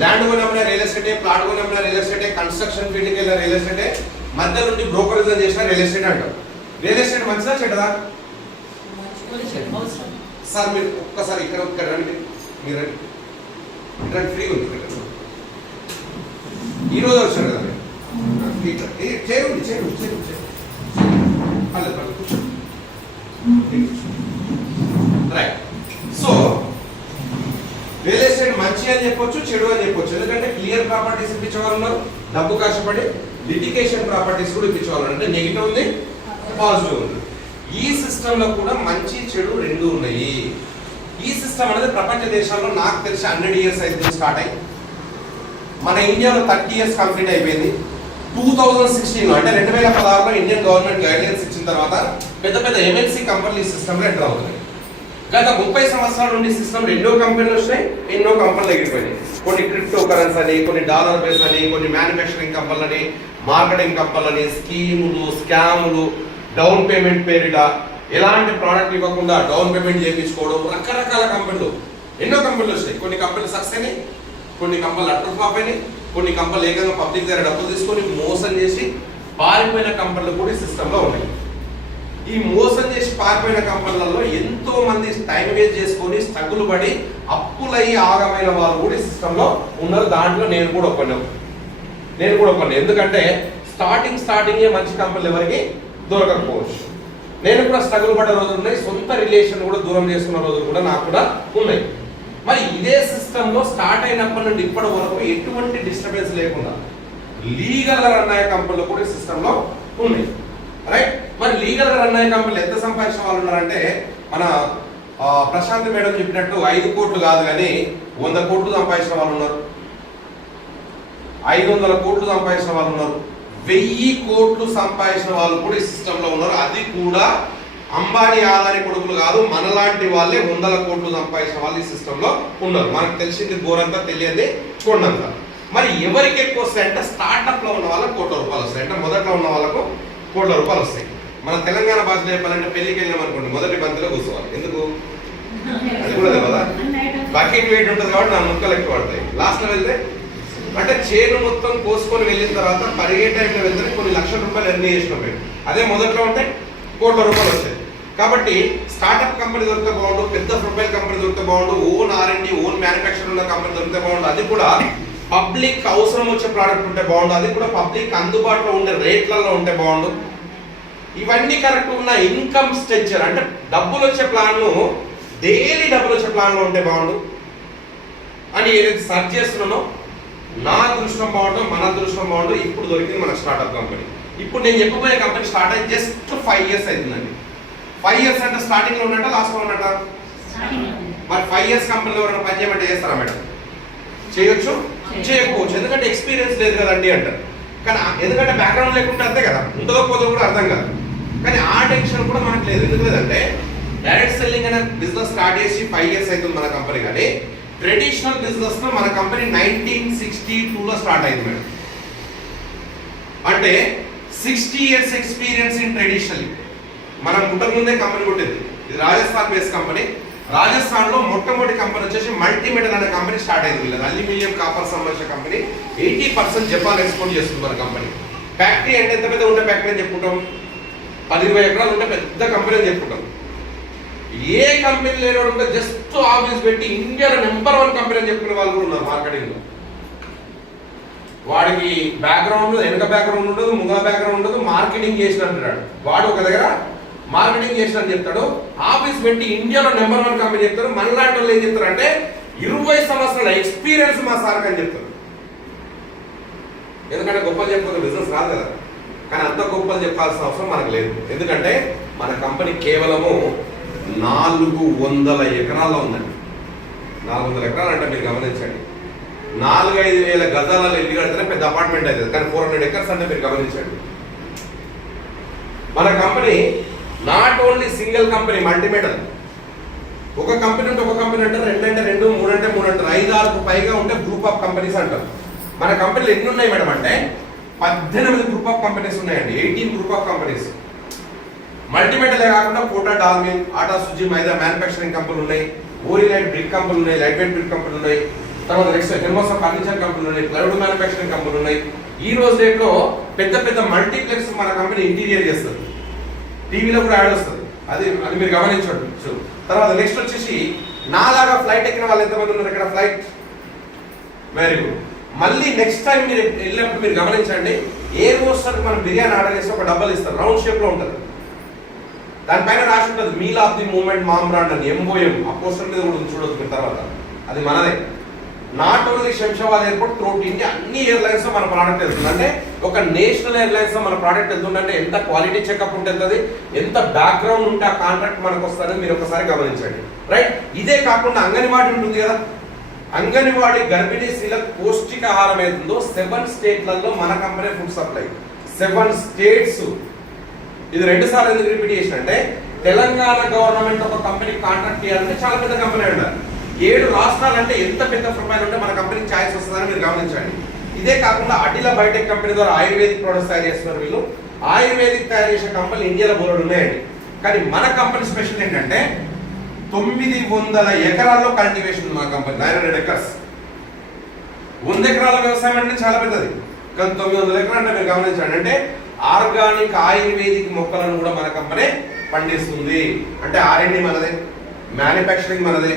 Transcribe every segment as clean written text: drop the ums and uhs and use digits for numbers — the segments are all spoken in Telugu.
ల్యాండ్ కొనమన్నా రియల్ ఎస్టేటే, ప్లాట్ కొనమన్నా రియల్ ఎస్టేటే, కన్స్ట్రక్షన్ ఫీల్డ్కి వెళ్ళిన రియల్ ఎస్టేటే, మధ్య నుండి బ్రోకరేజ్ చేసిన రియల్ ఎస్టేట్ అంటారు. రియల్ ఎస్టేట్ మంచిదా చెడ్డదా? సార్ మీరు ఒక్కసారి ఇక్కడ రండి, మీరు రండి, ఫ్రీ ఉంది ఇక్కడ. ఈరోజు వచ్చారు కదా చేయండి రైట్. సో రియల్ ఎస్టేట్ మంచి అని చెప్పొచ్చు, చెడు అని చెప్పొచ్చు. ఎందుకంటే క్లియర్ ప్రాపర్టీస్ ఇప్పించేవాళ్ళు ఉన్నారు, డబ్బు కష్టపడి లిటిగేషన్ ప్రాపర్టీస్ కూడా ఇప్పించేవాళ్ళు. అంటే నెగిటివ్ ఉంది, పాజిటివ్ ఉంది. ఈ సిస్టమ్ లో కూడా మంచి చెడు రెండు ఉన్నాయి. ఈ సిస్టమ్ అనేది ప్రపంచ దేశాల్లో నాకు తెలిసి 100 years అయితే స్టార్ట్ అయ్యి మన ఇండియాలో 30 years కంప్లీట్ అయిపోయింది. 2016 అంటే 2016లో ఇండియన్ గవర్నమెంట్ గైడ్లైన్స్ ఇచ్చిన తర్వాత పెద్ద పెద్ద MNC కంపెనీలు ఈ సిస్టంలో ఎంటర్ అవుతున్నాయి. గత 30 సంవత్సరాల నుండి సిస్టంలో ఎన్నో కంపెనీలు వచ్చినాయి, ఎన్నో కంపెనీలు ఎగిరిపోయినాయి. కొన్ని క్రిప్టో కరెన్సీ అని, కొన్ని డాలర్ బేస్ అని, కొన్ని మ్యానుఫ్యాక్చరింగ్ కంపెనీలని, మార్కెటింగ్ కంపెనీలని, స్కీములు, స్కాములు, డౌన్ పేమెంట్ పేరిట ఎలాంటి ప్రోడక్ట్ ఇవ్వకుండా డౌన్ పేమెంట్ చేయించుకోవడం, రకరకాల కంపెనీలు, ఎన్నో కంపెనీలు వచ్చినాయి. కొన్ని కంపెనీలు సక్సెస్ అయినాయి, కొన్ని కంపెనీలు అటర్ ఫ్లాప్ అయినాయి, కొన్ని కంపెనీలు ఏకంగా పబ్లిక్ దగ్గర డబ్బులు తీసుకొని మోసం చేసి పారిపోయిన కంపెనీలు కూడా ఈ సిస్టంలో ఉన్నాయి. ఈ మోసం చేసి పారిపోయిన కంపెనీలలో ఎంతో మంది టైం వేస్ట్ చేసుకొని స్ట్రగుల్ పడి అప్పులయ్యి ఆగమైన వాళ్ళు కూడా ఈ సిస్టంలో ఉన్నారు. దాంట్లో నేను కూడా ఒక్కడిని. ఎందుకంటే స్టార్టింగే మంచి కంపెనీలు ఎవరికి దొరకకపోవచ్చు. నేను కూడా స్ట్రగుల్ పడ్డ రోజులు ఉన్నాయి, సొంత రిలేషన్ కూడా దూరం చేసుకున్న రోజులు కూడా నాకు కూడా ఉన్నాయి. మరి ఇదే సిస్టంలో స్టార్ట్ అయినప్పటి నుండి ఇప్పటి వరకు ఎటువంటి డిస్టర్బెన్స్ లేకుండా లీగల్ గా రన్ అయ్యే కంపెనీలు కూడా ఈ సిస్టంలో ఉన్నాయి. రైట్. మరి లీగల్ గా రన్ అయ్యే కంపెనీలు ఎంత సంపాదించిన వాళ్ళు ఉన్నారంటే, మన ప్రశాంత్ మేడం చెప్పినట్టు 5 కోట్లు కాదు కానీ 100 కోట్లు సంపాదించిన వాళ్ళు ఉన్నారు, 500 కోట్లు సంపాదించిన వాళ్ళు ఉన్నారు, 1000 కోట్లు సంపాదించిన వాళ్ళు కూడా ఈ సిస్టంలో ఉన్నారు. అది కూడా అంబానీ ఆదాని కొడుకులు కాదు, మనలాంటి వాళ్ళే 100 కోట్లు సంపాదించిన వాళ్ళు ఈ సిస్టంలో ఉన్నారు. మనకు తెలిసింది గోరంతా, తెలియదు చూడంతా. మరి ఎవరికి ఎక్కువ వస్తాయి అంటే స్టార్ట్అప్ లో ఉన్న వాళ్ళకి ₹1 కోట్ల వస్తాయి. అంటే మొదట్లో ఉన్న వాళ్ళకు ₹1 కోట్ల వస్తాయి. మన తెలంగాణ భాషలో చెప్పాలంటే పెళ్లికి వెళ్ళాం అనుకోండి, మొదటి బంతిలో కూర్చోవాలి. ఎందుకు? అది కూడా కదా, బకెట్ వెయిట్ ఉంటుంది కాబట్టి నా ముక్కలు ఎక్కువ పడతాయి. లాస్ట్ లో వెళ్తే అంటే చేను మొత్తం కోసుకొని వెళ్ళిన తర్వాత పరిగే టైంలో వెళ్తే కొన్ని లక్షల రూపాయలు ఎర్న్ చేసినప్పుడు, అదే మొదట్లో ఉంటే ₹1 కోట్ల వస్తాయి. కాబట్టి స్టార్ట్అప్ కంపెనీ దొరికితే బాగుండు, పెద్ద ప్రొఫైల్ కంపెనీ దొరికితే బాగుండు, ఓన్ R&D ఓన్ మ్యానుఫ్యాక్చర్ ఉన్న కంపెనీ దొరికితే బాగుండు, అది కూడా పబ్లిక్ అవసరం వచ్చే ప్రోడక్ట్ ఉంటే బాగుండు, అది కూడా పబ్లిక్ అందుబాటులో ఉండే రేట్లలో ఉంటే బాగుండు. ఇవన్నీ కరెక్ట్ ఉన్న ఇన్కమ్ స్ట్రక్చర్ అంటే డబ్బులు వచ్చే ప్లాన్లు, డైలీ డబ్బులు వచ్చే ప్లాన్లు ఉంటే బాగుండు అని ఏదైతే సర్చ్ చేస్తున్నానో నా అదృష్టం బాగుండు, మన అదృష్టం బాగుండు. ఇప్పుడు దొరికింది మన స్టార్ట్అప్ కంపెనీ. ఇప్పుడు నేను చెప్పబోయే కంపెనీ స్టార్ట్ అయ్యి జస్ట్ 5 years అవుతుందండి. 5 years అంటే స్టార్టింగ్ లో ఉన్నట్ట, లాస్ట్ లో ఉన్నట్ట? మరి 5 years కంపెనీలో ఎవరైనా పని చేయమంటే చేస్తారా మేడం? చేయొచ్చు, చేయకపోవచ్చు, ఎందుకంటే ఎక్స్పీరియన్స్ లేదు కదండి అంటారు. కానీ ఎందుకంటే బ్యాక్గ్రౌండ్ లేకుండా అంతే కదా, ఉంటుందో పోదో కూడా అర్థం కాదు. కానీ ఆ టెన్షన్ కూడా మనకు లేదు. ఎందుకు లేదంటే డైరెక్ట్ సెల్లింగ్ అనే బిజినెస్ స్టార్ట్ చేసి 5 years అవుతుంది మన కంపెనీ. కానీ ట్రెడిషనల్ బిజినెస్ లో మన కంపెనీ 1962లో స్టార్ట్ అయింది మేడం. అంటే 60 years ఎక్స్పీరియన్స్ ఇన్ ట్రెడిషనల్. మనం పుట్టక ముందే కంపెనీ పుట్టింది. ఇది రాజస్థాన్ బేస్ కంపెనీ. రాజస్థాన్ లో మొట్టమొదటి కంపెనీ వచ్చేసి మల్టీమెటల్ అనే కంపెనీ స్టార్ట్ అయింది. వీళ్ళది అల్యూమినియం కాపర్ సంబంధించిన కంపెనీ. 80% జపాన్ ఎక్స్పోర్ట్ చేస్తుంది మన కంపెనీ. ఫ్యాక్టరీ అంటే ఎంత పెద్ద ఉంటే ఫ్యాక్టరీ అని చెప్పుకుంటాం, 10-20 ఎకరాలు ఉంటే పెద్ద కంపెనీ అని చెప్పుకుంటాం. ఏ కంపెనీ లేని ఉంటే జస్ట్ ఆఫీస్ పెట్టి ఇండియాలో నెంబర్ 1 కంపెనీ అని చెప్పుకునే వాళ్ళు కూడా ఉన్నారు మార్కెటింగ్ లో. వాడికి బ్యాక్గ్రౌండ్, వెనక బ్యాక్గ్రౌండ్ ఉండదు, ముంగల బ్యాక్గ్రౌండ్ ఉండదు, మార్కెటింగ్ చేసిన అంటాడు వాడు. ఒక దగ్గర మార్కెటింగ్ చేసిన అని చెప్తాడు, ఆఫీస్ పెట్టి ఇండియాలో నెంబర్ 1 కంపెనీ చెప్తాడు. మనలాంటి వాళ్ళు ఏం చెప్తారు అంటే 20 సంవత్సరాల ఎక్స్పీరియన్స్ మా సార్కి అని చెప్తారు. ఎందుకంటే గొప్పలు చెప్పకపోతే బిజినెస్ రాదు కదా. కానీ అంత గొప్పలు చెప్పాల్సిన అవసరం మనకు లేదు. ఎందుకంటే మన కంపెనీ కేవలము 400 ఎకరాల్లో ఉందండి. 400 ఎకరాలు అంటే మీరు గమనించండి, 4-5 వేల గజాలలో ఇల్లు కడితేనే పెద్ద అపార్ట్మెంట్ అవుతుంది. కానీ 400 acres అంటే మీరు గమనించండి. మన company not only single company, multi metal. ఒక కంపెనీ అంటే ఒక కంపెనీ అంటారు, 2 అంటే 2, 3 అంటే 3 అంటారు, 5-6కు పైగా ఉంటే గ్రూప్ ఆఫ్ కంపెనీస్ అంటారు. మన కంపెనీలు ఎన్ని ఉన్నాయి మేడం అంటే 18 గ్రూప్ ఆఫ్ కంపెనీస్ ఉన్నాయండి. 18 గ్రూప్ ఆఫ్ కంపెనీస్. మల్టీమెటలే కాకుండా కోటా, డాల్మిన్, ఆటా, సుజీ, మైదా మ్యానుఫ్యాక్చరింగ్ కంపెనీలు ఉన్నాయి, ఓరి లైట్ బ్రిక్ కంపెనీలు ఉన్నాయి, లైట్ వెయిట్ బ్రిక్ కంపెనీలు ఉన్నాయి, తర్వాత నెక్స్ట్ హెర్మోసా ఫర్నిచర్ కంపెనీలు ఉన్నాయి, ప్లైవుడ్ మ్యానుఫ్యాక్చరింగ్ కంపెనీలు ఉన్నాయి. ఈ రోజు డేట్లో పెద్ద పెద్ద మల్టీప్లెక్స్ మన కంపెనీ ఇంటీరియర్ చేస్తుంది, టీవీలో కూడా యాడ్ వస్తుంది, అది అది మీరు గమనించండి. తర్వాత నెక్స్ట్ వచ్చేసి నాలాగా ఫ్లైట్ ఎక్కిన వాళ్ళు ఎంతమంది ఉన్నారు ఇక్కడ? Flight, very good. మళ్ళీ నెక్స్ట్ టైం మీరు వెళ్ళినప్పుడు మీరు గమనించండి, ఏ రోస్టర్ మనం బిర్యానీ ఆర్డర్ చేస్తే ఒక డబ్బాలు ఇస్తారు, రౌండ్ షేప్ లో ఉంటుంది, దానిపైన రాసి ఉంటుంది meal of the moment mom brand అని, ఎంఓఎం. ఆ పోస్టర్ మీద కూడా చూడొచ్చు మీరు తర్వాత, అది మనదే. Not only Shamshabad airport, throughout India అన్ని ఎయిర్లైన్స్ లో మన ప్రోడక్ట్ వెళ్తుంది. అంటే ఒక నేషనల్ ఎయిర్లైన్స్ లో మన ప్రోడక్ట్ వెళ్తుందంటే ఎంత క్వాలిటీ చెకప్ ఉంటుంది, ఎంత బ్యాక్గ్రౌండ్ ఉంటే ఆ కాంట్రాక్ట్ మనకు వస్తుందని మీరు ఒకసారి గమనించండి, రైట్. ఇదే కాకుండా అంగన్వాడీ ఉంటుంది కదా, అంగన్వాడీ గర్భిణీ స్త్రీలకు పౌష్టికాహారం ఏతుందో 7 స్టేట్లలో మన కంపెనీ ఫుడ్ సప్లై. 7 స్టేట్స్. ఇది 2 సార్లు ఎందుకు రిపీట్ చేసిన అంటే, తెలంగాణ గవర్నమెంట్ ఒక కంపెనీ కాంట్రాక్ట్ చేయాలంటే చాలా పెద్ద కంపెనీ ఉండాలి. 7 రాష్ట్రాలు అంటే ఎంత పెద్ద ప్రొఫైల్ ఉంటే మన కంపెనీకి ఛాయిస్ వస్తుందని మీరు గమనించండి. ఇదే కాకుండా అటిలా బయోటెక్ కంపెనీ ద్వారా ఆయుర్వేదిక్ ప్రొడక్ట్స్ తయారు చేస్తున్నారు వీళ్ళు. ఆయుర్వేదిక్ తయారు చేసే కంపెనీలు ఇండియాలో బోర్డు ఉన్నాయండి. కానీ మన కంపెనీ స్పెషల్ ఏంటంటే 900 ఎకరాల్లో కల్టివేషన్ ఉంది మన కంపెనీ, 900 ఎకర్స్. 100 ఎకరాల వ్యవసాయం అంటే చాలా పెద్దది, కానీ 900 ఎకరాలు అంటే మీరు గమనించండి. అంటే ఆర్గానిక్ ఆయుర్వేదిక్ మొక్కలను కూడా మన కంపెనీ పండిస్తుంది. అంటే R&D మనదే, మ్యానుఫ్యాక్చరింగ్ మనదే,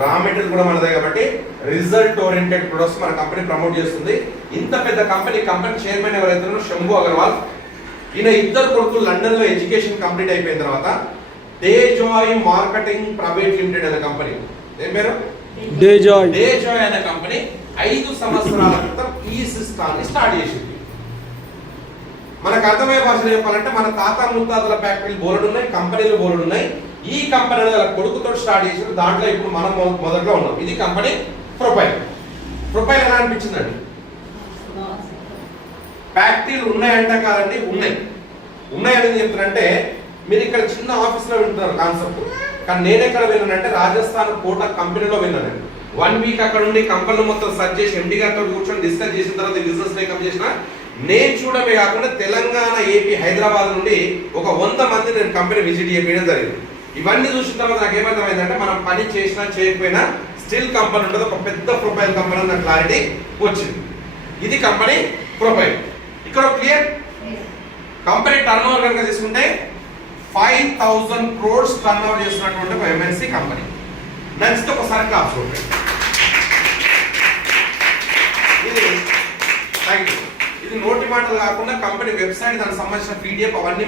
రా మెటీరియల్ కూడా మనదే. కాబట్టి రిజల్ట్ ఓరియంటెడ్ ప్రొడక్ట్స్ మన కంపెనీ ప్రమోట్ చేస్తుంది. ఇంత పెద్ద కంపెనీ చైర్మన్ ఎవరైతే శంభు అగర్వాల్, ఈయన 2 కొడుకులు లండన్ లో ఎడ్యుకేషన్ కంప్లీట్ అయిపోయిన తర్వాత డేజాయ్ మార్కెటింగ్ ప్రైవేట్ లిమిటెడ్ అనే కంపెనీ, ఏం పేరు? డేజాయ్ అనే కంపెనీ 5 సంవత్సరాల క్రితం ఈ సిస్టాన్ని స్టార్ట్ చేసింది. మనకు అర్థమయ్యే భాషలో చెప్పాలంటే మన తాత ముత్తాతల ఫ్యాక్టరీలు బోర్డు ఉన్నాయి, కంపెనీలు బోర్డు ఉన్నాయి. ఈ కంపెనీ వాళ్ళ కొడుకుతో స్టార్ట్ చేసిన దాంట్లో ఇప్పుడు మనం మొదట్లో ఉన్నాం. ఇది కంపెనీ ప్రొఫైల్. ప్రొఫైల్ ఎలా అనిపించిందండి? ఫ్యాక్టరీలు ఉన్నాయంట కాదండి, ఉన్నాయని చెప్తున్నారంటే, మీరు ఇక్కడ చిన్న ఆఫీస్ లో వింటున్నారు కాన్సెప్ట్, కానీ నేను ఎక్కడ విన్నానంటే రాజస్థాన్ కోట కంపెనీలో విన్నానండి. 1 వీక్ అక్కడ ఉండి కంపెనీ మొత్తం సర్చ్ చేసి ఎండి గారితో కూర్చొని డిస్కస్ చేసిన తర్వాత బిజినెస్ మేకప్ చేసిన నేను చూడమే కాకుండా తెలంగాణ, ఏపీ, హైదరాబాద్ నుండి ఒక 100 మంది నేను కంపెనీ విజిట్ చేయడం జరిగింది. ఇవన్నీ చూసిన తర్వాత నాకు ఏమర్థమైందంటే, మనం పని చేసినా చేయకపోయినా స్టిల్ కంపెనీ ఉంటుంది, ఒక పెద్ద ప్రొఫైల్ కంపెనీ అన్న క్లారిటీ వచ్చింది. ఇది కంపెనీ ప్రొఫైల్. ఇక్కడ క్లియర్. కంపెనీ టర్న్ ఓవర్ కనుక తీసుకుంటే 5000 crores టర్న్ ఓవర్ చేస్తున్నటువంటి ఒక ఎంఎన్సీ కంపెనీ. నెక్స్ట్ ఒకసారి క్లాస్ చూడండి. ఇది నోటి మాటలు కాకుండా కంపెనీ వెబ్సైట్, దానికి సంబంధించిన PDF అవన్నీ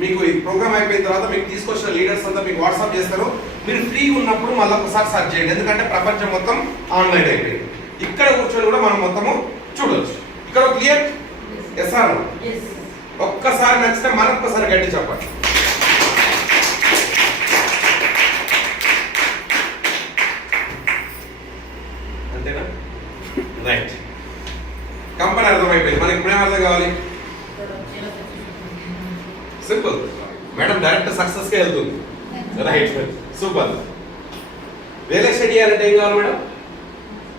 మీకు ఈ ప్రోగ్రామ్ అయిపోయిన తర్వాత మీకు తీసుకొచ్చిన లీడర్స్ అంతా మీకు వాట్సాప్ చేస్తారు. మీరు ఫ్రీ ఉన్నప్పుడు మళ్ళీ ఒకసారి సర్చ్ చేయండి, ఎందుకంటే ప్రపంచం మొత్తం ఆన్లైన్ అయిపోయింది. ఇక్కడ కూర్చొని కూడా మనం మొత్తము చూడొచ్చు. ఇక్కడ క్లియర్? Yes or no? ఒక్కసారి నచ్చితే మరొక్కసారి గట్టి చెప్పండి. అంతేనా? రైట్. కంపెనీ అర్థమైపోయింది. మనకి ఇప్పుడు ఏం అర్థం కావాలి? సింపుల్ మేడం, డైరెక్ట్ సక్సెస్ గా వెళ్తుంది. Right, super. రియల్ ఎస్టేట్ చేయాలంటే ఏం కావాలి మేడం?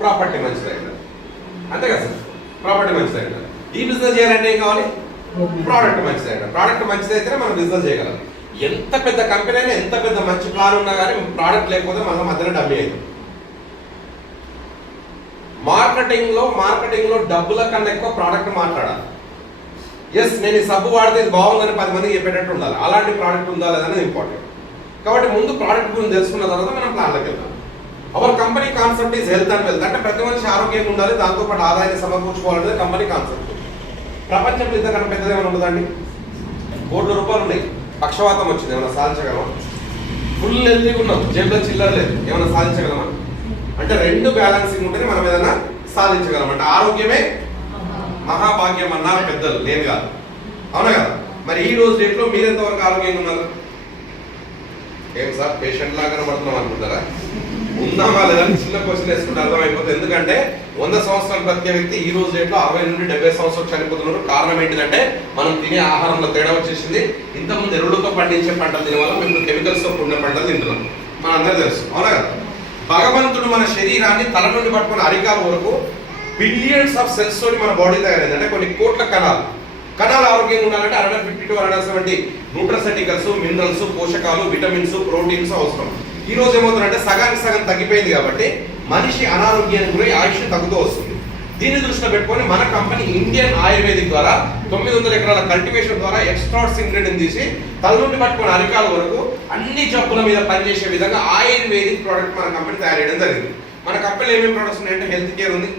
ప్రాపర్టీ మంచిది కదా, అంతే కదా సార్? ప్రాపర్టీ మంచిది కదా. ఈ బిజినెస్ చేయాలంటే ఏం కావాలి? ప్రోడక్ట్ మంచిది కదా. ప్రోడక్ట్ మంచిది అయితేనే మనం బిజినెస్ చేయగలం. ఎంత పెద్ద కంపెనీ అయినా, ఎంత పెద్ద మంచి ప్లాన్ ఉన్నా కానీ ప్రోడక్ట్ లేకపోతే మన మధ్యలో డబ్బు అవుతుంది. మార్కెటింగ్ లో డబ్బుల కన్నా ఎక్కువ ప్రోడక్ట్ మాట్లాడాలి. ఎస్, నేను ఈ సబ్బు వాడితే ఇది బాగుందని 10 మందికి చెప్పేటట్టు ఉండాలి. అలాంటి ప్రోడక్ట్ ఉందా లేదనేది ఇంపార్టెంట్. కాబట్టి ముందు ప్రోడక్ట్ గురించి తెలుసుకున్న తర్వాత మనం ప్లాన్లోకి వెళ్తాం. Our company concept is health and wealth. అంటే ప్రతి మనిషి ఆరోగ్యంగా ఉండాలి, దాంతో పాటు ఆదాయాన్ని సమకూర్చుకోవాలనేది కంపెనీ కాన్సెప్ట్. ప్రపంచంలో ఇంతకన్నా పెద్దది ఏమైనా ఉండదండి? కోట్ల రూపాయలు ఉన్నాయి, పక్షవాతం వచ్చింది, ఏమైనా సాధించగలమా? ఫుల్ హెల్తీగా ఉన్నాం, జేబులో చిల్లర లేదు, ఏమైనా సాధించగలమా? అంటే 2 బ్యాలెన్సింగ్ ఉంటేనే మనం ఏదైనా సాధించగలం. అంటే ఆరోగ్యమే మహాభాగ్యం అన్నారు పెద్దలు, నేను కాదు. అవునా కదా? మరి ఈ రోజు డేట్లో మీరు ఎంతవరకు ఆరోగ్యంగా ఉన్నారు? ఏం సార్ పేషెంట్ లాగా కనబడుతున్నాం అనుకుంటారా? ఉన్నామా లేదని చిన్న క్వశ్చన్ వేసుకుంటే అర్థమైపోతుంది. ఎందుకంటే 100 సంవత్సరాలు బతికే వ్యక్తి ఈ రోజు డేట్లో 60 నుండి 70 సంవత్సరాలు చనిపోతున్నారు. కారణం ఏంటిదంటే మనం తినే ఆహారంలో తేడా వచ్చేసింది. ఇంతకుముందు ఎరువులతో పండించే పంటలు తినే వల్ల మేము కెమికల్స్ తో కూడిన పంటలు తింటున్నాం, మనందరూ తెలుసు. అవునా కదా? భగవంతుడు మన శరీరాన్ని తల నుండి పట్టుకుని అరికాల వరకు బిలియన్స్ ఆఫ్ సెల్స్ తోటి మన బాడీ తయారైంది. అంటే కొన్ని కోట్ల కణాలు ఆరోగ్యంగా ఉండాలంటే 150 to 170 న్యూట్రసెటికల్స్, మినరల్స్, పోషకాలు, విటమిన్స్, ప్రోటీన్స్ అవసరం. ఈ రోజు ఏమవుతుందంటే సగానికి సగం తగ్గిపోయింది. కాబట్టి మనిషి అనారోగ్యానికి గురై ఆయుష్ తగ్గుతూ వస్తుంది. దీన్ని దృష్టిలో పెట్టుకొని మన కంపెనీ ఇండియన్ ఆయుర్వేదిక్ ద్వారా 900 ఎకరాల కల్టివేషన్ ద్వారా ఎక్స్ట్రాట్స్ ఇంగ్రీడియంట్ తీసి తల నుండి పట్టుకుని అరికాల వరకు అన్ని జబ్బుల మీద పనిచేసే విధంగా ఆయుర్వేదిక్ ప్రోడక్ట్ మన కంపెనీ తయారు చేయడం జరిగింది. మన కంపెనీలో ఏమేమి ప్రొడక్ట్స్ ఉన్నాయంటే హెల్త్ కేర్ ఉంది,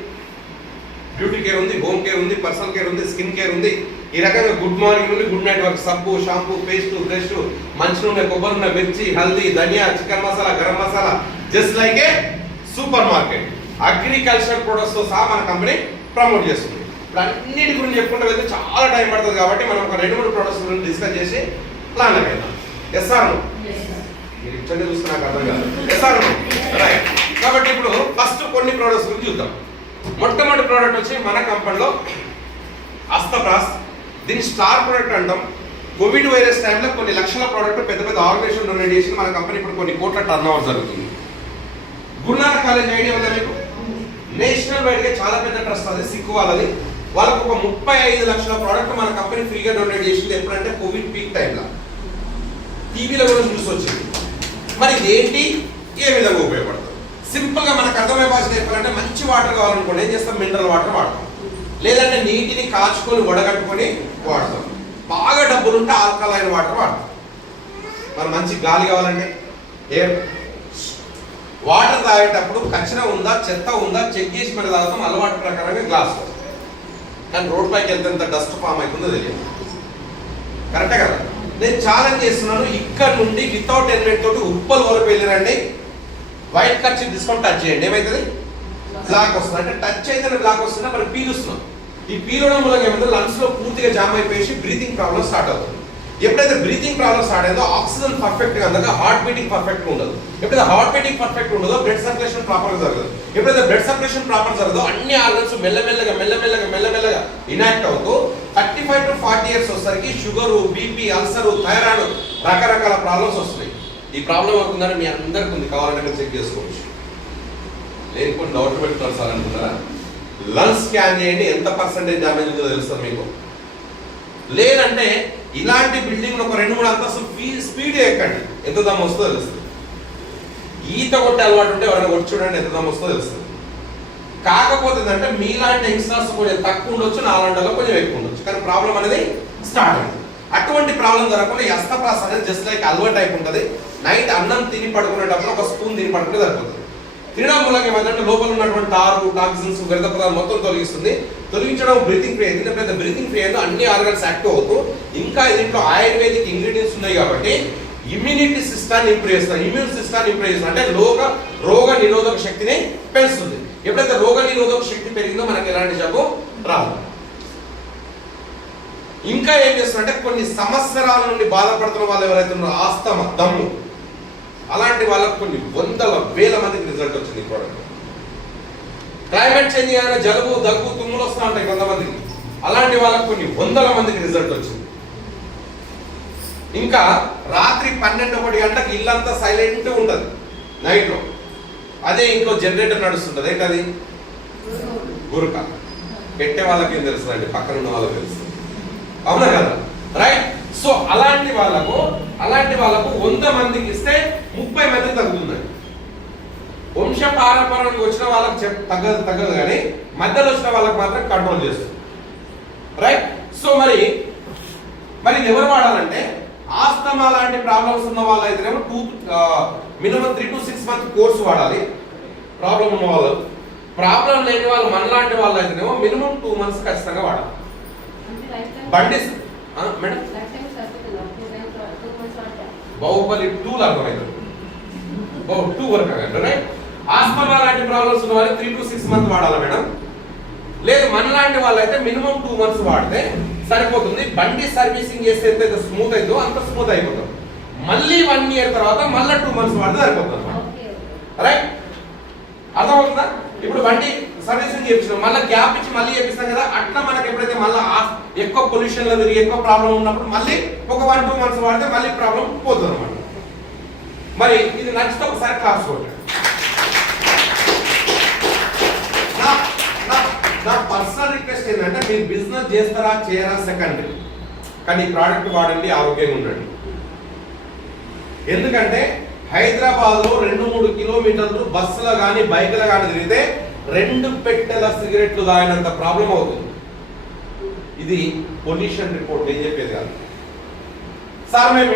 బ్యూటీ కేర్ ఉంది, హోమ్ కేర్ ఉంది, పర్సనల్ కేర్ ఉంది, స్కిన్ కేర్ ఉంది. ఈ రకంగా గుడ్ మార్నింగ్ నుండి గుడ్ నైట్ వరకు సబ్బు, షాంపూ, పేస్ట్, బ్రష్, మంచి నూనె, కొబ్బరి నూనె, మిర్చి, హల్దీ, ధనియా, chicken masala, garam masala, just like a supermarket. Agriculture products తో సహా మన కంపెనీ ప్రమోట్ చేస్తుంది. ఇప్పుడు అన్నిటి గురించి చెప్పుకుంటూ వెళ్తే చాలా టైం పడుతుంది కాబట్టి మనం ఒక 2-3 ప్రొడక్ట్స్ గురించి డిస్కస్ చేసి ప్లాన్ వెళ్దాం. ఎస్ఆర్ మీరు ఇచ్చండి చూస్తే నాకు అర్థం కాదు. Yes sir right. కాబట్టి ఇప్పుడు ఫస్ట్ కొన్ని ప్రొడక్ట్స్ గురించి చూద్దాం. మొట్టమొదటి ప్రోడక్ట్ వచ్చి మన కంపెనీలో అస్తప్రాస్. దీన్ని స్టార్ ప్రోడక్ట్ అంటాం. కోవిడ్ వైరస్ టైంలో కొన్ని లక్షల ప్రోడక్ట్ పెద్ద పెద్ద ఆర్గనైజేషన్ డొనేట్ చేసి మన కంపెనీ ఇప్పుడు కొన్ని కోట్ల టర్న్ ఓవర్ జరుగుతుంది. గురునానక్ కాలేజ్ ఐడియా ఉందా మీకు? నేషనల్ వైడ్ గా చాలా పెద్ద ట్రస్ట్ అది, సిక్కు వాళ్ళది. వాళ్ళకు ఒక 35 లక్షల ప్రోడక్ట్ మన కంపెనీ ఫ్రీగా డొనేట్ చేసింది. ఎప్పుడంటే కోవిడ్ పీక్ టైంలో టీవీలో కూడా న్యూస్ వచ్చింది. మరి ఏంటి, ఏ విధంగా ఉపయోగపడుతుంది? సింపుల్ గా మనకు అర్థమయ్యే భాష చెప్పాలంటే మంచి వాటర్ కావాలనుకోండి ఏం చేస్తాం, మినరల్ వాటర్ వాడతాం, లేదంటే నీటిని కాచుకొని వడగట్టుకొని వాడతాం. బాగా డబ్బులు ఉంటే ఆల్కలైన్ వాటర్ వాడతాం. మరి మంచి గాలి కావాలంటే ఎయిర్ వాటర్ తాగేటప్పుడు కచర ఉందా చెత్త ఉందా చెక్ చేసి మరి తాగుతాం, అలవాటు ప్రకారంగా గ్లాస్. కానీ రోడ్ పైకి వెళ్తే ఎంత డస్ట్ ఫామ్ అవుతుందో తెలియదు. కరెక్టే కదా? నేను ఛాలెంజ్ చేస్తున్నాను, ఇక్కడ నుండి వితౌట్ హెల్మెట్ తోటి ఉప్పల్ వరకు వెళ్ళిరండి, వైట్ కర్చీఫ్ తీసుకొని టచ్ చేయండి, ఏమవుతుంది? బ్లాక్ వస్తుంది. అంటే టచ్ అయితే బ్లాక్ వస్తుందా, మరి పీలుస్తున్నాం. ఈ పీలడం మూలంగా ఏమైంది, లంగ్స్ లో పూర్తిగా జామ్ అయిపోయి బ్రీతింగ్ ప్రాబ్లమ్ స్టార్ట్ అవుతుంది. ఎప్పుడైతే బ్రీతింగ్ ప్రాబ్లమ్ స్టార్ట్ అయిందో ఆక్సిజన్ పర్ఫెక్ట్ గా అందక హార్ట్ బీటింగ్ పర్ఫెక్ట్ ఉండదు. ఎప్పుడైతే హార్ట్ బీటింగ్ పర్ఫెక్ట్ ఉండదో బ్లడ్ సర్క్యులేషన్ ప్రాపర్ గా జరగదు. ఎప్పుడైతే బ్లడ్ సర్క్యులేషన్ ప్రాపర్ జరగదో అన్ని ఆర్గన్స్ మెల్లమెల్లగా ఇనాక్ట్ అవుతూ 35 to 40 ఇయర్స్ వచ్చేసరికి షుగర్, బీపీ, అల్సర్, థైరాయిడ్ రకరకాల ప్రాబ్లమ్స్ వస్తున్నాయి. ఈ ప్రాబ్లం అవుతుందని మీ అందరికి ఉంది, కావాలంటే మీరు చెక్ చేసుకోవచ్చు. లేకపోతే డౌట్ పెట్టుకోవాలి సార్ అనుకున్నారా? లంగ్స్ స్కాన్ చేయండి, ఎంత పర్సెంటేజ్ డ్యామేజ్ ఉందో తెలుస్తుంది మీకు. లేదంటే ఇలాంటి బిల్డింగ్ ఒక 2-3 అంతస్తులు స్పీడ్ ఎక్కండి, ఎంత దమ్ము వస్తుందో తెలుస్తుంది. ఈత కొట్టే అలవాటు ఉంటే ఎవరైనా కొట్టి చూడండి, ఎంత దమ్ము వస్తుందో తెలుస్తుంది. కాకపోతే అంటే మీలాంటి యంగ్స్టర్స్ కొంచెం తక్కువ ఉండొచ్చు, నాలాంటిలో కొంచెం ఎక్కువ ఉండొచ్చు, కానీ ప్రాబ్లం అనేది స్టార్ట్ అయింది. అటువంటి ప్రాబ్లం జరగకుండా ఈ అస్తప్రాస్ అనేది జస్ట్ లైక్ అలవాటు టైప్ ఉంటుంది. నైట్ అన్నం తిని పడుకునేటప్పుడు ఒక స్పూన్ తిని పడుకుంటే సరిపోతుంది. తినడం మూలంగా ఏమంటే లోపల ఉన్నటువంటి టారు, టాక్సిన్స్, వ్యర్థ పదార్థాలు మొత్తం తొలగిస్తుంది. తొలగించడం బ్రీతింగ్ ఫ్రీ అయింది. ఎప్పుడైతే బ్రీతింగ్ ఫ్రీ అయిందో అన్ని ఆర్గన్స్ యాక్టివ్ అవుతూ, ఇంకా దీంట్లో ఆయుర్వేదిక్ ఇంగ్రీడియంట్స్ ఉన్నాయి కాబట్టి ఇమ్యూనిటీ సిస్టాన్ని ఇంప్రూవ్ చేస్తాను, ఇమ్యూన్ సిస్టాన్ని ఇంప్రూవ్ చేస్తాను, అంటే రోగ నిరోధక శక్తిని పెంచుతుంది. ఎప్పుడైతే రోగ నిరోధక శక్తి పెరిగిందో మనకి ఎలాంటి జబ్బు రాదు. ఇంకా ఏం చేస్తున్నారంటే కొన్ని సంవత్సరాల నుండి బాధపడుతున్న వాళ్ళు ఎవరైతే ఉన్నారో ఆస్తమా, దమ్ము, అలాంటి వాళ్ళకు కొన్ని 100,000 మందికి రిజల్ట్ వచ్చింది ఈ ప్రోడక్ట్. క్లైమేట్ చేంజ్ అయినా జలుబు, దగ్గు, తుమ్ములు వస్తూ ఉంటాయి కొంతమందికి, అలాంటి వాళ్ళకు కొన్ని 100,000 మందికి రిజల్ట్ వచ్చింది. ఇంకా రాత్రి 12-1 గంటలకు ఇల్లంతా సైలెంట్ ఉంటుంది నైట్ లో. అదే ఇంట్లో జనరేటర్ నడుస్తుంటది, ఏంటది? గురుక. పెట్టే వాళ్ళకి ఏం తెలుస్తుందండి, పక్కన ఉన్న వాళ్ళకి తెలుస్తుంది, అవునా కదా? రైట్. సో అలాంటి వాళ్ళకు 100 మందికి ఇస్తే 30 మందికి తగ్గుతుందండి. వంశ పారంపర్యంగా వచ్చిన వాళ్ళకి తగ్గదు కానీ మధ్యలో వచ్చిన వాళ్ళకి మాత్రం కంట్రోల్ చేస్తుంది. రైట్. సో మరి ఇది ఎవరు వాడాలంటే ఆస్తమా లాంటి ప్రాబ్లమ్స్ ఉన్న వాళ్ళు అయితేనేమో మినిమం 3 to 6 మంత్ కోర్స్ వాడాలి. ప్రాబ్లం ఉన్న వాళ్ళు, ప్రాబ్లం లేని వాళ్ళు మనలాంటి వాళ్ళు అయితేనేమో మినిమం 2 మంత్స్ ఖచ్చితంగా వాడాలి. బండి మేడం బాహుబలి 2 అర్థమవుతుంది, 2 వరకు రైట్. ఆస్తమా లాంటి ప్రాబ్లమ్స్ ఉన్న వాళ్ళు 3 to 6 మంత్ వాడాలి మేడం. లేదు మనలాంటి వాళ్ళు అయితే మినిమం 2 మంత్స్ వాడితే సరిపోతుంది. బండి సర్వీసింగ్ చేస్తే ఎంత స్మూత్ అయిందో అంత స్మూత్ అయిపోతుంది. మళ్ళీ 1 year తర్వాత మళ్ళీ 2 మంత్స్ వాడితే సరిపోతుంది. రైట్, అర్థమవుతుందా? ఇప్పుడు బండి సర్వీసింగ్ చేయించాం, మళ్ళీ గ్యాప్ ఇచ్చి మళ్ళీ చేపిస్తాం కదా, అట్లా మనకి ఎప్పుడైతే మళ్ళీ ఎక్కువ పొల్యూషన్ లో తిరిగి ఎక్కువ ప్రాబ్లం ఉన్నప్పుడు మళ్ళీ ఒక 1-2 మంత్స్ వాడితే మళ్ళీ ప్రాబ్లం పోతుంది అనమాట. మరి ఇది నచ్చితే ఒకసారి క్లాస్ కొట్టండి. నా పర్సనల్ రిక్వెస్ట్ ఏంటంటే మీరు బిజినెస్ చేస్తారా చేయరా సెకండరీ, కానీ ఈ ప్రోడక్ట్ వాడండి, ఆరోగ్యంగా ఉండండి. ఎందుకంటే హైదరాబాద్ లో 2-3 కిలోమీటర్లు బస్సులో కానీ బైక్లో కానీ తిరిగితే 2 పెట్టెల సిగరెట్లు తాగినంత ప్రాబ్లం అవుతుంది. ఇది పొల్యూషన్ రిపోర్ట్, ఏం చెప్పేది కాదు. సార్ మేము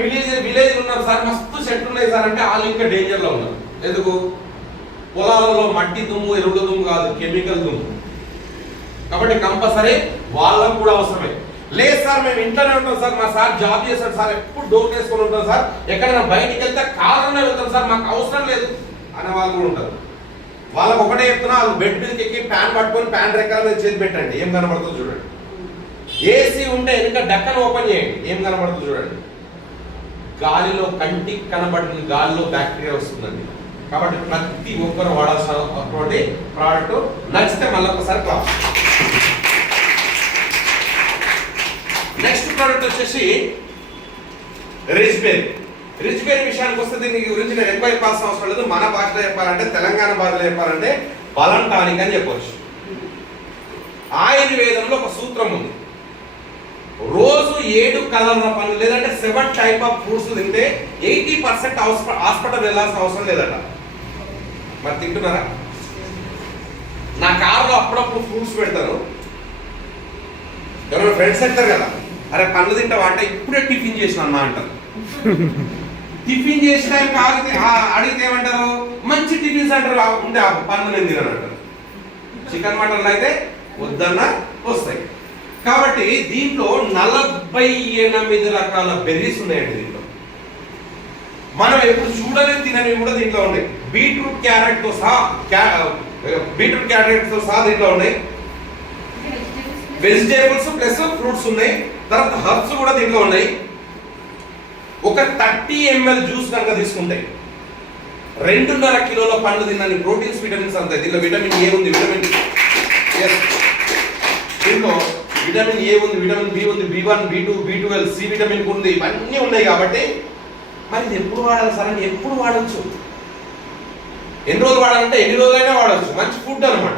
విలేజ్ ఉన్నాం సార్, మస్తు చెట్లు ఉన్నాయి సార్ అంటే వాళ్ళు ఇంకా డేంజర్ లో ఉన్నారు. ఎందుకు? పొలాలలో మట్టి దుమ్ము, ఎరువుల దుమ్ము కాదు, కెమికల్ దుమ్ము. కాబట్టి కంపల్సరీ వాళ్ళకు కూడా అవసరమే. లేదు సార్ మేము ఇంట్లోనే ఉంటాం సార్, మా సార్ జాబ్ చేస్తాడు సార్, ఎప్పుడు డోర్ వేసుకొని ఉంటాం సార్, ఎక్కడైనా బయటికి వెళ్తే కారులోనే వెళ్తాం సార్, మాకు అవసరం లేదు అనే వాళ్ళు కూడా ఉంటారు. వాళ్ళకు ఒకటే చెప్తున్నా, వాళ్ళు బెడ్ మీదకి ఎక్కి ప్యాన్ పట్టుకొని ప్యాన్ రెక్కల మీద చేతి పెట్టండి, ఏం కనబడుతుందో చూడండి. ఏసీ ఉంటే వెనుక డక్కను ఓపెన్ చేయండి, ఏం కనబడుతుందో చూడండి. గాలిలో కంటికి కనబడిన గాలిలో బ్యాక్టీరియా వస్తుందండి. కాబట్టి ప్రతి ఒక్కరు వాడాల్సినటువంటి ప్రోడక్ట్. నచ్చితే మళ్ళీ ఒకసారి క్లాస్. నెక్స్ట్ ప్రోడక్ట్ వచ్చేసి రిచ్బెర్రీ. రిచ్బెర్రీ విషయానికి వస్తే దీని గురించి నేను ఎక్కువ చెప్పాల్సిన అవసరం లేదు. మన భాషలో చెప్పాలంటే, తెలంగాణ భాషలో చెప్పాలంటే బలం టానిక్ అని చెప్పవచ్చు. ఆయుర్వేదంలో ఒక సూత్రం ఉంది, రోజు 7 కలర్ల పండ్లు లేదంటే 7 టైప్ ఆఫ్ ఫ్రూట్స్ తింటే 80% హాస్పిటల్ వెళ్ళాల్సిన అవసరం లేదట. మరి తింటున్నారా? నా కారులో అప్పుడప్పుడు ఫ్రూట్స్ పెడతారు, ఎవరైనా ఫ్రెండ్స్ అంటారు కదా, అరే పండ్లు తింటావా అంటే ఇప్పుడే టిఫిన్ చేసిన అన్న అంటారు. టిఫిన్ చేసిన అడిగితే ఏమంటారు? మంచి టిఫిన్స్ అంటారు, ఉంటే ఆ పండ్లు నేను తినను అంటారు. చికెన్ మటన్లు అయితే వద్దన్న వస్తాయి. కాబట్టి దీంట్లో 48 రకాల బెర్రీస్ ఉన్నాయండి. దీంట్లో మనం ఎప్పుడు చూడలేదు, తినవి కూడా దీంట్లో ఉన్నాయి. బీట్రూట్ క్యారెట్ తో సహా దీంట్లో ఉన్నాయి. వెజిటేబుల్స్ ప్లస్ ఫ్రూట్స్ ఉన్నాయి. తర్వాత హర్బ్స్ కూడా దీంట్లో ఉన్నాయి. ఒక 30 ml జ్యూస్ కనుక తీసుకుంటే 2.5 కిలోల పండ్లు తిన్నని ప్రోటీన్స్, విటమిన్స్ అంతాయి. దీంట్లో విటమిన్ ఏ ఉంది, దీంట్లో విటమిన్ ఏ ఉంది, విటమిన్ బి ఉంది, B1, B2, B12, C vitamin ఉంది, ఇవన్నీ ఉన్నాయి. కాబట్టి మరి ఇది ఎప్పుడు వాడాలి సార్ అని, ఎప్పుడు వాడచ్చు. ఎన్ని రోజులు వాడాలంటే ఎన్ని రోజులైనా వాడచ్చు. మంచి ఫుడ్ అనమాట.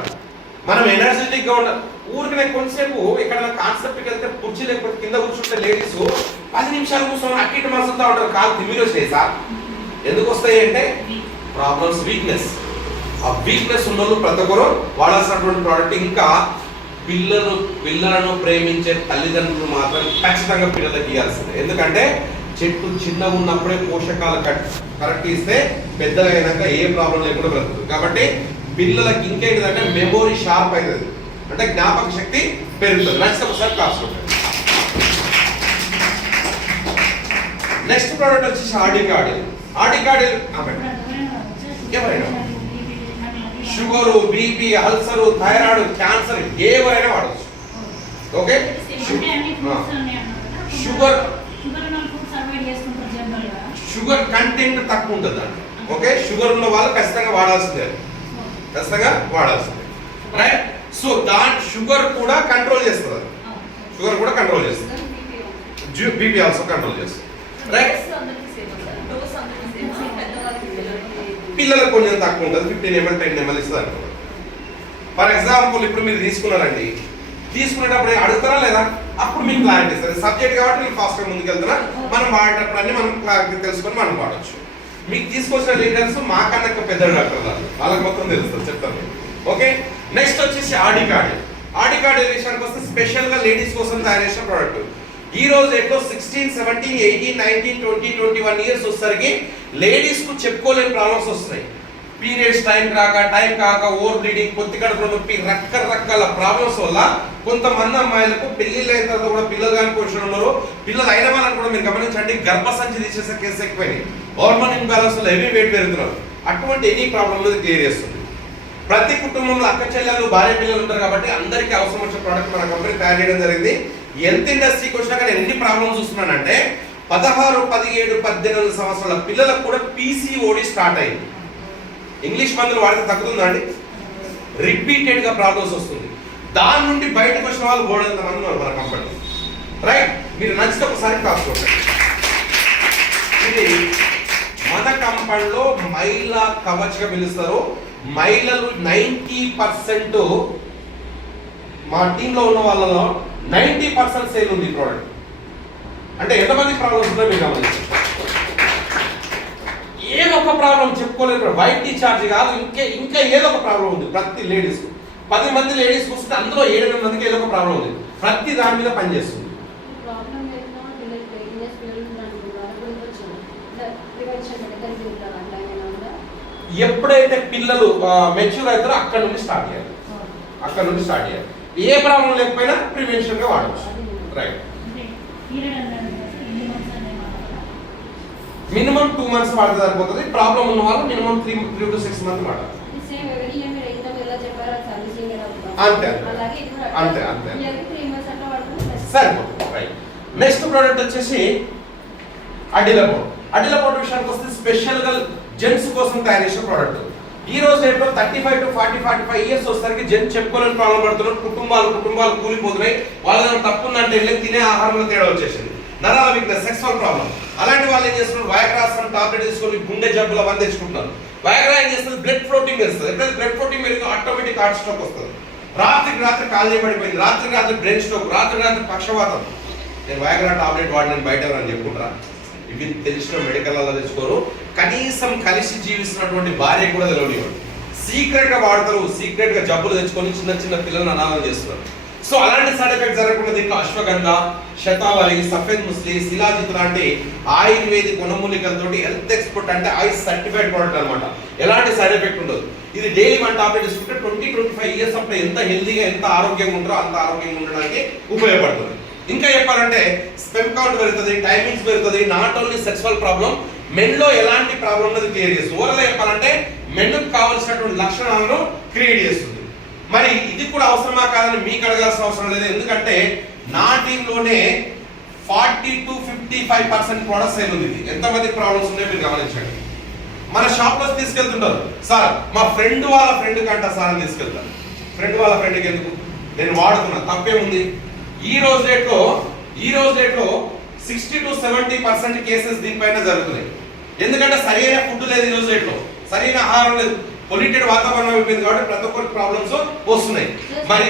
మనం ఎనర్జెటిక్ గా ఉండాలి. ఊరికి కొంచెంసేపు ఎక్కడైనా కాన్సెప్ట్కి వెళ్తే కుర్చీ లేకపోతే కింద కూర్చుంటే లేడీస్ 10 నిమిషాలు కూర్చొని అట్టి మసులుతా ఉంటారు, కాలు తిమ్మిరి వస్తాయి సార్. ఎందుకు వస్తాయి అంటే ప్రాబ్లమ్స్, వీక్నెస్. ఆ వీక్నెస్ ఉన్న వాళ్ళు ప్రతి ఒక్కరు వాడాల్సినటువంటి ప్రోడక్ట్. ఇంకా పిల్లలను ప్రేమించే తల్లిదండ్రులు మాత్రం ఖచ్చితంగా పిల్లలకి ఇవ్వాల్సిందే. ఎందుకంటే చెట్టు చిన్నగా ఉన్నప్పుడే పోషకాలు కరెక్ట్ ఇస్తే పెద్దగా అయినాక ఏ ప్రాబ్లం లేకుండా బ్రతుకుతుంది. కాబట్టి పిల్లలకి ఇంకేంటిదంటే మెమోరీ షార్ప్ అవుతుంది, అంటే జ్ఞాపక శక్తి పెరుగుతుంది. నెక్స్ట్ ఒకసారి క్లాస్ ఉంటుంది. నెక్స్ట్ ప్రోడక్ట్ వచ్చేసి ఆర్డికాడిల్. ఎవరైనా sugar, BP, ulcer, thyroid, cancer ఎవరైనా వాడచ్చు. ఓకే, షుగర్ కంటెంట్ తక్కువ ఉంటుంది అండి. ఓకే, షుగర్ ఉన్న వాళ్ళు ఖచ్చితంగా వాడాల్సిందే, రైట్. సో షుగర్ కూడా కంట్రోల్ చేస్తుంది, బీపీ ఆల్సో కంట్రోల్ చేస్తుంది, రైట్. పిల్లలకు కొంచెం తక్కువ ఉంటుంది, 15 ml 10 ml ఇస్తుంది అనుకోండి. ఫర్ ఎగ్జాంపుల్ ఇప్పుడు మీరు తీసుకున్నారండి, తీసుకునేటప్పుడు అడుగుతారా లేదా, అప్పుడు మీకు క్లారిటీ ఇస్తారు. సబ్జెక్ట్ కాబట్టి మీరు ఫాస్ట్గా ముందుకు వెళ్తారా, మనం వాడేటప్పుడు అన్ని మనం క్లారిటీ తెలుసుకొని మనం వాడచ్చు. మీకు తీసుకొచ్చిన లీడర్స్ మాకన్నా పెద్ద డాక్టర్ వాళ్ళకి మొత్తం తెలుస్తుంది, చెప్తాను. ఓకే, నెక్స్ట్ వచ్చేసి ఆర్డికాడిల్ విషయానికి వస్తే స్పెషల్ గా లేడీస్ కోసం తయారు చేసిన ప్రోడక్ట్. ఈ రోజు ఎట్లో 16, 17, 18, 19, 20, 21 ఇయర్స్ వచ్చేసరికి లేడీస్ కు చెప్పుకోలేని ప్రాబ్లమ్స్ వస్తున్నాయి. పీరియడ్స్ టైం కాక ఓవర్ బ్లీడింగ్, పొత్తి కడుపులో నొప్పి, రకరకాల ప్రాబ్లమ్స్ వల్ల కొంతమంది అమ్మాయిలకు పెళ్లిళ్ళు అయిన తర్వాత కూడా పిల్లలు కాని పొజిషన్ ఉన్నారు. పిల్లలు అయిన వాళ్ళని కూడా మీరు గమనించండి, గర్భసంచి తీసేసే కేసు ఎక్కువైనాయి. హార్మోన్ ఇంబ్యాలెన్స్ వల్ల హెవీ వెయిట్ పెరుగుతున్నారు. అటువంటి ఎనీ ప్రాబ్లమ్ అనేది క్లియర్ చేస్తుంది. ప్రతి కుటుంబంలో అక్క చెల్లెలు, భార్య పిల్లలు ఉంటారు కాబట్టి అందరికీ అవసరం వచ్చే ప్రోడక్ట్ మన కంపెనీ తయారు చేయడం జరిగింది. హెల్త్ ఇండస్ట్రీకి వచ్చినాక నేను ఎన్ని ప్రాబ్లమ్స్ చూస్తున్నానంటే 16, 17, 18 సంవత్సరాల పిల్లలకు కూడా PCOD స్టార్ట్ అయింది. ఇంగ్లీష్ మందులు వాడితే తగ్గుతుందా అండి? రిపీటెడ్ గా ప్రాబ్లమ్స్ వస్తుంది. దాని నుండి బయటకు వచ్చిన వాళ్ళు బోర్డంత మంది ఉన్నారు మన కంపెనీ, రైట్. మీరు నచ్చితే ఒకసారి కాసుకోండి. ఇది మన కంపెనీలో మహిళా కవచ్ గా పిలుస్తారు. మహిళలు 90% మా టీంలో ఉన్న వాళ్ళలో 90% సేల్ ఉంది ఈ ప్రోడక్ట్. అంటే ఎంతమంది ప్రాబ్లమ్స్ ఉన్నాయో మీరు గమనించండి. ఏదో ఒక ప్రాబ్లం చెప్పుకోలేదు, వైట్ డిశ్చార్జ్ కాదు, ఇంకా ఏదో ఒక ప్రాబ్లం ఉంది ప్రతి లేడీస్. 10 మంది లేడీస్ కూర్చుంటే అందులో 7 మందికి ఏదో ఒక ప్రాబ్లం ఉంది, ప్రతి దాని మీద పనిచేస్తుంది. ఎప్పుడైతే పిల్లలు మెచ్యూర్ అవుతారో అక్కడ నుండి స్టార్ట్ చేయాలి. ఏ ప్రాబ్లం లేకపోయినా ప్రివెన్షన్ గా వాడవచ్చు. రైట్. మినిమం 2 months వాడితే సరిపోతుంది. ప్రాబ్లం ఉన్న వాళ్ళు మినిమం 3 to 6 months వాడాలి. అంతే సరిపోతుంది. రైట్. నెక్స్ట్ ప్రోడక్ట్ వచ్చేసి అడిలపోర్ట్ విషయానికి వస్తే స్పెషల్ గా జెంట్స్ కోసం తయారు చేసిన ప్రోడక్ట్. ఈ రోజు రేట్లో 35 to 45 years వచ్చేసరికి జెంట్స్ చెప్పుకోలేని ప్రాబ్లం పడుతున్నారు. కుటుంబాలు కూలిపోతున్నాయి. వాళ్ళని తప్పుందంటే వెళ్ళి తినే ఆహారంలో తేడా వచ్చేసింది. నరాల వీక్నెస్, సెక్సువల్ ప్రాబ్లం. అలాంటి వాళ్ళు ఏం చేస్తున్నారు, వయాగ్రాస్ టాబ్లెట్ తీసుకొని గుండె జబ్బులు అవన్నీ తెచ్చుకుంటున్నారు. వయాగ్రా ఏం చేస్తుంది, బ్లడ్ ఫ్లోటింగ్ చేస్తుంది. ఎప్పుడైతే బ్లడ్ ఫ్లోటింగ్ పెరిగి ఆటోమేటిక్ హార్ట్ స్ట్రోక్ వస్తుంది. రాత్రి కాలు చేయబడిపోయింది, రాత్రి బ్రెయిన్ స్ట్రోక్, రాత్రి పక్షవాతం. నేను వయాగ్రా టాబ్లెట్ వాడిని బయట ఎవరని చెప్పుకుంటారా? ఇవి తెలిసిన మెడికల్లో తెచ్చుకోరు. కనీసం కలిసి జీవిస్తున్నటువంటి భార్య కూడా తెలియనివ్వండి. సీక్రెట్ గా వాడతారు, సీక్రెట్ గా జబ్బులు తెచ్చుకొని చిన్న పిల్లలను అనాథం చేస్తున్నారు. సో అలాంటి సైడ్ ఎఫెక్ట్ జరగకుండా దీంట్లో అశ్వగంధ, శతావరి, సఫేద్ ముస్లి, శిలాజిత్ లాంటి ఆయుర్వేదిక్ వనమూలికలతో హెల్త్ ఎక్స్పర్ట్ అంటే ఐస్ సర్టిఫైడ్ ప్రోడక్ట్ అనమాట. ఎలాంటి సైడ్ ఎఫెక్ట్ ఉండదు. ఇది డైలీ 1 టాబ్లెట్ తీసుకుంటే 20-25 years అప్పుడు ఎంత హెల్తీగా ఎంత ఆరోగ్యంగా ఉంటారో అంత ఆరోగ్యంగా ఉండడానికి ఉపయోగపడుతుంది. ఇంకా చెప్పాలంటే స్పెమ్ కౌంట్ పెరుగుతుంది, టైమింగ్స్ పెరుగుతుంది. నాట్ ఓన్లీ సెక్సువల్ ప్రాబ్లం, మెన్లో ఎలాంటి ప్రాబ్లం ఉన్నది క్లియర్ చేస్తుంది. ఓవరాల్ చెప్పాలంటే మెన్కు కావాల్సినటువంటి లక్షణాలను క్రియేట్ చేస్తుంది. మరి ఇది కూడా అవసరమా కాదని మీకు అడగాల్సిన అవసరం లేదు. ఎందుకంటే నా టీంలోనే 40 to 55% ప్రొడక్ట్ సేల్ ఉంది. ఇది ఎంతమంది ప్రాబ్లమ్స్ ఉన్నాయో మీరు గమనించండి. మన షాప్ లో తీసుకెళ్తుంటారు, సార్ మా ఫ్రెండ్ వాళ్ళ ఫ్రెండ్ కంట సార్ అని తీసుకెళ్తారు. ఫ్రెండ్ వాళ్ళ ఫ్రెండ్కి ఎందుకు, నేను వాడుతున్నా, తప్పే ఉంది. ఈ రోజు రేట్లో 60 to 70% కేసెస్ దీనిపైన జరుగుతున్నాయి. ఎందుకంటే సరైన ఫుడ్ లేదు, ఈ రోజు రేట్లో సరైన ఆహారం లేదు, పొల్యూటెడ్ వాతావరణం అయిపోయింది. కాబట్టి ప్రతి ఒక్కరికి ప్రాబ్లమ్స్ వస్తున్నాయి. మరి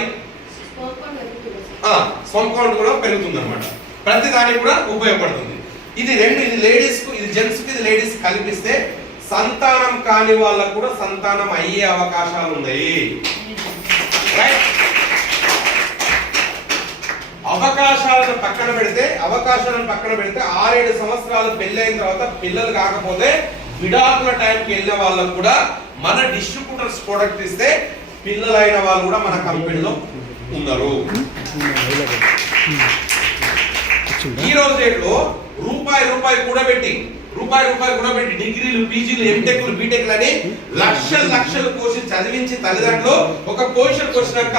స్పర్మ్ కౌంట్ కూడా పెరుగుతుంది అనమాట. ప్రతి దానికి కూడా ఉపయోగపడుతుంది. ఇది లేడీస్ కు, ఇది జెంట్స్ కు, ఇది లేడీస్ కల్పిస్తే సంతానం కాని వాళ్ళకు కూడా సంతానం అయ్యే అవకాశాలు ఉన్నాయి. రైట్. అవకాశాలను పక్కన పెడితే 6-7 సంవత్సరాలు పెళ్లి అయిన తర్వాత పిల్లలు కాకపోతే విడాకుల టైంకి వెళ్ళిన వాళ్ళకు కూడా మన డిస్ట్రిబ్యూటర్స్ ప్రొడక్ట్ ఇస్తే పిల్లలైన వాళ్ళు కూడా మన కంపెనీలో ఉన్నారు. ఈ రోజు రేట్లో రూపాయి కూడబెట్టి డిగ్రీలు, పీజీలు, ఎంటెక్లు, బీటెక్లు అని లక్షలు కోసి చదివించి తల్లిదండ్రులు ఒక పొజిషన్కి వచ్చినాక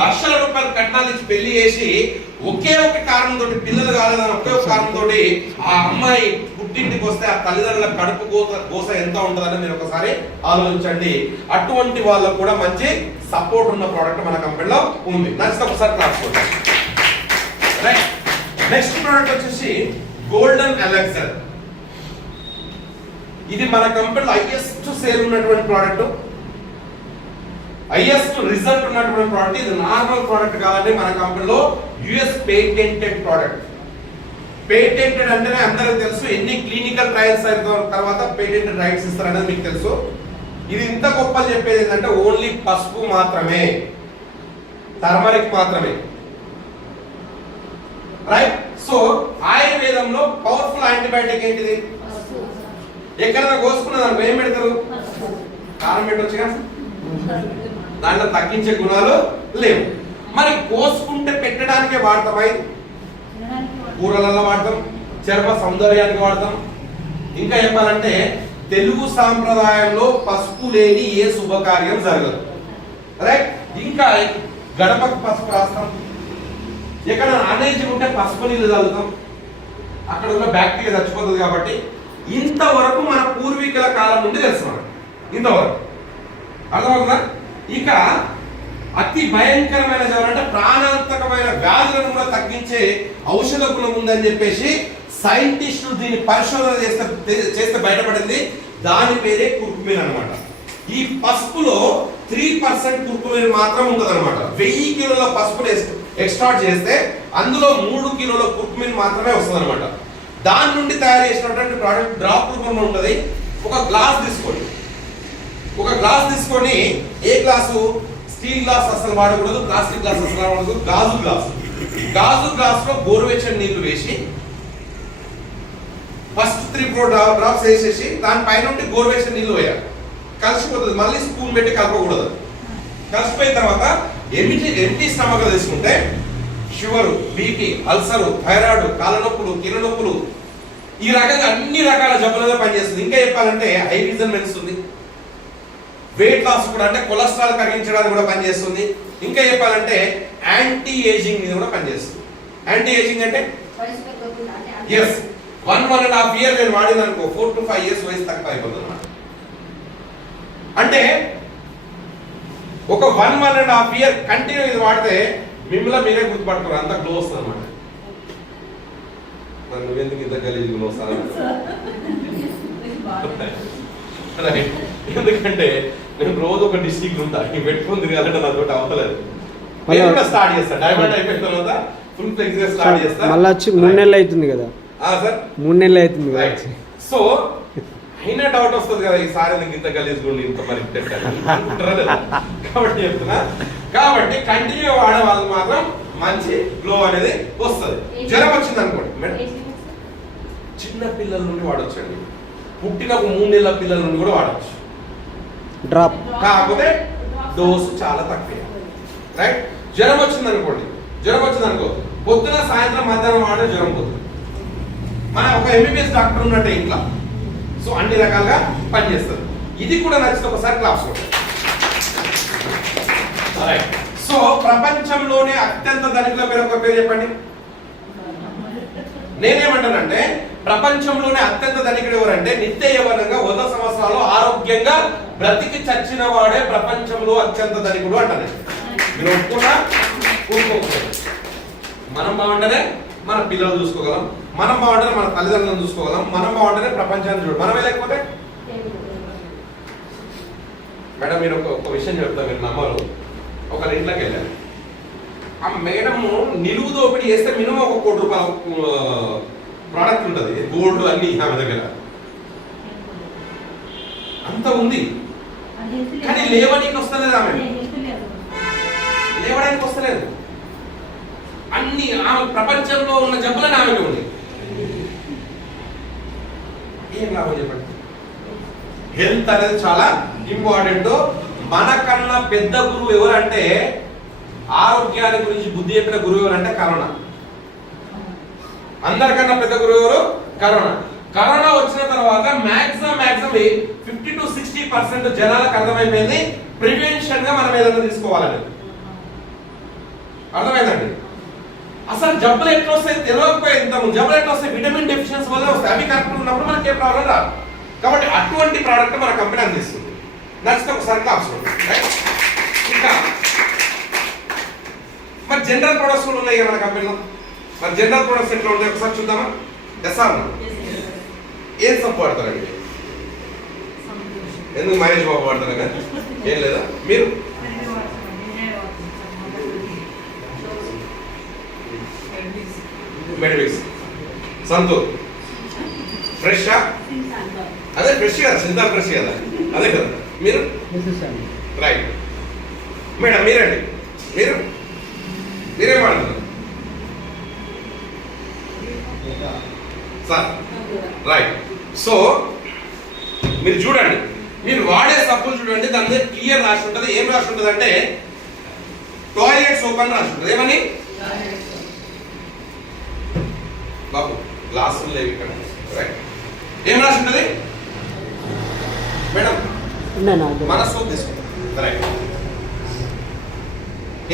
లక్షల రూపాయలు కట్నాలు ఇచ్చి పెళ్లి చేసి ఒకే ఒక కారణంతో పిల్లలు కాలేదని ఒకే ఒక కారణంతో ఆ అమ్మాయి పుట్టింటికి వస్తే ఆ తల్లిదండ్రుల కడుపు కోస ఎంత ఉంటుందని మీరు ఒకసారి ఆలోచించండి. అటువంటి వాళ్ళకు కూడా మంచి సపోర్ట్ ఉన్న ప్రోడక్ట్ మన కంపెనీలో ఉంది. నెక్స్ట్ ఒకసారి క్లాస్ చూద్దాం. రైట్. నెక్స్ట్ ప్రోడక్ట్ వచ్చేసి గోల్డెన్ ఎలెక్సర్. ఇది మన కంపెనీలో హైయెస్ట్ సేల్ ఉన్నటువంటి ప్రోడక్ట్, హైయెస్ట్ రిజల్ట్ ఉన్నటువంటి ప్రోడక్ట్. ఇది నార్మల్ ప్రోడక్ట్ కాదండి, మన కంపెనీలో యుఎస్ పేటెంటెడ్ ప్రోడక్ట్. పేటెంటెడ్ అంటేనే అందరికీ తెలుసు, ఎన్ని క్లినికల్ ట్రయల్స్ అయిన తర్వాత పేటెంటెడ్ రైట్స్ ఇస్తారనేది మీకు తెలుసు. ఇది ఇంత గొప్పలు చెప్పేది ఏంటంటే ఓన్లీ పసుపు మాత్రమే, టర్మరిక్ మాత్రమే. రైట్. సో ఆయుర్వేదంలో పవర్ఫుల్ యాంటీబయాటిక్ ఏంటిది? ఎక్కడైనా కోసుకున్న దానికి ఏం పెడతారు? కారం పెట్టొచ్చుగా, దాంట్లో తగ్గించే గుణాలు లేవు. మరి కోసుకుంటే పెట్టడానికే వాడతామై, కూరలలో వాడతాం, చర్మ సౌందర్యానికి వాడతాం. ఇంకా చెప్పాలంటే తెలుగు సాంప్రదాయంలో పసుపు లేని ఏ శుభకార్యం జరగదు. రైట్. ఇంకా గడపకు పసుపు రాస్తాం, ఎక్కడ అనేజీ ఉంటే పసుపు నీళ్ళు చల్లుతాం, అక్కడ ఉన్న బ్యాక్టీరియా చచ్చిపోతుంది. కాబట్టి ఇంతవరకు మన పూర్వీకుల కాలం నుండి తెలుసు మనకు, ఇంతవరకు అర్థమవుతుందా? ఇక అతి భయంకరమైన అంటే ప్రాణాంతకమైన వ్యాధులను కూడా తగ్గించే ఔషధ గుణం ఉందని చెప్పేసి సైంటిస్టులు దీన్ని పరిశోధన చేస్తే బయటపడింది. దాని పేరే కుర్కుమిన్ అనమాట. ఈ పసుపులో 3% కుర్కుమిన్ మాత్రం ఉంటుంది అనమాట. 1000 కిలోల పసుపుని ఎక్స్ట్రాక్ట్ చేస్తే అందులో 3 కిలోల కుర్కుమిన్ మాత్రమే వస్తుంది అనమాట. దాని నుండి తయారు చేసినటువంటి ప్రోడక్ట్ డ్రాప్ రూపంలో ఉంటుంది. ఒక గ్లాస్ తీసుకోండి, ఒక గ్లాస్ తీసుకొని, ఏ గ్లాసు? స్టీల్ గ్లాస్ అసలు వాడకూడదు, ప్లాస్టిక్ గ్లాస్ అసలు వాడకూడదు, గాజు గ్లాస్. గాజు గ్లాస్ లో గోరువెచ్చని నీళ్లు వేసి ఫస్ట్ 3-4 డ్రాప్స్ వేసేసి దానిపైన ఉండి గోరువెచ్చని నీళ్లు వేయాలి. కలిసిపోతుంది, మళ్ళీ స్పూన్ పెట్టి కలపకూడదు. కలిసిపోయిన తర్వాత ఎంటీ స్టమక్ తీసుకుంటే షుగర్, బీపీ, అల్సరు, థైరాయిడ్, కాళ్ళ నొప్పులు, కీళ్ళ నొప్పులు, ఈ రకంగా అన్ని రకాల జబ్బులుగా పనిచేస్తుంది. ఇంకా చెప్పాలంటే హై విజన్ పెంచుతుంది, వెయిట్ లాస్ కూడా, అంటే కొలెస్ట్రాల్ కరిగించడానికి కూడా పనిచేస్తుంది. ఇంకా చెప్పాలంటే యాంటీ ఏజింగ్ మీద కూడా పనిచేస్తుంది. యాంటీ ఏజింగ్ అంటే ఎస్, 1.5 year నేను వాడిన అనుకో 4 to 5 years వయసు తక్కువ అయిపోతుంది అన్నమాట. అంటే ఒక 1.5 year కంటిన్యూ ఇది వాడితే మిమ్మల్ని మీరే గుర్తుపట్టుకోరు, అంత గ్లో వస్తుంది అనమాట. నువ్వెందుకు ఇంత గలీజ్ గ్లో వస్తాను? ఎందుకంటే నేను రోజు ఒక డిస్ట్రిక్ట్ ఉంటా, పెట్టుకుని తిరగాలంటే నా తోటి అవతలేదు. స్టార్ట్ చేస్తా, డైవర్ట్ అయిపోయిన తర్వాత ఫుల్ ఫ్లెక్స్ గా స్టార్ట్ చేస్తా. మళ్ళీ వచ్చి 3 నెలలు అవుతుంది కదా సార్, 3 నెలలు అవుతుంది కదా. సో అయినా డౌట్ వస్తుంది కదా, ఈసారి ఎందుకు ఇంత గలీజ్ గుండి ఇంత మరి కాబట్టి చెప్తున్నా. కాబట్టి కంటిన్యూ వాడే వాళ్ళు మాత్రం మంచి గ్లో అనేది వస్తుంది. జ్వరం వచ్చింది అనుకోండి మేడం, చిన్న పిల్లల నుండి వాడొచ్చండి, పుట్టిన 3 నెలల పిల్లల నుండి కూడా వాడచ్చు. డ్రాప్ కాకపోతే డోసు చాలా తక్కువ. రైట్, జ్వరం వచ్చింది అనుకో, పొద్దున సాయంత్రం మధ్యాహ్నం వాడే జ్వరం పోతుంది. మన ఒక ఎంబీబీఎస్ డాక్టర్ ఉన్నట్టే ఇంట్లో. సో అన్ని రకాలుగా పనిచేస్తుంది. ఇది కూడా నచ్చితే ఒకసారి క్లాస్. సో ప్రపంచంలోనే అత్యంత ధనికుల పేరు ఒక పేరు చెప్పండి. నేనేమంటానంటే ప్రపంచంలోనే అత్యంత ధనికుడు ఎవరంటే నిత్య యవ్వనంగా 100 సంవత్సరాలు ఆరోగ్యంగా బ్రతికి చచ్చిన వాడే ప్రపంచంలో అత్యంత ధనికుడు అంటారు. మీరు ఒప్పుకున్నా మనం బాగుంటేనే మన పిల్లలు చూసుకోగలం, మనం బాగుంటేనే మన తల్లిదండ్రులను చూసుకోగలం, మనం బాగుంటేనే ప్రపంచాన్ని చూడ. మనమే లేకపోతే మేడం మీరు ఒక విషయం చెప్తా, మీరు నమ్మరు. ఒక ఇంట్లోకి వెళ్ళారు, ఆ మేడము నిలువు దోపిడీ చేస్తే మినిమం ఒక ₹1,00,00,000 ప్రోడక్ట్ ఉంటుంది, గోల్డ్ అన్ని ఆమె దగ్గర అంత ఉంది. కానీ లేవడానికి వస్తలేదు, ఆమె లేవడానికి వస్తలేదు. అన్ని ఆమె ప్రపంచంలో ఉన్న జబ్బులని ఆమెకు ఉంది. ఏం లాభం చెప్పండి? హెల్త్ అనేది చాలా ఇంపార్టెంట్. మనకన్నా పెద్ద గురువు ఎవరంటే, ఆరోగ్యాన్ని గురించి బుద్ధి చెప్పిన గురువు ఎవరంటే కరోనా. అందరికన్నా పెద్ద గురువు ఎవరు? కరోనా. కరోనా వచ్చిన తర్వాత మాక్సిమం 50 to 60% జనాలకు అర్థమైపోయింది ప్రివెన్షన్ గా మనం ఏదైనా తీసుకోవాలని. అర్థమైందండి? అసలు జబ్బులు ఎట్లా వస్తాయి తెలియకపోయింది. జబ్బులు ఎట్లా వస్తాయి? విటమిన్ డెఫిషియన్సీ వల్ల వస్తాయి. అవి కరెక్ట్ ఉన్నప్పుడు మనకి ఏ ప్రాబ్లం రాదు. కాబట్టి అటువంటి ప్రోడక్ట్ మన కంపెనీ అందిస్తుంది. నచ్చితే ఒకసారి అవసరం. ఇంకా మరి జనరల్ ప్రొడక్ట్స్ కూడా ఉన్నాయి కదా మన కంపెనీలో. మరి జనరల్ ప్రొడక్ట్స్ ఎట్లా ఉంటాయి ఒకసారి చూద్దామా? ఎస్ఆర్ ఏం సబ్బు వాడతారండి? ఎందుకు మహేష్ బాబు వాడతారు కదా, ఏం లేదా? మీరు మెడివిక్స్, సంతూర్, ఫ్రెష్, అదే ఫ్రెష్ కదా, సింథాల్ ఫ్రెష్ కదా, అదే కదా. మీరు రైట్ మేడం, మీరండి, మీరేం వాడుతున్నారు సార్? రైట్. సో మీరు చూడండి, మీరు వాడే సబ్బులు చూడండి, దాని మీద క్లియర్ రాసి ఉంటుంది. ఏం రాసి ఉంటుంది అంటే టాయిలెట్ సోప్ అని రాసి ఉంటుంది. ఏమని బాబు గ్లాసులు లేవు ఇక్కడ. రైట్, ఏం రాసి ఉంటుంది మేడం? మన సోప్ తీసుకుంటాం. రైట్,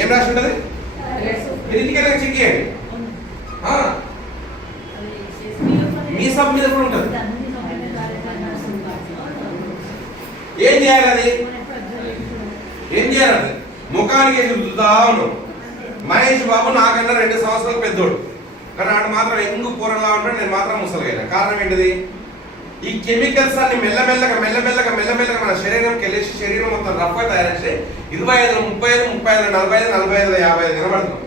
ఏం రాసి ఉంటుంది? మీరు ఇంటికి చెక్ చేయండి. మీ సబ్ మీద కూడా ఉంటుంది. ఏం చేయాలి? ముఖానికి రుద్దుతా ఉన్నాం. మహేష్ బాబు నాకన్నా 2 సంవత్సరాలు పెద్దోడు, కానీ ఆడు మాత్రం ఎందుకు పూరలా ఉంటాడు, నేను మాత్రం ముసలిగా. కారణం ఏంటిది? ఈ కెమికల్స్ అన్ని మెల్లమెల్లగా మన శరీరంకి వెళ్ళేసి శరీరం మొత్తం రఫ్గా తయారేసి 25, 35, 35, 45, 45, 55 కనబడుతున్నాం.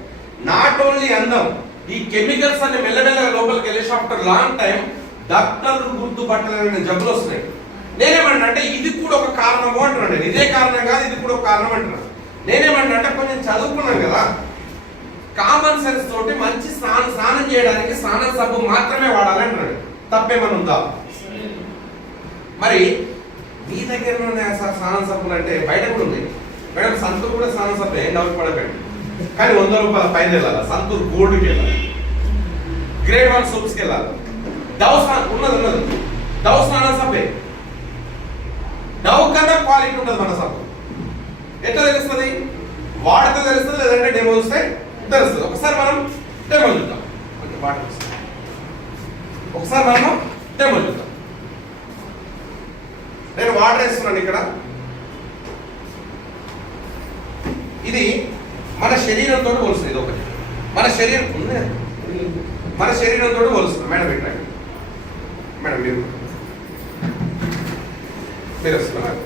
నాట్ ఓన్లీ అందం, ఈ కెమికల్స్ అన్ని మెల్లమెల్లగా లోపలికి వెళ్ళేసి ఆఫ్టర్ లాంగ్ టైం డాక్టర్లు గుర్తుపట్టలేని జబ్బులు వస్తున్నాయి. నేనేమంటున్నా అంటే ఇది కూడా ఒక కారణము అంటున్నాను. నేను ఇదే కారణం కాదు, ఇది కూడా ఒక కారణం అంటున్నాను. నేనేమంటున్నా అంటే కొంచెం చదువుకున్నాను కదా, కామన్ సెన్స్ తోటి మంచి స్నానం చేయడానికి స్నానం సబ్బు మాత్రమే వాడాలి అంటున్నాడు. తప్పేమన్నా ఉందా? మరి మీ దగ్గర ఉన్నాయి సార్ స్నానం సబ్బులు అంటే బయట కూడా ఉన్నాయి మేడం. సంతూర్ కూడా స్నానం సబ్బు, ఏం డౌట్ పడకండి. కానీ 100 రూపాయల పైన వెళ్ళాలి. సంతూర్ గోల్డ్కి వెళ్ళాలి, గ్రేడ్ 1 సోప్స్కి వెళ్ళాలి. డవ్ ఉన్నది డవ్ స్నానం సబ్బే. డవ్ కన్నా క్వాలిటీ ఉంటుంది మన సబ్బు. ఎట్లా తెలుస్తుంది? వాడితే తెలుస్తుంది, లేదంటే డెమో చూస్తే తెలుస్తుంది. ఒకసారి మనం డెమో చూద్దాం. ఒకసారి మనం డెమో చూద్దాం. నేను వాటర్ వేస్తున్నాను ఇక్కడ. ఇది మన శరీరంతో పోలుస్తుంది. ఇది ఒకటి మన శరీరంతో పోలుస్తుంది. మేడం పెట్టండి. మేడం మీరు వస్తున్నారు.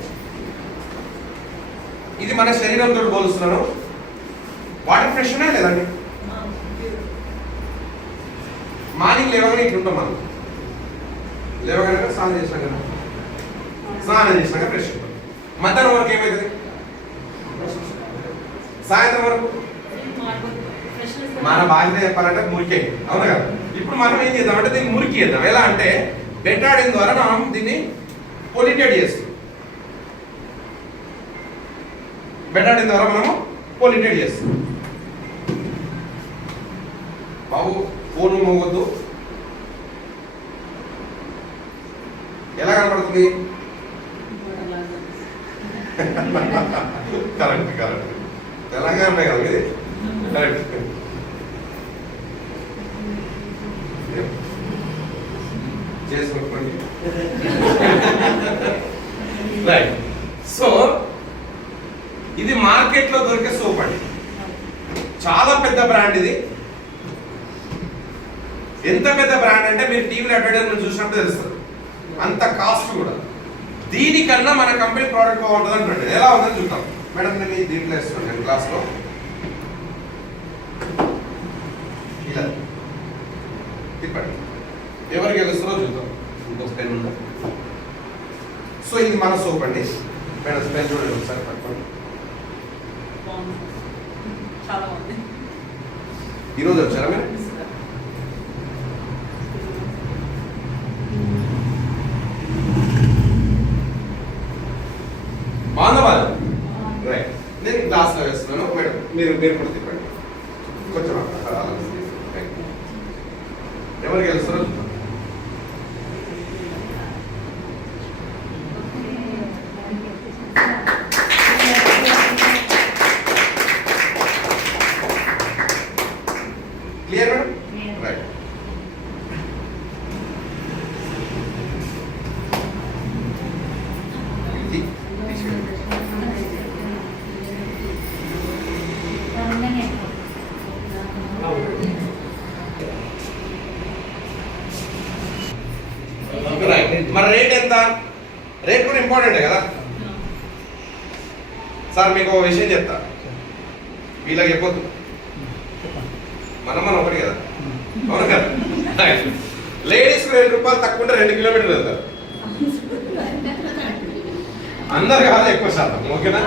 ఇది మన శరీరంతో పోలుస్తున్నాను. వాటర్ ఫ్రెష్ ఉన్నాయా లేదండి? మార్నింగ్ లేవగానే ఇట్లా ఉంటాం మనం. లేవగానే స్నానం చేసినాం కదా, స్నానం చేసినాక ఫ్రెష్ ఉంటాం. మధ్యాహ్నం వరకు ఏమవుతుంది? సాయంత్రం వరకు మన బాధ్యత చెప్పాలంటే మురికి, అవునా కదా? ఇప్పుడు మనం ఏం చేద్దాం అంటే దీన్ని మురికి చేద్దాం. ఎలా అంటే బెటాడిన్ ద్వారా మనం దీన్ని పొల్యూటెడ్ చేస్తాం. బెటాడిన్ ద్వారా మనము పొల్యూటెడ్ చేస్తాం. బాబు ఫోన్ మోగొద్దు. ఎలా కనపడుతుంది? కరెక్ట్. తెలంగాణ కదా ఇది. కరెక్ట్. చేసుకోండి. రైట్. సో ఇది మార్కెట్ లో దొరికే సోప్ అండి. చాలా పెద్ద బ్రాండ్ ఇది. ఎంత పెద్ద బ్రాండ్ అంటే మీరు టీవీలో అడ్వర్టైజ్మెంట్ చూసినప్పుడు తెలుస్తుంది. అంత కాస్ట్ కూడా. దీనికన్నా మన కంపెనీ ప్రోడక్ట్ బాగుంటుంది అంటున్నాడు. ఎలా ఉందని చూద్దాం. మేడం నేను దీంట్లో వేస్తున్నాను. నేను క్లాస్లో ఇలా తిప్పండి. ఎవరికి గెలుస్తారో చూద్దాం. ఇంకో స్పెన్ ఉందా? సో ఇది మన సోప్ అండి. మేడం స్పెన్ చూడండి ఒకసారి పట్టుకోండి. ఈరోజు వచ్చారా మీరు? బాగుందా? రైట్. నేను గ్లాస్లో వేస్తున్నాను. మేడం మీరు కూడా తిప్పండి కొంచెం. ఎవరికి గెలుస్తారో చూద్దాం. Clear madam? రైట్. మరి రేట్ ఎంత? రేట్ కూడా ఇంపార్టెంట్ కదా సార్. మీకు ఒక విషయం చెప్తా, వీళ్ళకి చెప్పొద్దు. మనం ఒకటి కదా, అవును కదా? లేడీస్ 2 రూపాయలు తక్కువ ఉంటే 2 కిలోమీటర్లు వెళ్తారు. అందరు కాదు, ఎక్కువ శాతం. ఓకేనా?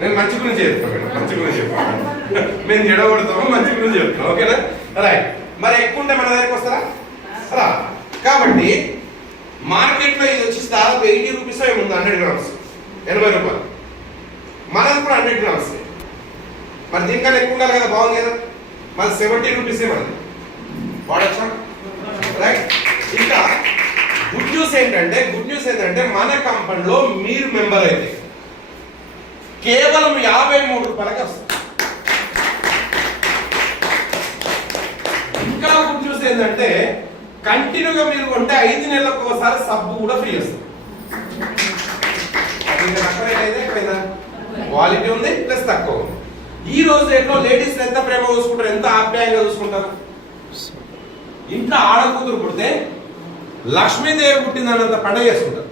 నేను మంచి గురించి చెప్తాను మేడం. మంచి గురించి చెప్పాను. మేము చెడగొడతాము, మంచి గురించి చెప్తాం. ఓకేనా? రైట్. మరి ఎక్కువ ఉంటే మన దగ్గరికి వస్తారా? రా. కాబట్టి మార్కెట్లో ఇది వచ్చి దాదాపు 80 రూపీస్ ఏముంది. 100 గ్రామ్స్ 80 రూపాయలు. మనది కూడా 100 గ్రామ్స్. మరి దీనికన్నా ఎక్కువ ఉండాలి కదా. బాగుంది కదా. మరి 70 రూపీసే మనది. వాడచ్చా? రైట్. ఇంకా గుడ్ న్యూస్ ఏంటంటే మన కంపెనీలో మీరు మెంబర్ అయితే కేవలం 53 రూపాయలకి వస్తుంది. ఇంకా గుడ్ న్యూస్ ఏంటంటే కంటిన్యూగా మీరు కొంటే 5 నెలలకు ఒకసారి సబ్బు కూడా ఫ్రీ వస్తుంది. క్వాలిటీ ఉంది ప్లస్ తక్కువ ఉంది. ఈ రోజు రేట్లో లేడీస్ ఎంత ప్రేమ చూసుకుంటారు, ఎంత ఆప్యాయంగా చూసుకుంటారు. ఇంట్లో ఆడకూతురు పుడితే లక్ష్మీదేవి పుట్టిందన్నంత పండుగ చేసుకుంటారు.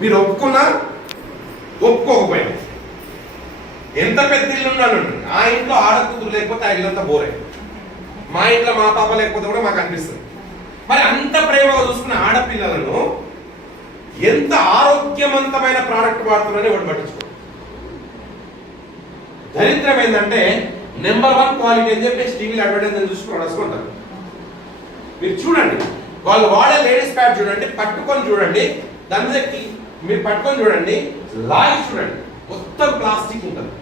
మీరు ఒప్పుకున్నా ఒప్పుకోకపోయినా ఎంత పెద్ద ఇల్లు ఉన్నాను, ఆ ఇంట్లో ఆడకూతురు లేకపోతే ఆ ఇల్లంతా బోరే. మా ఇంట్లో మా పాప లేకపోతే కూడా మాకు అనిపిస్తుంది. మరి అంత ప్రేమగా చూసుకున్న ఆడపిల్లలను ఎంత ఆరోగ్యవంతమైన ప్రోడక్ట్ వాడుతున్నారని ఎవరు పట్టించుకో. దరిద్రం ఏంటంటే నెంబర్ 1 క్వాలిటీ అని చెప్పేసి టీవీలో అడ్వర్టైజ్మెంట్ చూసుకుని రాసుకుంటారు. మీరు చూడండి, వాళ్ళు వాడే లేడీస్ ప్యాడ్ చూడండి, పట్టుకొని చూడండి, దాని మీద మీరు పట్టుకొని చూడండి, లాగి చూడండి, మొత్తం ప్లాస్టిక్ ఉంటుంది.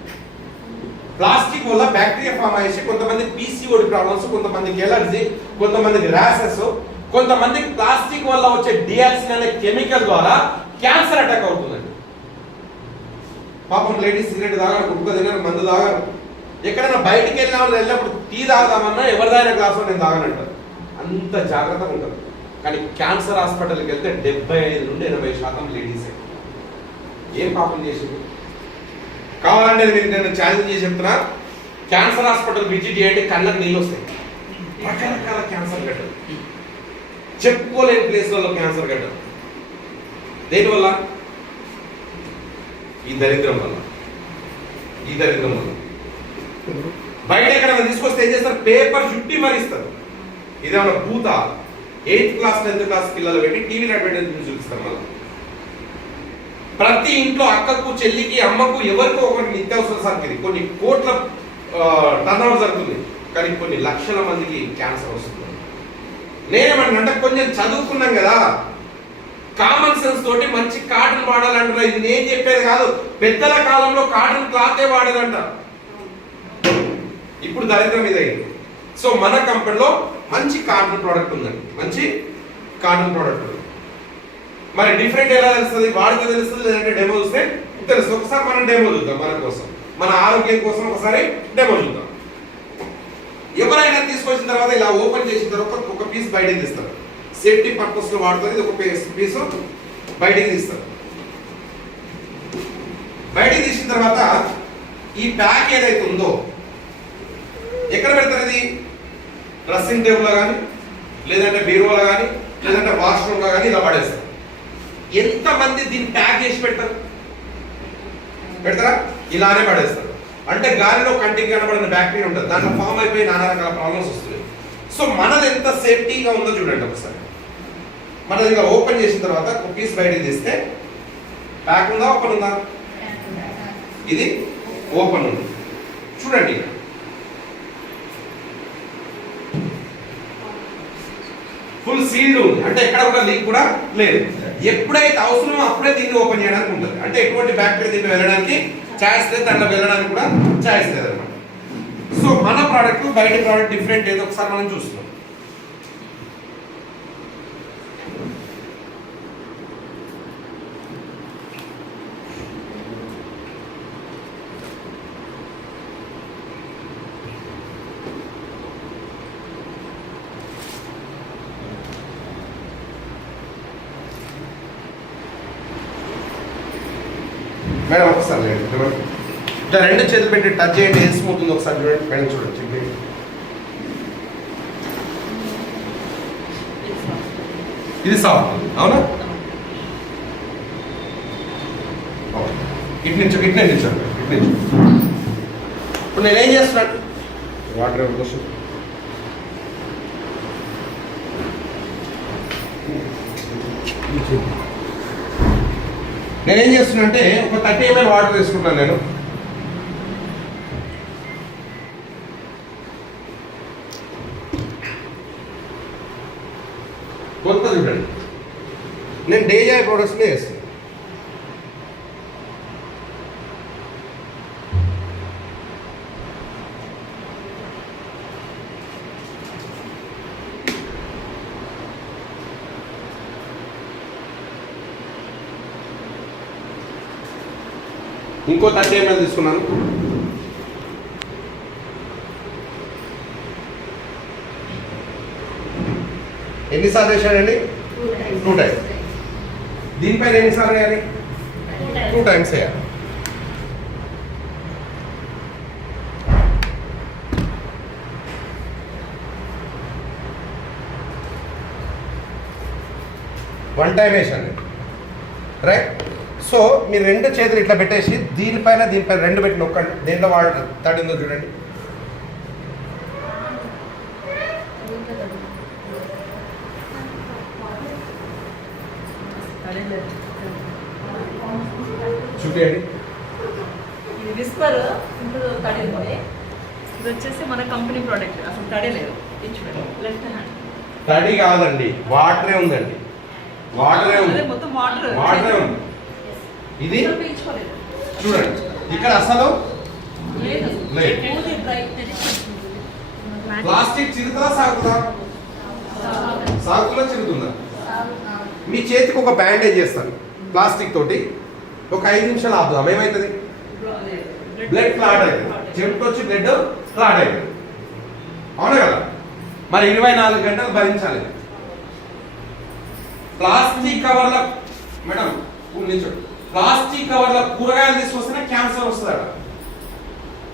ప్లాస్టిక్ వల్ల బ్యాక్టీరియా ఫామ్ అయ్యేసి కొంతమంది పీసీఓడి ప్రాబ్లమ్స్, కొంతమందికి ఎలర్జీ, కొంతమందికి ర్యాషెస్, కొంతమందికి ప్లాస్టిక్ వల్ల వచ్చే డియాక్సిన్ అనే కెమికల్ ద్వారా క్యాన్సర్ అటాక్ అవుతుందండి. పాపం లేడీస్ సిగరెట్ తాగారు, కుక్క తినరు, మందు తాగారు. ఎక్కడైనా బయటికి వెళ్ళినప్పుడు టీ తాగుదామన్నా ఎవరిదైనా గ్లాసు నేను తాగనంటారు. అంత జాగ్రత్తగా ఉంటారు. కానీ క్యాన్సర్ హాస్పిటల్కి వెళ్తే 75 నుండి 80% లేడీసే. ఏం పాపం చేసింది? కావాలంటే నేను ఛాలెంజ్ చేసి చెప్తున్నా, క్యాన్సర్ హాస్పిటల్ విజిట్ చేయండి, కళ్ళకు నీళ్ళు వస్తాయి. రకరకాల క్యాన్సర్ గడ్డలు, చెప్పుకోలేని ప్లేస్లలో క్యాన్సర్ గడ్డలు. దేనివల్ల? ఈ దరిద్రం వల్ల. ఈ దరిద్రం వల్ల బయట ఎక్కడైనా తీసుకొస్తే ఏం చేస్తారు? పేపర్ చుట్టి మరిస్తారు. ఇదేమన్నా పూత? 8th క్లాస్ 10th క్లాస్ పిల్లలు పెట్టి టీవీలో అడ్వర్టైజ్మెంట్ చూపిస్తారు. మళ్ళీ ప్రతి ఇంట్లో అక్కకు, చెల్లికి, అమ్మకు, ఎవరికో ఒకరికి నిత్యావసర సరుకులు కొన్ని కోట్ల టర్నోవర్ జరుగుతుంది, కానీ కొన్ని లక్షల మందికి క్యాన్సర్ వస్తుంది. నేనేమంటే కొంచెం చదువుకున్నాం కదా, కామన్ సెన్స్ తోటి మంచి కాటన్ వాడాలంటారు. ఇది నేను చెప్పేది కాదు, పెద్దల కాలంలో కాటన్ క్లాతే వాడేదంట. ఇప్పుడు దరిద్రం ఇదైంది. సో మన కంపెనీలో మంచి కాటన్ ప్రోడక్ట్ ఉందండి, మంచి కాటన్ ప్రోడక్ట్ ఉంది. మరి డిఫరెంట్ ఎలా తెలుస్తుంది? వాడితే తెలుస్తుంది, లేదంటే డెమో చూస్తే తెలుస్తుంది. ఒకసారి మనం డెమో చూద్దాం, మన కోసం, మన ఆరోగ్యం కోసం ఒకసారి డెమో చూద్దాం. ఎవరైనా తీసుకొచ్చిన తర్వాత ఇలా ఓపెన్ చేసిన తర్వాత ఒక పీస్ బయటకి తీస్తారు. సేఫ్టీ పర్పస్ లో వాడుతారు. ఇది ఒక పీస్ బయటికి తీస్తారు. బయటికి తీసిన తర్వాత ఈ ప్యాక్ ఏదైతే ఉందో ఎక్కడ పెడతారు? ఇది డ్రెస్సింగ్ టేబుల్లో కానీ, లేదంటే బీరువాలో కానీ, లేదంటే వాష్రూమ్లో కానీ ఇలా పడేస్తారు. ఎంతమంది దీన్ని ప్యాక్ చేసి పెడతారా? ఇలానే పడేస్తారు. అంటే గాలిలో కంటికి కనబడిన బ్యాక్టీరియా ఉంటుంది, దాంట్లో ఫామ్ అయిపోయి నానా రకాల ప్రాబ్లమ్స్ వస్తున్నాయి. సో మనది ఎంత సేఫ్టీగా ఉందో చూడండి ఒకసారి. మనది ఇంకా ఓపెన్ చేసిన తర్వాత ఒక పీస్ బయటకు తీస్తే ప్యాక్ ఉందా, ఓపెన్ ఉందా? ఇది ఓపెన్ ఉంది. చూడండి, ఫుల్ సీల్డ్ ఉంది. అంటే ఎక్కడ కూడా లీక్ కూడా లేదు. ఎప్పుడైతే అవసరమో అప్పుడే దీన్ని ఓపెన్ చేయడానికి ఉంటుంది. అంటే ఎటువంటి బ్యాక్టీరియా దీన్ని వెళ్ళడానికి ఛాయిస్ లేదు, దాంట్లో వెళ్ళడానికి కూడా ఛాయిస్ లేదు అనమాట. సో మన ప్రోడక్ట్ బయట ప్రోడక్ట్ డిఫరెంట్ ఏదో ఒకసారి మనం చూస్తున్నాం. మేడం ఒకసారి ఇట్లా 2 చేతులు పెట్టి టచ్ చేయండి, ఏం స్మూత్ ఉంది ఒకసారి చూడండి. మేడం చూడండి, చెప్పండి. ఇది సాఫ్ట్, అవునా? ఇటు నుంచి ఇప్పుడు నేనేం చేస్తున్నాను? వాటర్ కోసం నేనేం చేస్తున్నా అంటే ఒక 30 ml వాటర్ తీసుకుంటాను నేను. కొత్త చూడండి, నేను డేజాయ్ ప్రొడక్ట్స్నే వేస్తాను. ఇంకో 30 ml తీసుకున్నాను. ఎన్నిసార్లు వేసాడండి? 2 times. దీనిపైన ఎన్నిసార్లు వేయాలి? 2 times వేయాలి. వన్ టైం వేసాను, రైట్? సో మీరు రెండు చేతులు ఇట్లా పెట్టేసి దీనిపైన రెండు పెట్టి నొక్కండి. దేంట్లో తడిందో చూడండి. చూపించండి. ఇది విస్పర్ ఇంట్లో తడిపోయి, ఇది వచ్చేసి మన కంపెనీ ప్రోడక్ట్, అసలు తడి లేదు. లెఫ్ట్ హ్యాండ్ తడి కాదండి, వాటరే ఉందండి. వాటరే ఉంది, మొత్తం వాటర్ వాటరే ఉంది. ఇది చూడండి, ఇక్కడ అసలు ప్లాస్టిక్ చిరుతుందా సాగుతుందా? సాగుతుందా చిరుతుందా? మీ చేతికి ఒక బ్యాండేజ్ చేస్తాను ప్లాస్టిక్ తోటి, ఒక 5 నిమిషాలు ఆపుదాం. ఏమవుతుంది? బ్లడ్ క్లాట్ అవుతుంది. చెమట వచ్చి బ్లడ్ క్లాట్ అవుతుంది. అవునా కదా? మరి 24 గంటలు భరించాలి. ప్లాస్టిక్ కవర్ల మేడం నిల్చోండి. ప్లాస్టిక్ కవర్ల కూరగాయలు తీసుకొస్తేనే క్యాన్సర్ వస్తుందట.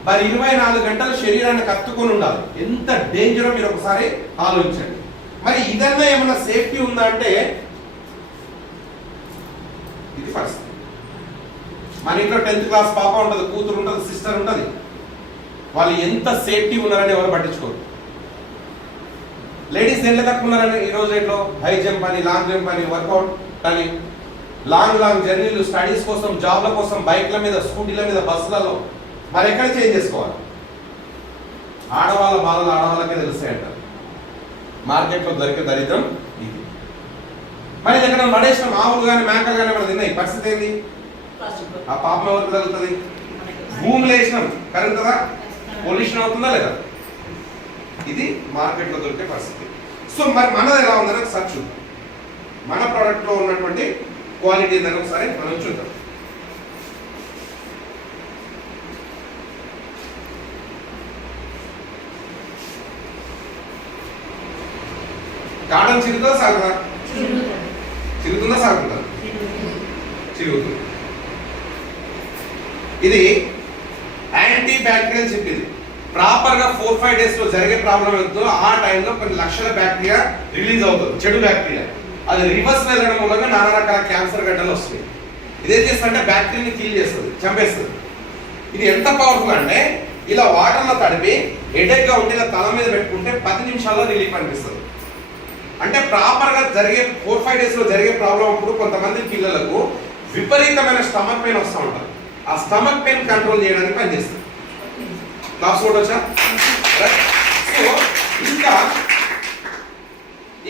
మరి 24 గంటలు శరీరాన్ని కత్తుకొని ఉండాలి. ఎంత డేంజరో మీరు ఒకసారి ఆలోచించండి. మరి ఇదన్నా ఏమన్నా సేఫ్టీ ఉందా అంటే ఇది పరిస్థితి. మన ఇంట్లో 10th క్లాస్ పాప ఉంటుంది, కూతురు ఉంటుంది, సిస్టర్ ఉంటుంది. వాళ్ళు ఎంత సేఫ్టీ ఉన్నారని ఎవరు పట్టించుకోరు. లేడీస్ ఎంత తక్కువ ఉన్నారని ఈ రోజు రేట్లో హై జంప్ అని, లాంగ్ జంప్ అని, వర్కౌట్ అని, లాంగ్ జర్నీలు, స్టడీస్ కోసం, జాబ్ల కోసం, బైక్ల మీద, స్కూటీల మీద, బస్సులలో మరి ఎక్కడ చేంజ్ చేసుకోవాలి? ఆడవాళ్ళ బాధలు ఆడవాళ్ళకే తెలుస్తాయంటారు. మార్కెట్లో దొరికే దరిద్రం ఇది. మరి ఎక్కడ పడేసిన ఆవులు కానీ మేకలు కానీ మనం తిన్నాయి, పరిస్థితి ఏంది? ఆ పాపం ఎవరికి తగులుతుంది? భూమిలో వేసినాం కరుగుతుందా? పొల్యూషన్ అవుతుందా లేదా? ఇది మార్కెట్లో దొరికే పరిస్థితి. సో మరి మనది ఎలా ఉందని ఒకసారి చూద్దాం. మన ప్రోడక్ట్లో ఉన్నటువంటి క్వాలిటీ ఏందని ఒకసారి మనం చూద్దాం. కాటన్ చిరుగుతుందా సాగుతుందా? చిరుగుతుందా సాగుతుందా? చిరుగుతుంది. ఇది యాంటీ బ్యాక్టీరియల్ చిప్. ఇది ప్రాపర్ గా 4-5 డేస్ లో జరిగే ప్రాబ్లం ఎంతో ఆ టైంలో కొన్ని లక్షల బ్యాక్టీరియా రిలీజ్ అవుతుంది, చెడు బ్యాక్టీరియా. అది రివర్స్ వెళ్ళడం మూలంగా నానా రకాల క్యాన్సర్ గడ్డలు వస్తాయి. ఇదేం చేస్తుందంటే బ్యాక్టీరియాని కిల్ చేస్తుంది, చంపేస్తుంది. ఇది ఎంత పవర్ఫుల్ అంటే ఇలా వాటర్లో తడిపి హెడేక్ గా ఉంటే ఇలా తల మీద పెట్టుకుంటే 10 నిమిషాల్లో రిలీఫ్ అనిపిస్తుంది. అంటే ప్రాపర్ గా జరిగే 4-5 డేస్ లో జరిగే ప్రాబ్లం అప్పుడు కొంతమంది పిల్లలకు విపరీతమైన స్టమక్ పెయిన్ వస్తూ ఉంటుంది. ఆ స్టమక్ పెయిన్ కంట్రోల్ చేయడానికి పనిచేస్తుంది. క్లాస్ ఫోటో వచ్చా? సో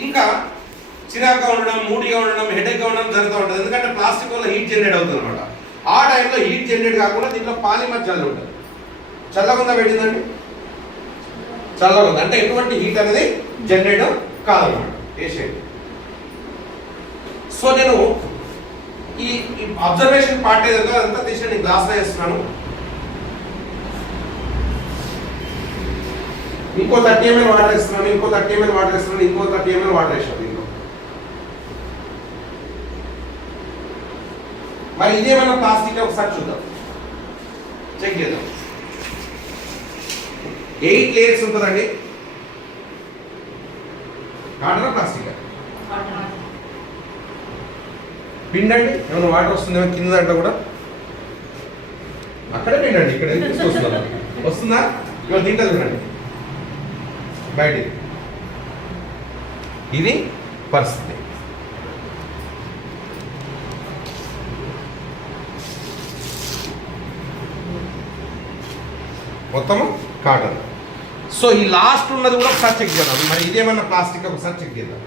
ఇంకా చిరాగ్గా ఉండడం, మూడిగా ఉండడం, హెడేక్గా ఉండడం జరుగుతూ ఉంటుంది. ఎందుకంటే ప్లాస్టిక్ వల్ల హీట్ జనరేట్ అవుతుంది అనమాట. ఆ టైంలో హీట్ జనరేట్ కాకుండా దీంట్లో పాలిమర్ జల్లు ఉంటుంది. చల్లగా ఉందా పెట్టిందండి? చల్లగా ఉంది అంటే ఎటువంటి హీట్ అనేది జనరేట్ కాదన్నమాట. వేసేయండి. సో నేను ఈ అబ్జర్వేషన్ పార్ట్ ఏదో అదంతా తీసి నేను గ్లాస్లో వేస్తున్నాను. ఇంకో 30 ml వాటర్ వేస్తున్నాను, ఇంకో 30 ml వాటర్ వేస్తున్నాను, ఇంకో 30 ml వాటర్ వేసాను దీంట్లో. మరి ఇదేమైనా ప్లాస్టిక్ ఒకసారి చూద్దాం, చెక్ చేద్దాం. 8 లేయర్స్ ఉంటుందండి. కాటనా ప్లాస్టిక్? పిండండి. ఏమైనా వాటర్ వస్తుందేమో కింద దాంట్లో కూడా. అక్కడే పిండండి, ఇక్కడ తీసుకొస్తున్నారు. వస్తుందా? ఇవాళ తింటా చూడండి బయట. ఇది పరిస్థితి. మొత్తము కాటన్. సో ఈ లాస్ట్ ఉన్నది కూడా ఒకసారి చెక్ చేద్దాం. మరి ఇదేమన్నా ప్లాస్టిక్ ఒకసారి చెక్ చేద్దాం.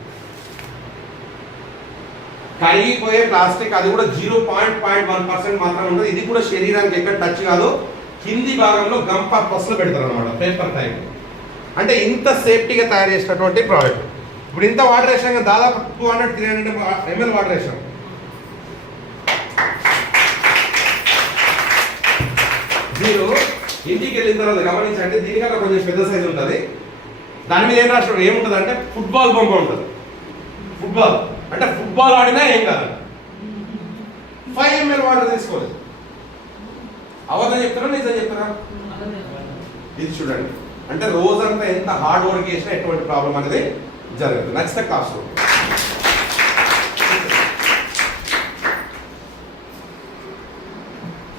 కరిగిపోయే ప్లాస్టిక్, అది కూడా 0.1% మాత్రం ఉంటుంది. ఇది కూడా శరీరానికి ఎక్కడ టచ్ కాదు. కింది భాగంలో గమ్ పర్పస్లో పెడతారు అనమాట, పేపర్ టైప్. అంటే ఇంత సేఫ్టీగా తయారు చేసినటువంటి ప్రోడక్ట్. ఇప్పుడు ఇంత వాటర్ వేసాం, దాదాపు 200-300 ml వాటర్ వేసాం. మీరు ఇంటికి వెళ్ళిన తర్వాత గమనించండి, దీనికన్నా కొంచెం పెద్ద సైజు ఉంటుంది. దాని మీద ఏం రాష్ట్రం ఏముంటుంది అంటే ఫుట్బాల్ బొమ్మ ఉంటుంది. ఫుట్బాల్ అంటే ఫుట్బాల్ ఆడినా ఏం కాదు. 5 ml వాటర్ తీసుకోలేదు. అవన్నీ చెప్తారా నిజం చెప్తారా? ఇది చూడండి. అంటే రోజంతా ఎంత హార్డ్ వర్క్ చేసినా ఎటువంటి ప్రాబ్లం అనేది జరగదు. Next class room.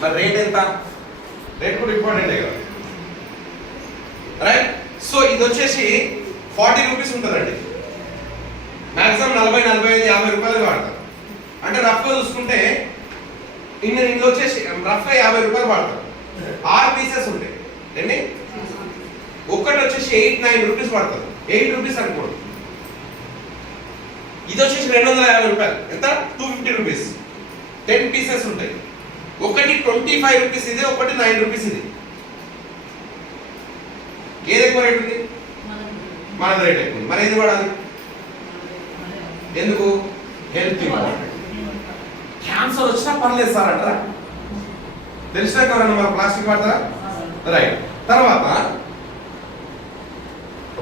మరి రేట్ ఎంత? రేట్ కూడా ఇంపార్టెంటే కదా, రైట్? సో ఇది వచ్చేసి 40 రూపీస్ ఉంటుందండి, మాక్సిమం 40-45-50 రూపాయలు వాడతారు. అంటే రఫ్గా చూసుకుంటే ఇందులో వచ్చేసి రఫ్గా 50 రూపాయలు వాడతారు. 6 పీసెస్ ఉంటాయి అండి, ఒక్కటి వచ్చేసి 8-9 రూపీస్ పడుతుంది, 8 రూపీస్ అనుకోండి. ఇది వచ్చేసి 250 రూపాయలు, ఎంత? 250 రూపీస్. 10 పీసెస్ ఉంటాయి, ఒకటి 25 రూపీస్ ఇది, ఒకటి 9 రూపీస్ ఇది. ఏది ఎక్కువ రేట్ ఉంది? మనది రేట్ ఎక్కువ. మరి ఏది వాడాలి? ఎందుకు? Health important. క్యాన్సర్ వచ్చినా పర్లేదు సార్ అంటారా? తెలిసినా ఎవరన్నా మన ప్లాస్టిక్ వాడతారా? రైట్. తర్వాత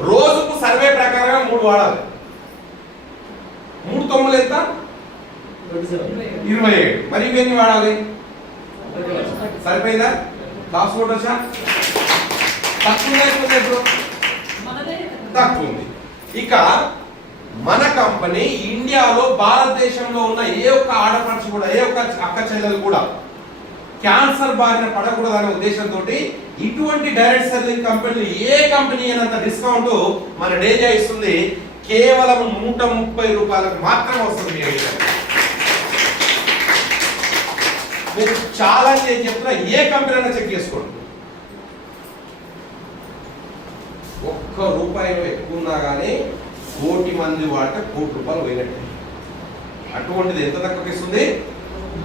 రోజుకు సర్వే ప్రకారంగా 3 వాడాలి. 3 తొమ్మిది ఎంత? 27. మరి ఇవన్నీ వాడాలి. సరిపోయిందా? క్లాస్ కొట్టొచ్చా? తక్కువ ఉంది. ఇక మన కంపెనీ ఇండియాలో, భారతదేశంలో ఉన్న ఏ ఒక్క ఆడపడుచు కూడా, ఏ ఒక్క అక్క చెల్లెలు కూడా క్యాన్సర్ బారిన పడకూడదనే ఉద్దేశంతో ఇటువంటి డైరెక్ట్ సెల్లింగ్ కంపెనీలు ఏ కంపెనీ అయినంత డిస్కౌంట్ మన డేజా ఇస్తుంది. కేవలం 130 రూపాయలకు మాత్రమే వస్తుంది. మీ ఐడియా మీరు చాలా నేను చెప్తున్నా, ఏ కంపెనీ అయినా చెక్ చేసుకోండి. ₹1 ఎక్కువ ఉన్నా కానీ 1,000,000 మంది వాడితే ₹1,00,00,000 పోయినట్టు. అటువంటిది ఎంత తక్కువకి ఇస్తుంది?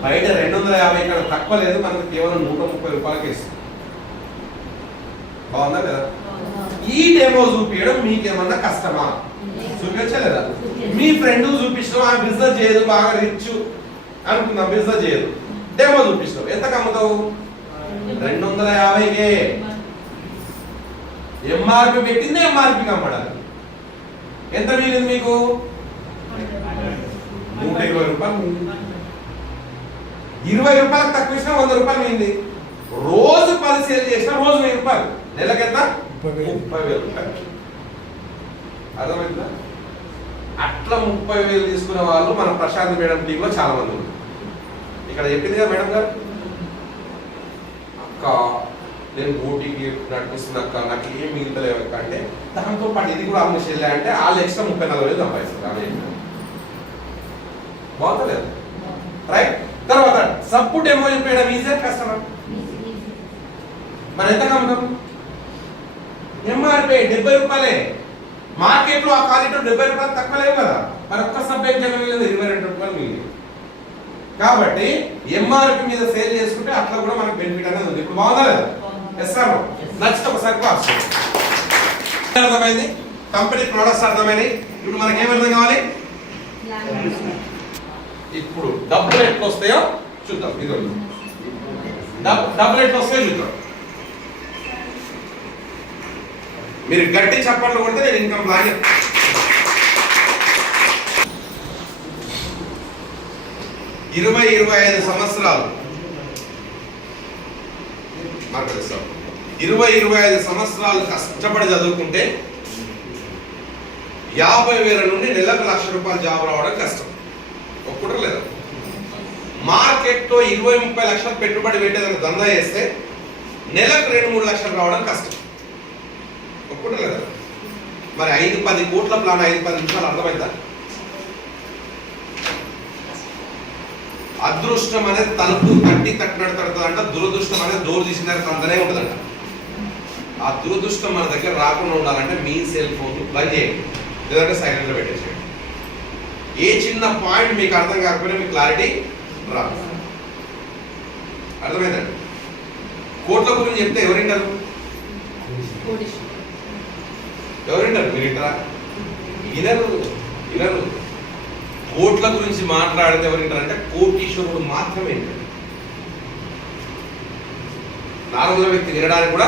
బయట 250 కన్నా తక్కువ లేదు, మనకు కేవలం 130 రూపాయలకి ఇస్తుంది. బాగుందా కదా? ఈ డెమో చూపించడం మీకేమన్నా కష్టమా? చూపించలేదా? మీ ఫ్రెండ్ చూపించడం, ఆ బిజినెస్ చేయదు, బాగా రిచ్ అనుకుందాం, బిజినెస్ చేయదు, డెమో చూపించడం. ఎంత కమ్ముతావు? 250కే. ఎంఆర్పి పెట్టింది, ఎంఆర్పి అమ్మడాలి. ఎంత మిగిలింది మీకు? 120 రూపాయలు. 20 రూపాయలకు తక్కువ ఇచ్చినా 100 రూపాయలు మిగిలింది. రోజు 10 సేల్ చేసినా రోజు 1000 రూపాయలు. నెలకెంత? 30,000 రూపాయలు. అర్థమైందా? అట్లా 30,000 తీసుకునే వాళ్ళు మన ప్రశాంత్ మేడం టీంలో చాలా మంది ఉన్నారు. ఇక్కడ చెప్పింది కదా మేడం గారు, అక్క నేను బోటికి నడిపిస్తున్నాక నాకు ఏం మిగులుతలేవు అక్క అంటే, దాంతో పాటు ఇది కూడా అమ్మ చెల్లె అంటే వాళ్ళు ఎక్స్ట్రా 34,000 సంపాదిస్తారు. బాగుంటలేదు, రైట్? తర్వాత సబ్బు డెమో చెప్పేయడం ఈజీ కస్టమర్. మరి ఎంత కమ్ముతాం? ఎంఆర్పి 70 రూపాయలే. మార్కెట్ లో ఆ క్వాలిటీ 70 రూపాయలు తక్కువ లేవు కదా. మరి ఒక్క సబ్బు ఏం చెప్పలేదు, 22 రూపాయలు మిగిలింది. కాబట్టి ఎంఆర్పి మీద సేల్ చేసుకుంటే అట్లా కూడా మనకు బెనిఫిట్ అనేది ఉంది. ఇప్పుడు బాగుందా లేదా? ఎస్ సార్, నచ్చితే ఒకసారి క్లాస్. అర్థమైంది, కంపెనీ ప్రొడక్ట్స్ అర్థమైంది. ఇప్పుడు మనకి ఏం అర్థం కావాలి? ఇప్పుడు డబ్బులు ఎట్లా వస్తాయో చూద్దాం. ఇది డబ్బులు ఎట్లా వస్తాయో చూద్దాం. మీరు గట్టి చప్పట్లు కొడితే నేను ఇన్కమ్ ప్లాన్ 20-25 సంవత్సరాలు మాట్లాడిస్తాం. 20-25 సంవత్సరాలు కష్టపడి చదువుకుంటే 50,000 నుండి నెలకు ₹1,00,000 జాబ్ రావడం కష్టం. ఒప్పుకుంటారు లేదా? మార్కెట్లో 20-30 లక్షలు పెట్టుబడి పెట్టేదాన్ని దందా చేస్తే నెలకు 2-3 లక్షలు రావడం కష్టం. ఒప్పుకుంటారు లేదా? మరి 5-10 కోట్ల ప్లాన్ 5-10 నిమిషాలు అర్థమైందా? అదృష్టం అనేది తలుపు తట్టినట్టు తడుతుందంట, దురదృష్టం అనేది డోర్ తీసిన తంతనే ఉంటుందంట. ఆ దురదృష్టం మన దగ్గర రాకుండా ఉండాలంటే మీ సెల్ ఫోన్ ప్లగ్ చేయండి, లేదంటే సైలెంట్ లో పెట్టేసేయండి. ఏ చిన్న పాయింట్ మీకు అర్థం కాకపోయినా మీకు క్లారిటీ రాదు. అర్థమైందండి? కోట్ల గురించి చెప్తే ఎవరింటారు? ఎవరింటారు? మీరు ఇంటారా? వినరు. కోట్ల గురించి మాట్లాడితే ఎవరింటారంటే కోటీశ్వరుడు మాత్రమే. నార్మల్ వ్యక్తి వినడానికి కూడా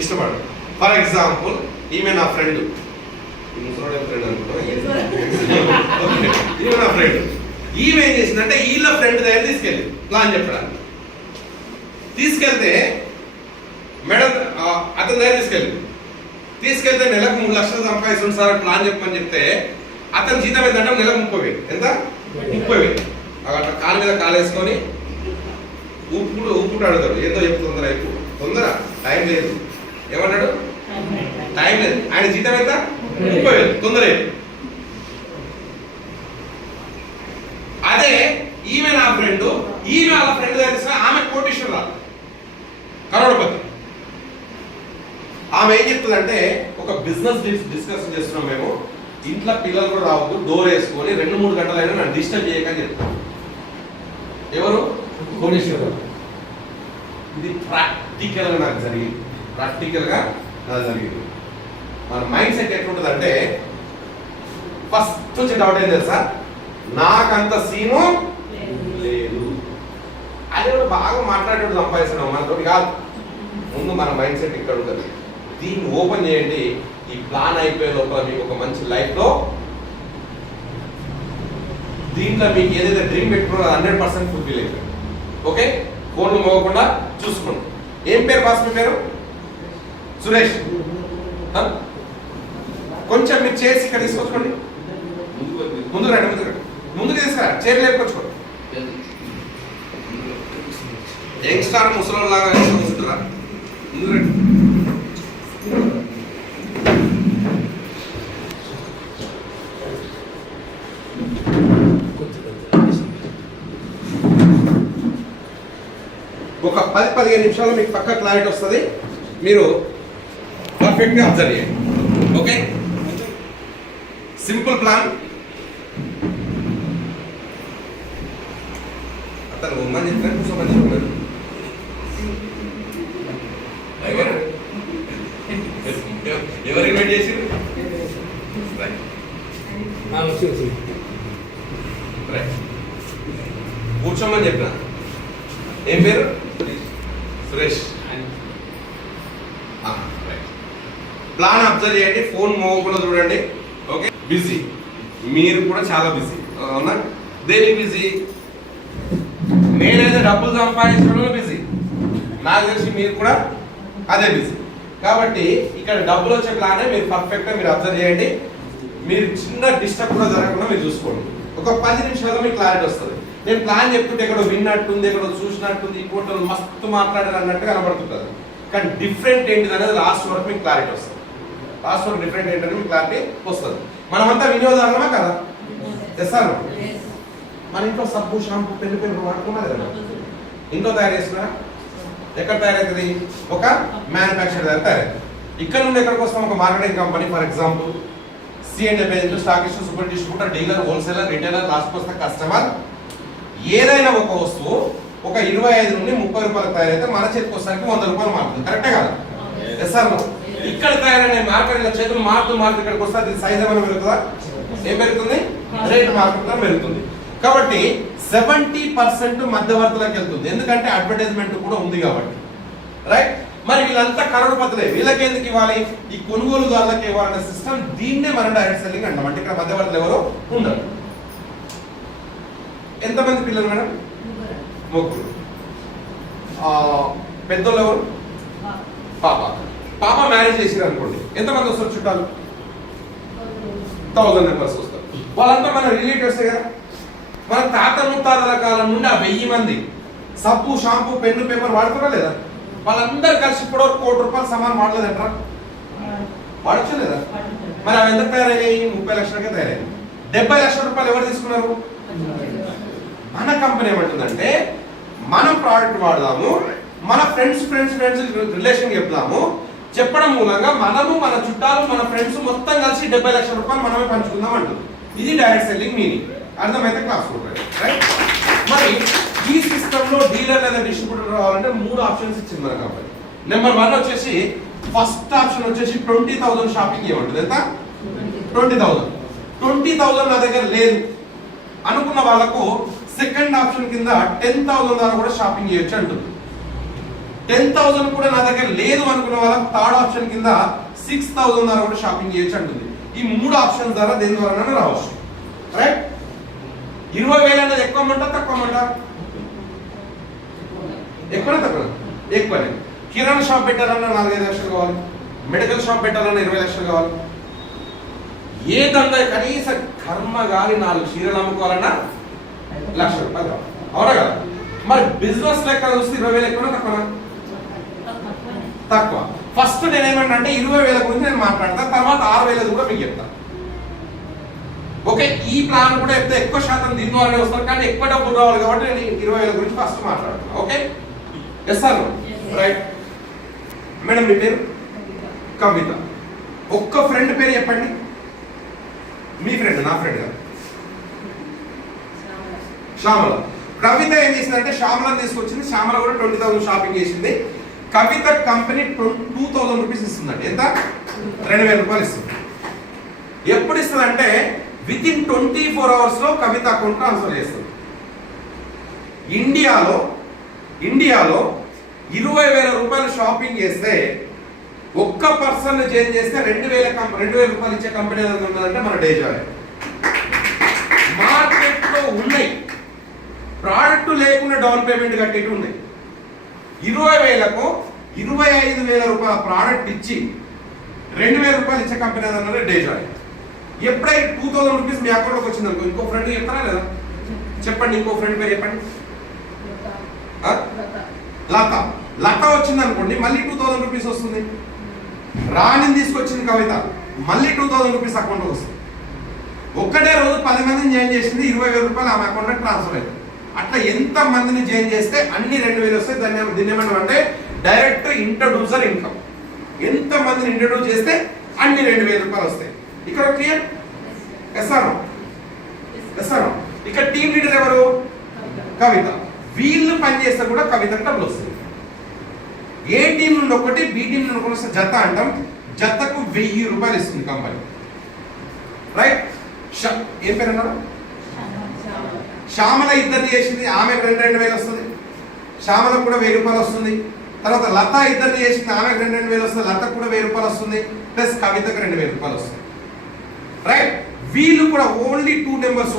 ఇష్టపడరు. ఫర్ ఎగ్జాంపుల్, ఈమె నా ఫ్రెండ్, ఈమె నా ఫ్రెండ్. ఈమె ఏం చేసిందంటే వీళ్ళ ఫ్రెండ్ దగ్గర తీసుకెళ్ళి ప్లాన్ చెప్పడానికి. తీసుకెళ్తే మేడం అతని దగ్గర తీసుకెళ్తే నెలకు 3 లక్షలు సంపాదిస్తుంది సార్ ప్లాన్ చెప్పమని చెప్తే అతని జీతం ఏంటంటే నెలకు 30,000. ఎంత? 30,000. అట్లా కాలు మీద కాలు వేసుకొని ఊపుకుంటూ అడుగుతాడు, ఏదో చెప్పు తొందర అయిపో, తొందర టైం లేదు. ఏమన్నాడు? టైం లేదు. ఆయన జీతం ఎంత? 30,000. తొందర అదే ఈమె నా ఫ్రెండ్, ఈమె వాళ్ళ ఫ్రెండ్ దగ్గర ఆమె కోటీశ్వరురాలు, కరోడపతి. ఆమె ఏం చెప్తుందంటే, ఒక బిజినెస్ డిస్కషన్ చేస్తున్నాం మేము, ఇంట్లో పిల్లలు కూడా రావద్దు, డోర్ వేసుకొని 2-3 గంటలైనా నన్ను డిస్టర్బ్ చేయకని చెప్తాను. ఎవరు? కోటీశ్వరురాలు. ఇది ప్రాక్టికల్గా నాకు జరిగింది, ప్రాక్టికల్గా నాకు జరిగింది. మన మైండ్ సెట్ ఎట్లుంటుంది అంటే, ఫస్ట్ వచ్చే డౌట్ ఏం తెలుసా, నాకంత సీను లేదు. అది కూడా బాగా మాట్లాడేటప్పుడు సంపాదించడం మనతోటి కాదు. ముందు మన మైండ్ సెట్ ఇక్కడ ఉంటుంది. దీన్ని ఓపెన్ చేయండి, ఈ ప్లాన్ అయిపోయే లోపల మీకు ఒక మంచి లైఫ్లో, దీంట్లో మీకు ఏదైతే డ్రీమ్ పెట్టుకున్నారో 100% ఫుల్ఫిల్ అయిపోయింది. ఓకే, ఫోన్లు మోగకుండా చూసుకోండి. ఏం పేరు బాస్? మీ పేరు? సురేష్. కొంచెం మీరు చేసి ఇక్కడ తీసుకొచ్చుకోండి, ముందుకు రండి, ముందుకు తీసుకురా, చైర్ లేపుకొచ్చుకోండి. యంగ్స్టార్ ముసలి లాగా కూర్చుంటారా? ముందు రండి. ఒక 10-15 నిమిషాలు మీకు పక్క క్లారిటీ వస్తుంది. మీరు పర్ఫెక్ట్గా అబ్జర్వ్ చేయండి. Okay, simple plan. అతను ఉమ్మని చెప్పిన కూర్చోమని చెప్పారు. ఎవరు ఇన్వైట్ చేసి కూర్చోమని చెప్పిన. ఏం పేరు? సురేష్. ప్లాన్ అబ్జర్వ్ చేయండి, ఫోన్ మోగకుండా చూడండి. ఓకే, బిజీ, మీరు కూడా చాలా బిజీ. అవునా? దేనికి బిజీ? నేనైతే డబ్బులు సంపాదించడంలో బిజీ, నాకు తెలిసి మీరు కూడా అదే బిజీ. కాబట్టి ఇక్కడ డబ్బులు వచ్చే ప్లానే మీరు పర్ఫెక్ట్గా మీరు అబ్జర్వ్ చేయండి. మీరు చిన్న డిస్టర్బ్ కూడా జరగకుండా మీరు చూసుకోండి. ఒక 10 నిమిషాల్లో మీకు క్లారిటీ వస్తుంది. నేను ప్లాన్ చెప్తుంటే ఎక్కడో విన్నట్టుంది, ఎక్కడో చూసినట్టుంది, ఈ కోటలు మస్తు మాట్లాడారు అన్నట్టు కనబడుతుంటుంది. కానీ డిఫరెంట్ ఏంటిది అనేది లాస్ట్ వరకు మీకు క్లారిటీ వస్తుంది. లాస్ట్ వరకు డిఫరెంట్ ఏంటనేది మీకు క్లారిటీ వస్తుంది. మనమంతా వినియోగదారులమా కదా? చేస్తాను. మన ఇంట్లో సబ్బు, షాంపూ, పెన్ను పేపర్ వాడుకున్నా కదా? ఇంట్లో తయారు చేస్తున్నారా? ఎక్కడ తయారవుతుంది? ఒక మ్యానుఫ్యాక్చర్ దగ్గర తయారవుతుంది. ఇక్కడ నుండి ఎక్కడికి వస్తాం? ఒక marketing company, for example C&F, stockist, super distributor, dealer, wholesaler, retailer, last వస్తే కస్టమర్. ఏదైనా ఒక వస్తువు ఒక 25 నుండి 30 రూపాయలకు తయారైతే మన చేతికి వస్తానికి 100 రూపాయలు మారుతుంది. కరెక్టే కదా? Yes sir. ఇక్కడ తయారైన మార్కెట్ చేతులు మారుతూ ఇక్కడికి వస్తే సైజ్ ఏమైనా పెరుగుతుందా? ఏం పెరుగుతుంది? రేట్ మార్కెట్లో పెరుగుతుంది. కాబట్టి 70% మధ్యవర్తులకు వెళ్తుంది. ఎందుకంటే అడ్వర్టైజ్మెంట్ కూడా ఉంది కాబట్టి. రైట్? మరి వీళ్ళంతా కరోడపతులే, వీళ్ళకి ఎందుకు ఇవ్వాలి? ఈ కొనుగోలుదారులకు ఇవ్వాలనే సిస్టమ్, దీన్నే మనం డైరెక్ట్ సెల్లింగ్ అంటాం. అంటే ఇక్కడ మధ్యవర్తులు ఎవరు ఉండరు. ఎంతమంది పిల్లలు మేడం? 3. పెద్దోళ్ళు ఎవరు? పాప మ్యారేజ్ చేసిరు అనుకోండి, ఎంతమంది వస్తారు చుట్టాలు? 1000 మెంబర్స్ వస్తారు. వాళ్ళంతా మన రిలేటివ్సే కదా. మన తాత ముత్తాతల కాలం నుండి ఆ 1000 మంది సబ్బు, షాంపూ, పెన్ను, పేపర్ వాడుతున్నా లేదా? వాళ్ళందరూ కలిసి ఇప్పుడు 1 కోటి రూపాయలు సమానం వాడలేదంటారా? వాడచ్చు లేదా? మరి అవి ఎంత తయారయ్యాయి? 30 లక్షలకే తయారయ్యాయి. 70 లక్షల రూపాయలు ఎవరు తీసుకున్నారు? మన కంపెనీ ఏమంటుందంటే, మనం ప్రోడక్ట్ వాడదాము, మన ఫ్రెండ్స్ రిలేషన్ చెప్దాము, చెప్పడం మూలంగా మనము, మన చుట్టాలు, మన ఫ్రెండ్స్ మొత్తం కలిసి 70 లక్షల రూపాయలు మనమే పంచుకుందాం అంటుంది. ఇది డైరెక్ట్ సెల్లింగ్ మీనింగ్. అర్థమైతే క్లాస్ రైట్? మరి ఈ సిస్టమ్ లో డీలర్ లేదా డిస్ట్రిబ్యూటర్ రావాలంటే 3 ఆప్షన్స్ ఇచ్చింది మన కంపెనీ. నెంబర్ 1 వచ్చేసి, ఫస్ట్ ఆప్షన్ వచ్చేసి 20,000 షాపింగ్ చేయమంటుంది. ఎంత? 20,000. 20,000 నా దగ్గర లేదు అనుకున్న వాళ్ళకు సెకండ్ ఆప్షన్ కింద 10,000 ద్వారా కూడా షాపింగ్ చేయొచ్చు అంటుంది. 10,000 కూడా నా దగ్గర లేదు అనుకున్న వాళ్ళకు థర్డ్ ఆప్షన్ కింద 6,000 ద్వారా కూడా షాపింగ్ చేయొచ్చు అంటుంది. ఈ 3 ఆప్షన్స్ ద్వారా దేని ద్వారా రావచ్చు. రైట్? 20,000 అనేది ఎక్కువ అమౌంటా తక్కువ అమౌంటా? ఎక్కువనే తక్కువ? ఎక్కువనే. కిరాణా షాప్ పెట్టాలన్నా 4-5 లక్షలు కావాలి, మెడికల్ షాప్ పెట్టాలన్నా 20 లక్షలు కావాలి. ఏ దందా కనీసం కర్మ గాలి 4 చీరలు అమ్ముకోవాలన్నా 1,00,000 రూపాయలు కావాలి. అవునా కదా? మరి బిజినెస్ లెక్క చూస్తే 20,000 ఎక్కువ తక్కువ? తక్కువ. ఫస్ట్ నేనేమన్నా అంటే 20,000 గురించి నేను మాట్లాడతా, తర్వాత 6,000 కూడా మీకు చెప్తా. ఓకే, ఈ ప్లాన్ కూడా చెప్తే ఎక్కువ శాతం దీని ద్వారానే వస్తారు, కానీ ఎక్కువ డబ్బులు రావాలి కాబట్టి నేను 20,000 గురించి ఫస్ట్ మాట్లాడుతున్నా. Okay, yes sir, right. Madam మీ పేరు? కవిత. ఒక్క ఫ్రెండ్ పేరు చెప్పండి. మీ ఫ్రెండ్, నా ఫ్రెండ్ కాదు, శ్యామల. కవిత ఏం చేసిందంటే శ్యామలను తీసుకొచ్చింది. శ్యామల కూడా 20,000 షాపింగ్ చేసింది. కవిత కంపెనీ 2,000 రూపీస్ ఇస్తుందండి. ఎంత? 2,000 రూపాయలు ఇస్తుంది. ఎప్పుడు ఇస్తుంది అంటే విత్ ఇన్ 24 hours లో కవిత అకౌంట్ ట్రాన్స్ఫర్ చేస్తుంది. ఇండియాలో 20,000 రూపాయలు షాపింగ్ చేస్తే ఒక్క పర్సన్ చేంజ్ చేస్తే 2,000 రూపాయలు ఇచ్చే కంపెనీ ఏదైనా ఉన్నదంటే మన డేజాయ్. మార్కెట్ లో ఉన్నాయి, ప్రోడక్ట్ లేకుండా డౌన్ పేమెంట్ కట్టేటి ఉన్నాయి. 20,000కు 25,000 రూపాయల ప్రోడక్ట్ ఇచ్చి 2,000 రూపాయలు ఇచ్చే కంపెనీ ఏదన్నా డేజాయ్. ఎప్పుడైతే 2,000 రూపీస్ మీ అకౌంట్లోకి వచ్చింది అనుకో, ఇంకో ఫ్రెండ్ చెప్తారా లేదా? చెప్పండి, ఇంకో ఫ్రెండ్ పేరు చెప్పండి. లత వచ్చింది అనుకోండి, మళ్ళీ 2,000 రూపీస్ వస్తుంది. రాణిని తీసుకొచ్చింది కవిత, మళ్ళీ 2,000 రూపీస్ అకౌంట్ వస్తుంది. ఒక్కటే రోజు 10 మందిని జాయిన్ చేసింది, 20,000 రూపాయలు ఆమె అకౌంట్లో ట్రాన్స్ఫర్ అయింది. అట్లా ఎంత మందిని జాయిన్ చేస్తే అన్ని 2,000 వస్తాయి. దీన్ని ఏమంటే డైరెక్ట్ ఇంట్రడ్యూసర్ ఇన్కమ్. ఎంత మందిని ఇంట్రడ్యూస్ చేస్తే అన్ని 2,000 రూపాయలు వస్తాయి. ఇక్కడ క్లియర్? ఎస్ఆర్. ఇక్కడ టీమ్ లీడర్ ఎవరు? కవిత. వీళ్ళు పనిచేస్తే కూడా కవిత డబ్బులు వస్తుంది. ఏ టీం నుండి ఒకటి, బి టీం నుండి ఒకటి వస్తే జత అంటాం. జతకు 1,000 రూపాయలు ఇస్తుంది కంపెనీ. రైట్? ఏం పేరు అన్నారు? శ్యామల ఇద్దరిని చేసింది, ఆమెకు 2,000 వస్తుంది. శ్యామలకు కూడా 1,000 రూపాయలు వస్తుంది. తర్వాత లత ఇద్దరిని చేసింది, ఆమెకు 2,000 వస్తుంది. లతకు కూడా 1,000 రూపాయలు వస్తుంది. ప్లస్ కవితకు 2,000 రూపాయలు వస్తుంది. రైట్? వీళ్ళు కూడా ఓన్లీ 2 నెంబర్స్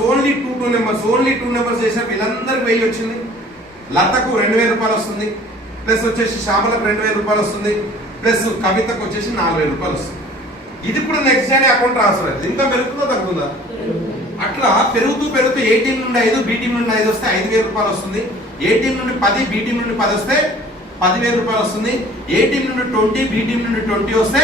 చేసిన వీళ్ళందరికి 1,000 వచ్చింది. లతకు 2,000 రూపాయలు వస్తుంది. ప్లస్ వచ్చేసి శ్యామలకు 2,000 రూపాయలు వస్తుంది. ప్లస్ కవితకు వచ్చేసి 4,000 రూపాయలు వస్తుంది. ఇది కూడా నెక్స్ట్ డే అకౌంట్ ట్రాన్స్ఫర్ అవుతుంది. ఇంకా పెరుగుతుందో తగ్గుతుందా? అట్లా పెరుగుతూ ఏ టీం నుండి 5, బి టీం నుండి 5 వస్తే 5,000 రూపాయలు వస్తుంది. ఏ టీం నుండి 10, బి టీం నుండి 10 వస్తే 10,000 రూపాయలు వస్తుంది. ఏ టీం నుండి 20, బి టీం నుండి 20 వస్తే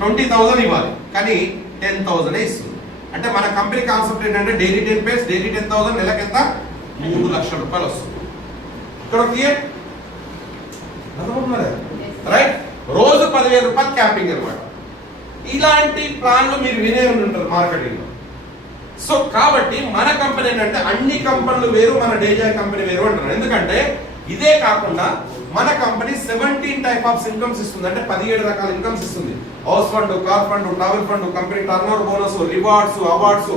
20,000 ఇవ్వాలి, కానీ 10,000 ఇస్తుంది. అంటే మన కంపెనీ కాన్సెప్ట్ ఏంటంటే డైలీ 10 పేస్, డైలీ 10,000, నెలకి ఎంత? 3 లక్షల రూపాయలు వస్తుంది. ఇక్కడ క్లియర్? రైట్? రోజు 10,000 రూపాయలు క్యాంపింగ్ అనమాట. ఇలాంటి ప్లాన్లు మీరు వినే ఉంటారు మార్కెటింగ్ లో. సో కాబట్టి మన కంపెనీ ఏంటంటే అన్ని కంపెనీలు వేరు, మన డేజాయ్ కంపెనీ వేరు అంటున్నారు. ఎందుకంటే ఇదే కాకుండా మన కంపెనీ 17 టైప్ ఆఫ్ ఇన్కమ్స్ ఇస్తుంది. అంటే 17 రకాల ఇన్కమ్స్ ఇస్తుంది. House fund, car fund, travel fund, company turnover bonus, rewards, awards,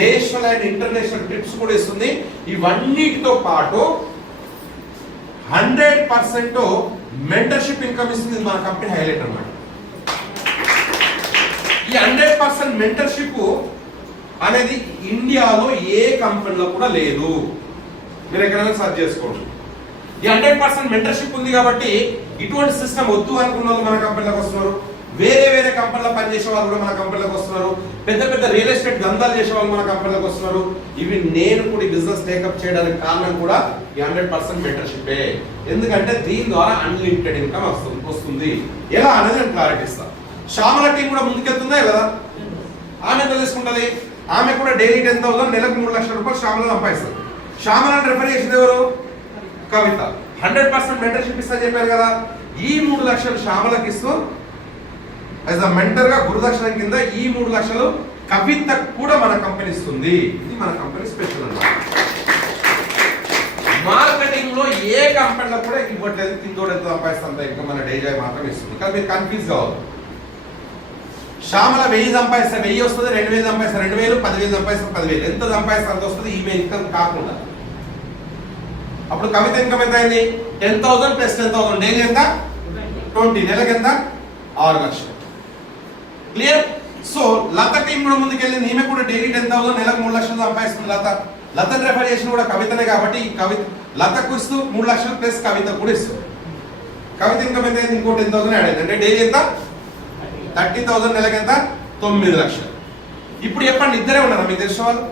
national and international trips కూడా ఇస్తుంది. ఇవన్నిటితో పాటు 100% మెంటర్షిప్ ఇన్కమ్ ఇస్తుంది. మన కంపెనీ హైలైట్ అన్నమాట. ఈ 100% మెంటర్షిప్ అనేది ఇండియాలో ఏ కంపెనీలో కూడా లేదు. మీరు ఎక్కడైనా సర్చ్ చేసుకోండి. ఈ 100% మెంటర్షిప్ ఉంది కాబట్టి ఇటువంటి సిస్టమ్ వద్దు అనుకున్న వాళ్ళు మన కంపెనీలోకి వస్తున్నారు. వేరే కంపెనీలో పనిచేసే వాళ్ళు కూడా మన కంపెనీలోకి వస్తున్నారు. పెద్ద రియల్ ఎస్టేట్ దందాలు చేసే వాళ్ళు మన కంపెనీలోకి వస్తున్నారు. ఇవి నేను కూడా బిజినెస్ టేకప్ చేయడానికి కారణం కూడా ఈ 100% మెంటర్షిప్. ఎందుకంటే దీని ద్వారా అన్లిమిటెడ్ ఇన్కమ్ వస్తుంది. ఎలా అనేది నేను క్లారిటీ ఇస్తాను. శ్యామల టీం కూడా ముందుకెళ్తుందా కదా? ఆమె ఎంత తీసుకుంటుంది? ఆమె కూడా డైలీ 10,000, నెలకు 3 లక్షల రూపాయలు శ్యామల సంపాదిస్తుంది. శ్యామలను రెఫర్ చేసింది ఎవరు? కవిత. 100% మెంటర్షిప్ ఇస్తా చెప్పారు కదా. ఈ 3 లక్షలు శ్యామలకు ఇస్తూ యాజ్ అ మెంటర్ గా గురుదక్షిణ కింద ఈ 3 లక్షలు కవితకు కూడా మన కంపెనీ ఇస్తుంది. ఇది మన కంపెనీ స్పెషల్ అన్నమాట. మార్కెటింగ్ లో ఏ కంపెనీలో కూడా ఇవ్వట్లేదు. కిందోడు ఎంత సంపాదిస్తుంది ఇంకా మన డేజాయ్ మాత్రం ఇస్తుంది. కానీ మీరు కన్ఫ్యూజ్ కావాలి. శ్యామల 1,000 సంపాదిస్తే 1,000 వస్తుంది, 2,000 సంపాదిస్తే 2,000, 10,000 సంపాదిస్తే 10,000. ఎంత సంపాదిస్తే అంత వస్తుంది. ఈమె ఇన్కమ్ కాకుండా అప్పుడు కవిత ఇన్కమ్ ఎంత అయింది? 10,000 ప్లస్ 10,000 డైలీ ఎంత? 20. నెలకి ఎంత? 6 లక్షలు. క్లియర్? సో లత టీం కూడా ముందుకెళ్ళింది. ఈమె కూడా డైలీ 10,000, నెలకు 3 లక్షలు సంపాదిస్తుంది. లతను రెఫర్ చేసిన కూడా కవితనే కాబట్టి లతకు ఇస్తూ 3 లక్షలు ప్లస్ కవిత కూడా ఇస్తుంది. కవిత ఇన్కమ్ ఎంత అయింది? ఇంకో 10,000 యాడ్ అయింది. అంటే డైలీ ఎంత? 30,000, నెలకి ఎంత? 9 లక్షలు. ఇప్పుడు చెప్పండి, ఇద్దరే ఉన్నారా మీకు తెలిసిన వాళ్ళు?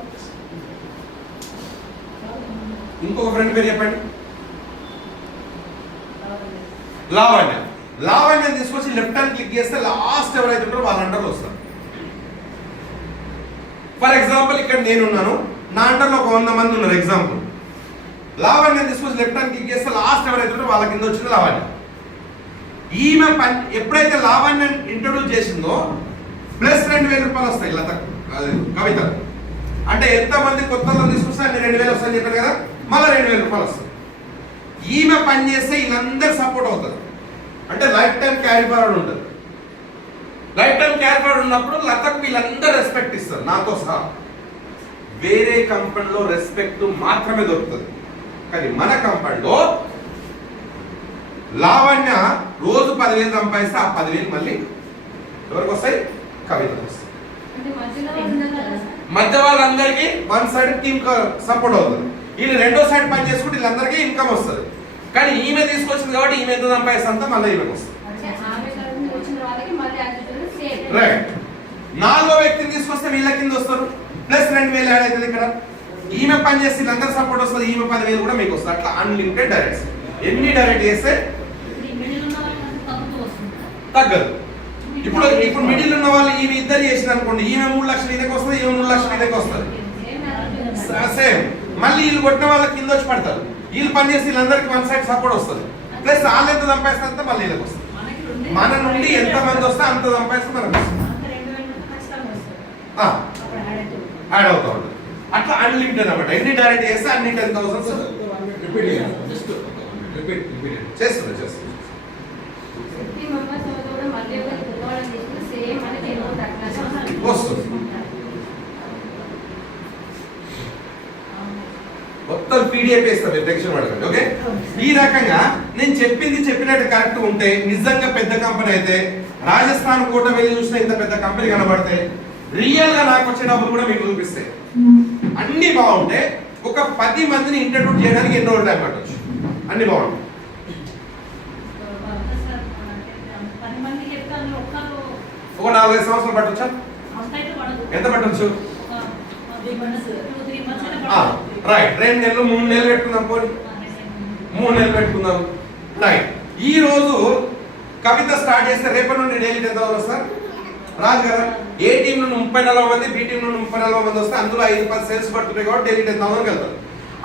ఇంకొక ఫ్రెండ్ పేరు చెప్పండి. లావణ్య. లావణ్య తీసుకొచ్చి లెఫ్ట్ హ్యాండ్ క్లిక్ చేస్తే లాస్ట్ ఎవరైతే ఉంటారో వాళ్ళ అండర్లో వస్తారు. ఫర్ ఎగ్జాంపుల్ ఇక్కడ నేనున్నాను, నా అండర్లో ఒక 100 మంది ఉన్నారు ఎగ్జాంపుల్. లావణ్య తీసుకొచ్చి లెఫ్ట్ హ్యాండ్ క్లిక్ చేస్తే లాస్ట్ ఎవరైతే ఉంటారో వాళ్ళ కింద వచ్చింది లావణ్య. ఈమె ఎప్పుడైతే లావణ్య ఇంట్రొడ్యూస్ చేసిందో ప్లస్ 2000 రూపాయలు వస్తాయి కవిత. అంటే ఎంతమంది కొత్త తీసుకొస్తే అన్ని 2000 వస్తాయని చెప్పారు కదా, మళ్ళీ 2000 రూపాయలు వస్తాయి. ఈమె పని చేస్తే వీళ్ళందరూ సపోర్ట్ అవుతారు. అంటే లైఫ్ టైం క్యారీ ఫార్వర్డ్ ఉంటుంది. లైఫ్ టైం క్యారీ ఫార్వర్డ్ ఉన్నప్పుడు లతకు వీళ్ళందరూ రెస్పెక్ట్ ఇస్తారు, నాతో సహా. వేరే కంపెనీలో రెస్పెక్ట్ మాత్రమే దొరుకుతుంది, కానీ మన కంపెనీలో లావణ్య రోజు 10,000 సంపాదిస్తే ఆ 10,000 మళ్ళీ ఎవరికి వస్తాయి? కవితకు వస్తాయి. మధ్య వాళ్ళందరికీ వన్ సైడ్ టీమ్ సపోర్ట్ అవుతుంది. వీళ్ళు రెండో సైడ్ పని చేసుకుంటే వీళ్ళందరికీ ఇన్కమ్ వస్తుంది. కానీ ఈమె తీసుకొచ్చింది కాబట్టి ఈమె ఎంత సంపాదిస్తే అంతా మళ్ళీ ఈమెకు వస్తుంది. రైట్. నాలుగో వ్యక్తిని తీసుకొస్తే వీళ్ళ కింద వస్తారు, ప్లస్ 2000 యాడ్ అవుతుంది. ఇక్కడ ఈమె పని చేస్తే వీళ్ళందరూ సపోర్ట్ వస్తుంది, ఈమె 10,000 కూడా మీకు వస్తుంది. అట్లా అన్లిమిటెడ్ డైరెక్ట్స్. ఎన్ని డైరెక్ట్ చేస్తే తగ్గదు. ఇప్పుడు మిడిల్ ఉన్న వాళ్ళు ఈమె ఇద్దరు చేసిన అనుకోండి, ఈమె 3 లక్షలు ఇదకి వస్తుంది, ఈమె 3 లక్షలు ఇదకి వస్తుంది. సేమ్. మళ్ళీ వీళ్ళు కొట్టిన వాళ్ళకి కింద వచ్చి పడతారు. వీళ్ళు పని చేసి వీళ్ళందరికీ వన్ సైడ్ సపోర్ట్ వస్తుంది. ప్లస్ వాళ్ళు ఎంత సంపాదిస్తే మళ్ళీ వీళ్ళకి వస్తుంది. మన నుండి ఎంత మంది వస్తే అంత సంపాదిస్తే మనకు వస్తుంది, యాడ్ అవుతా ఉంటుంది. అట్లా అన్లిమిటెడ్ అనమాట. ఎన్ని డైరెక్ట్ చేస్తే అన్ని 10,000 చేస్తున్నారు. వస్తుంది మొత్తం పీడిఎఫ్ వేస్తాం, టెన్షన్ పడకండి. ఓకే, ఈ రకంగా నేను చెప్పినట్టు కరెక్ట్ ఉంటే, నిజంగా పెద్ద కంపెనీ అయితే, రాజస్థాన్ కోట వెళ్ళి చూసిన ఇంత పెద్ద కంపెనీ కనబడితే, రియల్ గా నాకు వచ్చే డబ్బులు కూడా మీకు చూపిస్తాయి. అన్ని బాగుంటే ఒక 10 మందిని ఇంట్రడ్యూస్ చేయడానికి ఎన్నో రోజులు టైం పట్టవచ్చు. అన్ని బాగుంటాయి. ఒక 4-5 సంవత్సరాలు పట్టొచ్చా? ఎంత పట్టొచ్చు? రైట్. 2 నెలలు 3 నెలలు పెట్టుకుందాం. పోనీ 3 నెలలు పెట్టుకుందాం. రైట్. ఈ రోజు కవిత స్టార్ట్ చేస్తే రేపటి నుండి డైలీ 10,000 వస్తారు, రాదు కదా. ఏ టీం నుండి 30-40 మంది, బి టీం నుండి 30-40 మంది వస్తే అందులో 5-10 సేల్స్ పడుతున్నాయి కాబట్టి డైలీ 10,000 వెళ్తారు.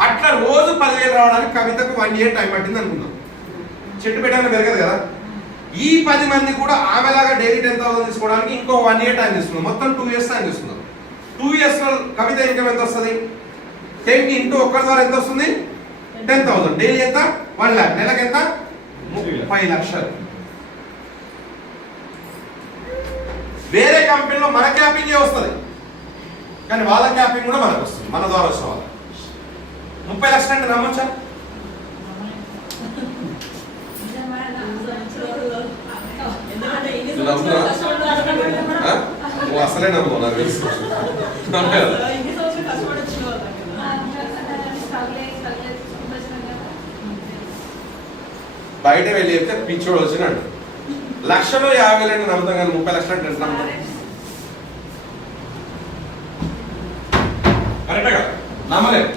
అట్లా రోజు 10,000 రావడానికి కవితకు 1 year టైం పట్టింది అనుకుందాం. చెట్టు పెట్టాలని పెరగదు కదా. ఈ 10 మంది కూడా ఆమెలాగా డైలీ 10,000 తీసుకోవడానికి ఇంకో 1 year టైం తీసుకున్నాం. మొత్తం 2 years టైం తీసుకున్నాం. 2 years లో కవిత ఇన్కమ్ ఎంత వస్తుంది? 10 ఇంటూ ఒక్కరి ద్వారా ఎంత వస్తుంది? 10,000. డైలీ ఎంత? 1 lakh. నెలకు ఎంత? 30 లక్షలు. వేరే కంపెనీలో మన క్యాపింగ్ వస్తుంది, కానీ వాళ్ళ క్యాపింగ్ కూడా మనకు వస్తుంది, మన ద్వారా వచ్చిన వాళ్ళ. 30 లక్షలు అంటే నమ్మొచ్చా? అసలే నమ్ము, నాకు తెలుసు. బయట వెళ్ళి చెప్తే పిచ్చోడు వచ్చినాడు. 1,50,000 అంటే నమ్ముతాం, కానీ 30 లక్షలు అంటే నమ్ముతాం. కరెక్టా కదా? నమ్మలేదు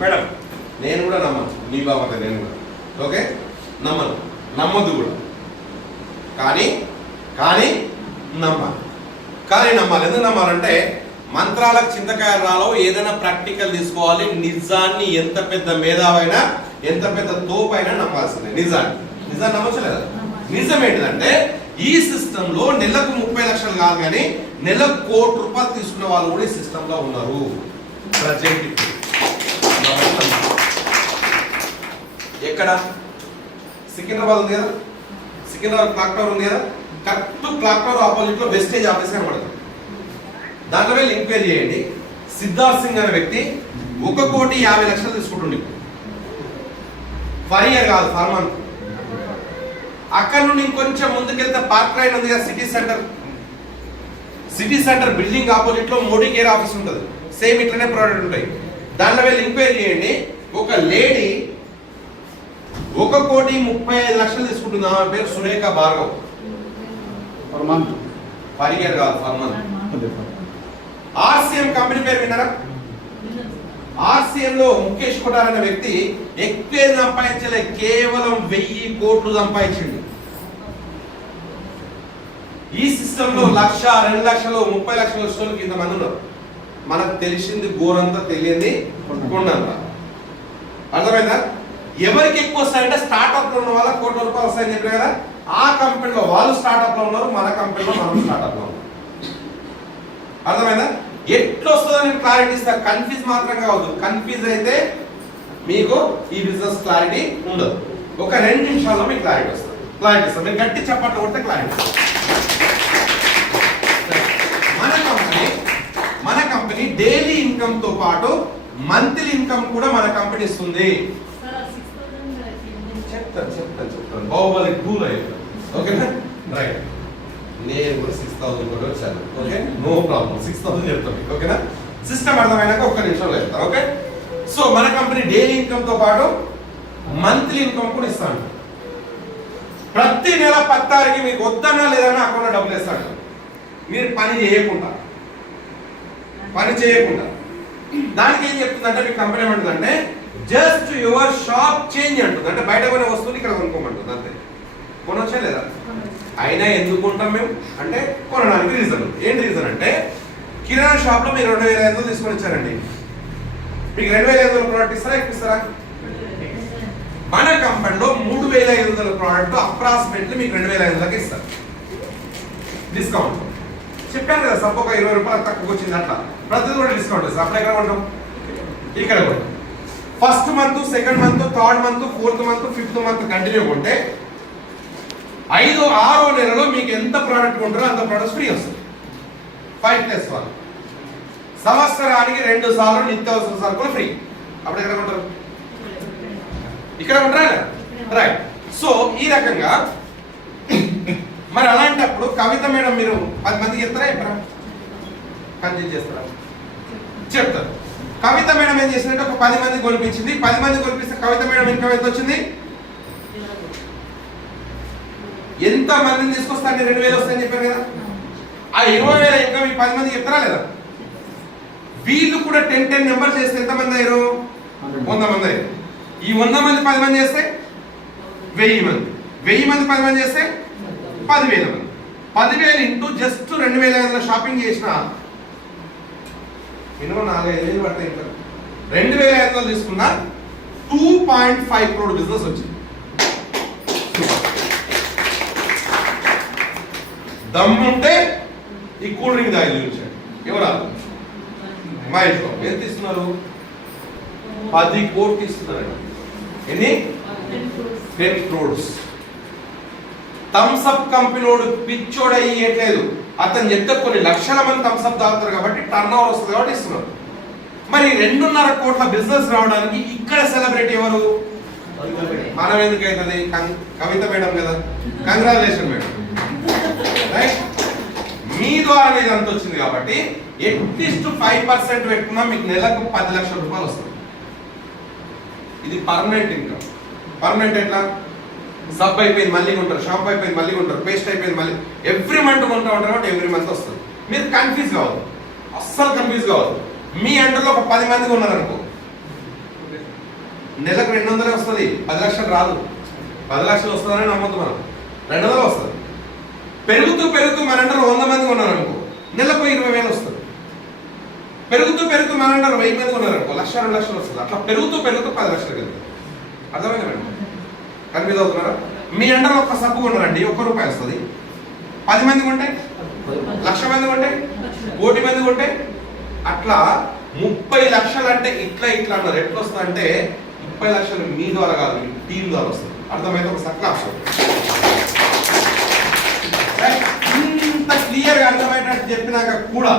మేడం. నేను కూడా నమ్మను, నీ బాబా నేను కూడా. ఓకే, నమ్మను, నమ్మద్దు కూడా. కానీ నమ్మాలి. ఎందుకు నమ్మాలంటే మంత్రాలకు చింతకాయలు రాలో. ఏదైనా ప్రాక్టికల్ తీసుకోవాలి. నిజాన్ని ఎంత పెద్ద మేధావైనా, ఎంత పెద్ద తోపైనా నమ్మాల్సిందే. నిజాన్ని నమ్మచ్చలేదా? నిజం ఏంటిదంటే ఈ సిస్టమ్ లో నెలకు 30 లక్షలు కాదు, కానీ నెలకు 1 కోటి రూపాయలు తీసుకున్న వాళ్ళు కూడా ఈ సిస్టమ్ లో ఉన్నారు. ప్రజెంట్ ఎక్కడ? సికింద్రాబాద్ ఉంది కదా, సికింద్రాబాద్ క్లాక్ టవర్ ఉంది కదా, కరెక్ట్ క్లాక్ టవర్ ఆపోజిట్ లో వెస్టేజ్ ఆఫీస్ కనబడుతుంది. దాంట్లో వెళ్ళి ఎంక్వైరీ చేయండి. సిద్ధార్థ్ సింగ్ అనే వ్యక్తి 1,50,00,000 తీసుకుంటుండే పర్ ఇయర్ కాదు, పర్ మంత్. అక్కడ నుండి ఇంకొంచెం ముందుకెళ్తే పార్క్ లైన్ ఉంది కదా, సిటీ సెంటర్ బిల్డింగ్ ఆపోజిట్ లో మోడీ కేర్ ఆఫీస్ ఉంటుంది. సేమ్ ఇట్లనే ప్రోడక్ట్ ఉంటాయి. దాంట్లో వెళ్ళి ఎంక్వైరీ చేయండి. ఒక లేడీ 1,35,00,000 తీసుకుంటుంది. ఆమె పేరు Surekha Bhargav. Per month, per year కాదు, పర్ మంత్. ఆర్సిఎం కంపెనీ పేరు విన్నారా? RCM లో ముఖేష్ కొటార్ అనే వ్యక్తి ఎక్కువ సంపాదించలే, కేవలం 1000 కోట్లు సంపాదించిండు. ఈ సిస్టమ్ లో 1,00,000, 2 లక్షలు, 30 లక్షల స్టోర్లు ఇంతమంది ఉన్నారు. మనకు తెలిసింది గోరంతా, తెలియంది కొండంతా. అర్థమైందా? ఎవరికి ఎక్కువ వస్తాయంటే స్టార్ట్అప్ లో ఉన్న వాళ్ళ కోట్ల రూపాయలు వస్తాయని చెప్పారు కదా, ఆ కంపెనీలో వాళ్ళు స్టార్ట్అప్ లో ఉన్నారు, మన కంపెనీలో మనం స్టార్ట్అప్ లో ఉన్నాం. అర్థమైందా? ఎట్లా వస్తుందో నేను క్లారిటీ ఇస్తా, కన్ఫ్యూజ్ మాత్రం కావద్దు. కన్ఫ్యూజ్ అయితే మీకు ఈ బిజినెస్ క్లారిటీ ఉండదు. ఒక 2 నిమిషాల్లో మీకు క్లారిటీ వస్తుంది. క్లారిటీ ఇస్తాం, మీరు గట్టి చప్పట్లు కొడితే క్లారిటీ. మన కంపెనీ డైలీ ఇన్కమ్ తో పాటు మంత్లీ ఇన్కమ్ కూడా మన కంపెనీ ఇస్తుంది. చెప్తాను బాహుబలి కూల్ అయ్యింది. ఓకేనా? రైట్. నేను కూడా 6,000 కూడా వచ్చాను. Okay, no problem. 6,000 చెప్తాను మీకు. ఓకేనా? సిస్టమ్ అర్థమైనాక ఒక్క నిమిషంలో చెప్తాను. ఓకే, సో మన కంపెనీ డైలీ ఇన్కమ్ తో పాటు మంత్లీ ఇన్కమ్ కూడా ఇస్తాను. ప్రతి నెల 10 తారీఖు మీకు వద్దన్నా లేదన్నా అకౌంట్లో డబ్బులు ఇస్తాడు. మీరు పని చేయకుండా దానికి ఏం చెప్తుందంటే మీ కంపెనీ ఏమంటుందంటే జస్ట్ యువర్ షాప్ చేంజ్ అంటుంది. అంటే బయట కొనే వస్తువులు ఇక్కడ కొనుక్కోమంటుంది. అంతే. కొనొచ్చా లేదా? అయినా ఎందుకు కొంటాం మేము అంటే కొనడానికి రీజన్. ఏంటి రీజన్ అంటే కిరాణా షాప్ లో మీరు 2,500 తీసుకొని వచ్చారండి, మీకు 2,500 ప్రోడక్ట్ ఇస్తారా, ఎక్కువ ఇస్తారా? మన కంపెనీలో 3,500 ప్రోడక్ట్ అప్రాక్సిమేట్లీ మీకు 2,500కి ఇస్తారు డిస్కౌంట్. చెప్పాను కదా, సబ్బు ఒక 20 రూపాయలు తక్కువ వచ్చింది. అట్లా ప్రతిదీ కూడా డిస్కౌంట్ ఇస్తారు. అప్పుడు ఎక్కడ కొంటాం? ఇక్కడ కొంటాం. First month, second month, third month, fourth month, fifth month continue కొంటే 5-6 నెలలో మీకు ఎంత ప్రోడక్ట్ కొంటారో అంత ప్రోడక్ట్స్ ఫ్రీ వస్తుంది. 5+1 సంవత్సరానికి 2 సార్లు నిత్యావసర సరుకులు ఫ్రీ. అప్పుడు ఎక్కడ కొంటారు? ఇక్కడ కొంటారా? రైట్. సో ఈ రకంగా మరి అలాంటప్పుడు కవిత మేడం మీరు 10 మందికి చెప్తారా, చెప్పరా? కన్ఫ్యూజ్ చేస్తారా? చెప్తారు. కవిత మేడం ఏం చేసిందంటే ఒక 10 మంది కొనిపించింది. 10 మంది కొనిపిస్తే కవిత మేడం ఇన్కమ్ ఎంత వచ్చింది? ఎంత మందిని తీసుకొస్తాను? 2,000 వస్తాయని చెప్పారు కదా. ఆ 20,000 ఇన్కమ్ ఈ 10 మంది చెప్తారా లేదా? వీళ్ళు కూడా 10 నెంబర్ చేస్తే ఎంత మంది అయ్యారు? 100 మంది అయ్యారు. ఈ 100 మంది 10 మంది చేస్తే 1000 మంది. 1000 మంది 10 మంది చేస్తే 10,000 మంది. 10,000 ఇంటూ జస్ట్ 2,500 షాపింగ్ చేసిన మినిమం 4-5 పడతాయి. ఇంకా 2,500 తీసుకున్న 2.5 crore బిజినెస్ వచ్చింది. దమ్ముంటే ఈ కూల్ డ్రింక్ దాగి చూపించండి. ఎవరా? మా ఇంట్లో ఎంత ఇస్తున్నారు? 10 కోట్లు ఇస్తున్నారండి. ఎన్ని? 10 crores. థమ్స్అప్ కంపెనీలోడు పిచ్చోడు అయ్యేట్లేదు. అతను చెప్తే కొన్ని లక్షల మంది థమ్స్అప్ తాగుతారు కాబట్టి టర్న్ ఓవర్ వస్తుంది కాబట్టి ఇస్తున్నారు. మరి 2.5 కోట్ల బిజినెస్ రావడానికి ఇక్కడ సెలబ్రిటీ ఎవరు? మనం ఎందుకు అవుతుంది? కవిత మేడం కదా. Congratulation madam. మీ ద్వారా ఇది అంత వచ్చింది కాబట్టి అట్లీస్ట్ 5% పెట్టుకున్నా మీకు నెలకు 10 లక్షల రూపాయలు వస్తుంది. ఇది పర్మనెంట్ ఇన్కమ్. పర్మనెంట్ ఎట్లా? సబ్ అయిపోయింది మళ్ళీ కొంటారు, షాంపూ అయిపోయింది మళ్ళీ కొంటారు, పేస్ట్ అయిపోయింది మళ్ళీ ఎవ్రీ మంత్ కొంటా ఉంటారు కాబట్టి ఎవ్రీ మంత్ వస్తుంది. మీరు కన్ఫ్యూజ్ కావద్దు, అస్సలు కన్ఫ్యూజ్ కావద్దు. మీ అండర్లో ఒక 10 మంది ఉన్నారనుకో, నెలకు 200 వస్తుంది, 10 లక్షలు రాదు. 10 లక్షలు వస్తుందని నమ్మొద్దు మనం, 200 వస్తుంది. పెరుగుతూ పెరుగుతూ మన అండర్ 100 మంది ఉన్నారనుకో, నెలకు 20,000 వస్తుంది. పెరుగుతూ పెరుగుతూ మన అండర్ 1000 మంది ఉన్నారనుకో, 1,00,000-2 లక్షలు వస్తుంది. అట్లా పెరుగుతూ పెరుగుతూ 10 లక్షలు వెళ్తుంది. అర్థమైంది మేడం? కన్ఫ్యూజ్ అవుతున్నారా? మీ అండర్ ఒక్క సబ్బు కొన్నారండి, ₹1 వస్తుంది. 10 మంది కొంటే, 1,00,000 మంది కొంటే, 1,00,00,000 మంది కొంటే, అట్లా 30 లక్షలు అంటే ఇట్లా ఇట్లా అన్నారు. ఎట్లా వస్తుంది అంటే 30 లక్షలు మీ ద్వారా కాదు, మీ టీం ద్వారా వస్తుంది. అర్థమైతే ఒక సక్ల ఆప్షన్. ఇంత క్లియర్గా అర్థమయ్యేటట్టు చెప్పినాక కూడా,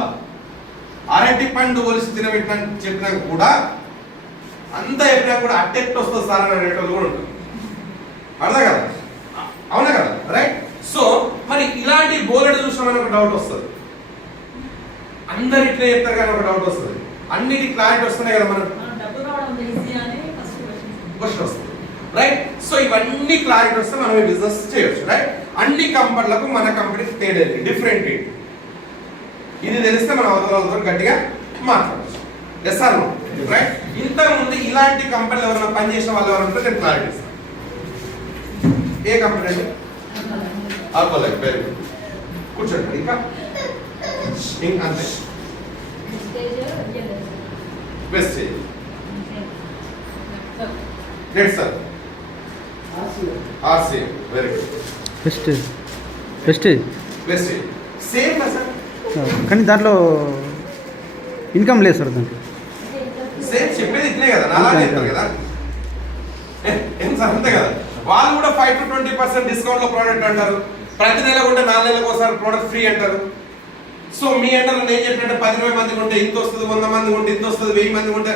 అరటి పండు ఒలిసి తినబెట్టినట్టు చెప్పినాక కూడా, అంతా చెప్పినా కూడా అట్టెట్టు వస్తుంది సార్ అని అనేటోళ్ళు కూడా ఉంటుంది. అర్థం కదా? అవునా కదా? రైట్. సో మరి ఇలాంటి బోలెడు చూసామని ఒక డౌట్ వస్తుంది. అందరు ఇట్లా చెప్తారు కానీ ఒక డౌట్ వస్తుంది. అన్నిటి క్లారిటీ వస్తున్నాయి కదా మనకు, క్వశ్చన్ వస్తుంది. రైట్. సో ఇవన్నీ క్లారిటీ వస్తే మనం ఈ బిజినెస్ చేయొచ్చు. రైట్. అన్ని కంపెనీలకు మన కంపెనీకి తేడా డిఫరెంట్. ఇది తెలిస్తే మనం అవతల గట్టిగా మాట్లాడచ్చు. Yes or no? రైట్. ఇంతకుముందు ఇలాంటి కంపెనీలు ఎవరైనా పనిచేసిన వాళ్ళు ఎవరు ఉంటే నేను క్లారిటీ ఇస్తాను. ఏ కంపెనీ అండి? ఆల్కోలైక్. Very good. కూర్చోండి. ఇంకా అంతే. Wastage. Next sir RCM. Very good. Wastage. Wastage. Wastage same కదా సార్? కానీ దాంట్లో ఇన్కమ్ లేదు సార్ దాంట్లో. సేమ్ చెప్పేది ఇట్లే కదా, నాలాగే చెప్తారు కదా. ఏం సార్ అంతే కదా. వాళ్ళు కూడా 5 to 20% డిస్కౌంట్ లో ప్రోడక్ట్ అంటారు. ప్రతి నెల కూడా 4 నెలలకు ఒకసారి ప్రోడక్ట్ ఫ్రీ అంటారు. సో మీ అంటారు నేను చెప్పినట్టు 10-20 మంది ఉంటే ఇంత వస్తుంది, 100 మంది ఉంటే ఇంత వస్తుంది, 1000 మంది ఉంటే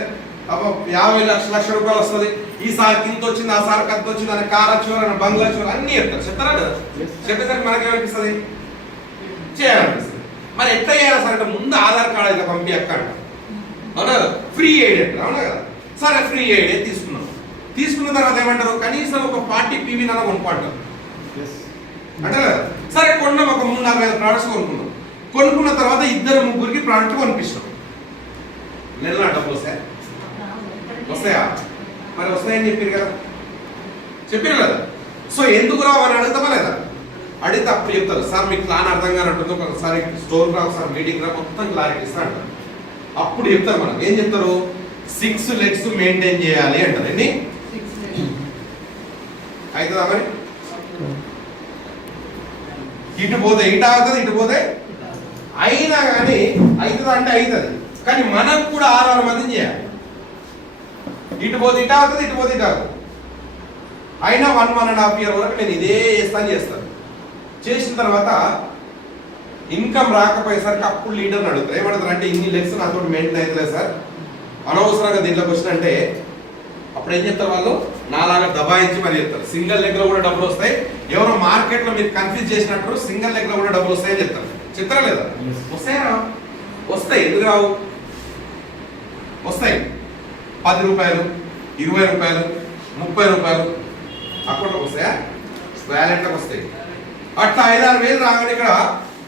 50 లక్ష రూపాయలు వస్తుంది. ఈసారికి ఇంత వచ్చింది, ఆ సారికి అంత వచ్చింది అని కార్ వచ్చేవారు, బంగ్లా వచ్చేవారు అన్ని చెప్తారు. చెప్తారా కదా? చెప్పేసరికి మనకేమనిపిస్తుంది? చేయాలనిపిస్తుంది. మరి ఎట్లా చేయాలి సార్ అంటే ముందు ఆధార్ కార్డు ఇలా పంపి అక్క అంట. అవునా కదా? ఫ్రీ ఎయిడ్ అంటారు. అవునా కదా? సరే ఫ్రీ ఎయిడ్ తీసుకున్నాం. తీసుకున్న తర్వాత ఏమంటారు? కనీసం ఒక 40 PV నెల కొనుక్కుంటారు అంటే కదా. సరే కొన్నాం, ఒక 3-4 ప్రోడక్ట్స్ కొనుక్కున్నాం. కొనుక్కున్న తర్వాత 2-3 ప్రోడక్ట్ కొనిపిస్తాం. నెల డబ్బులు వస్తాయా? వస్తాయా? మరి వస్తాయని చెప్పారు కదా, చెప్పారు కదా. సో ఎందుకు రావు అని అడుగుతామా లేదా? అడిగితే అప్పుడు చెప్తారు సార్ మీకు ప్లాన్ అర్థం కానట్టుంది, ఒకసారి స్టోర్ రా, ఒకసారి మీటింగ్ రా, మొత్తం క్లారిటీ ఇస్తా అంటారు. అప్పుడు చెప్తారు మనం ఏం చెప్తారు? 6 legs మెయింటైన్ చేయాలి అంటారు. ఎన్ని అవుతుందా మరి? ఇటు పోతే ఇటు అవుతుంది, ఇటు పోతే అయినా కానీ అవుతుందా అంటే అవుతుంది. కానీ మనం కూడా 6 మందిని చేయాలి. ఇటు పోతే ఇటు అవుతుంది, ఇటు పోతే ఇటు అవుతుంది. అయినా 1.5 year వరకు నేను ఇదే చేస్తాను. చేసిన తర్వాత ఇన్కమ్ రాకపోయేసరికి అప్పుడు లీడర్ని అడుగుతారు. ఏమంటారు అంటే ఇన్ని లెగ్స్ నాతో మెయింటైన్ అవుతుంది సార్, అనవసరంగా దీంట్లోకి వచ్చినంటే అప్పుడు ఏం చెప్తారు వాళ్ళు? నాలాగా దబాయించి మరి చెప్తారు. సింగిల్ లెగ్ లో కూడా డబ్బులు వస్తాయి. ఎవరో మార్కెట్ లో మీరు కన్ఫ్యూజ్ చేసినట్టు సింగిల్ లెగ్ లో కూడా డబ్బులు వస్తాయని చెప్తారు. చెప్తారా లేదా? వస్తాయా? వస్తాయి. ఎందుకు రావు? వస్తాయి. 10 రూపాయలు, 20 రూపాయలు, 30 రూపాయలు అకౌంట్లోకి వస్తాయా? వ్యాలెట్లోకి వస్తాయి. అట్లా 5-6 వేలు రాగానే ఇక్కడ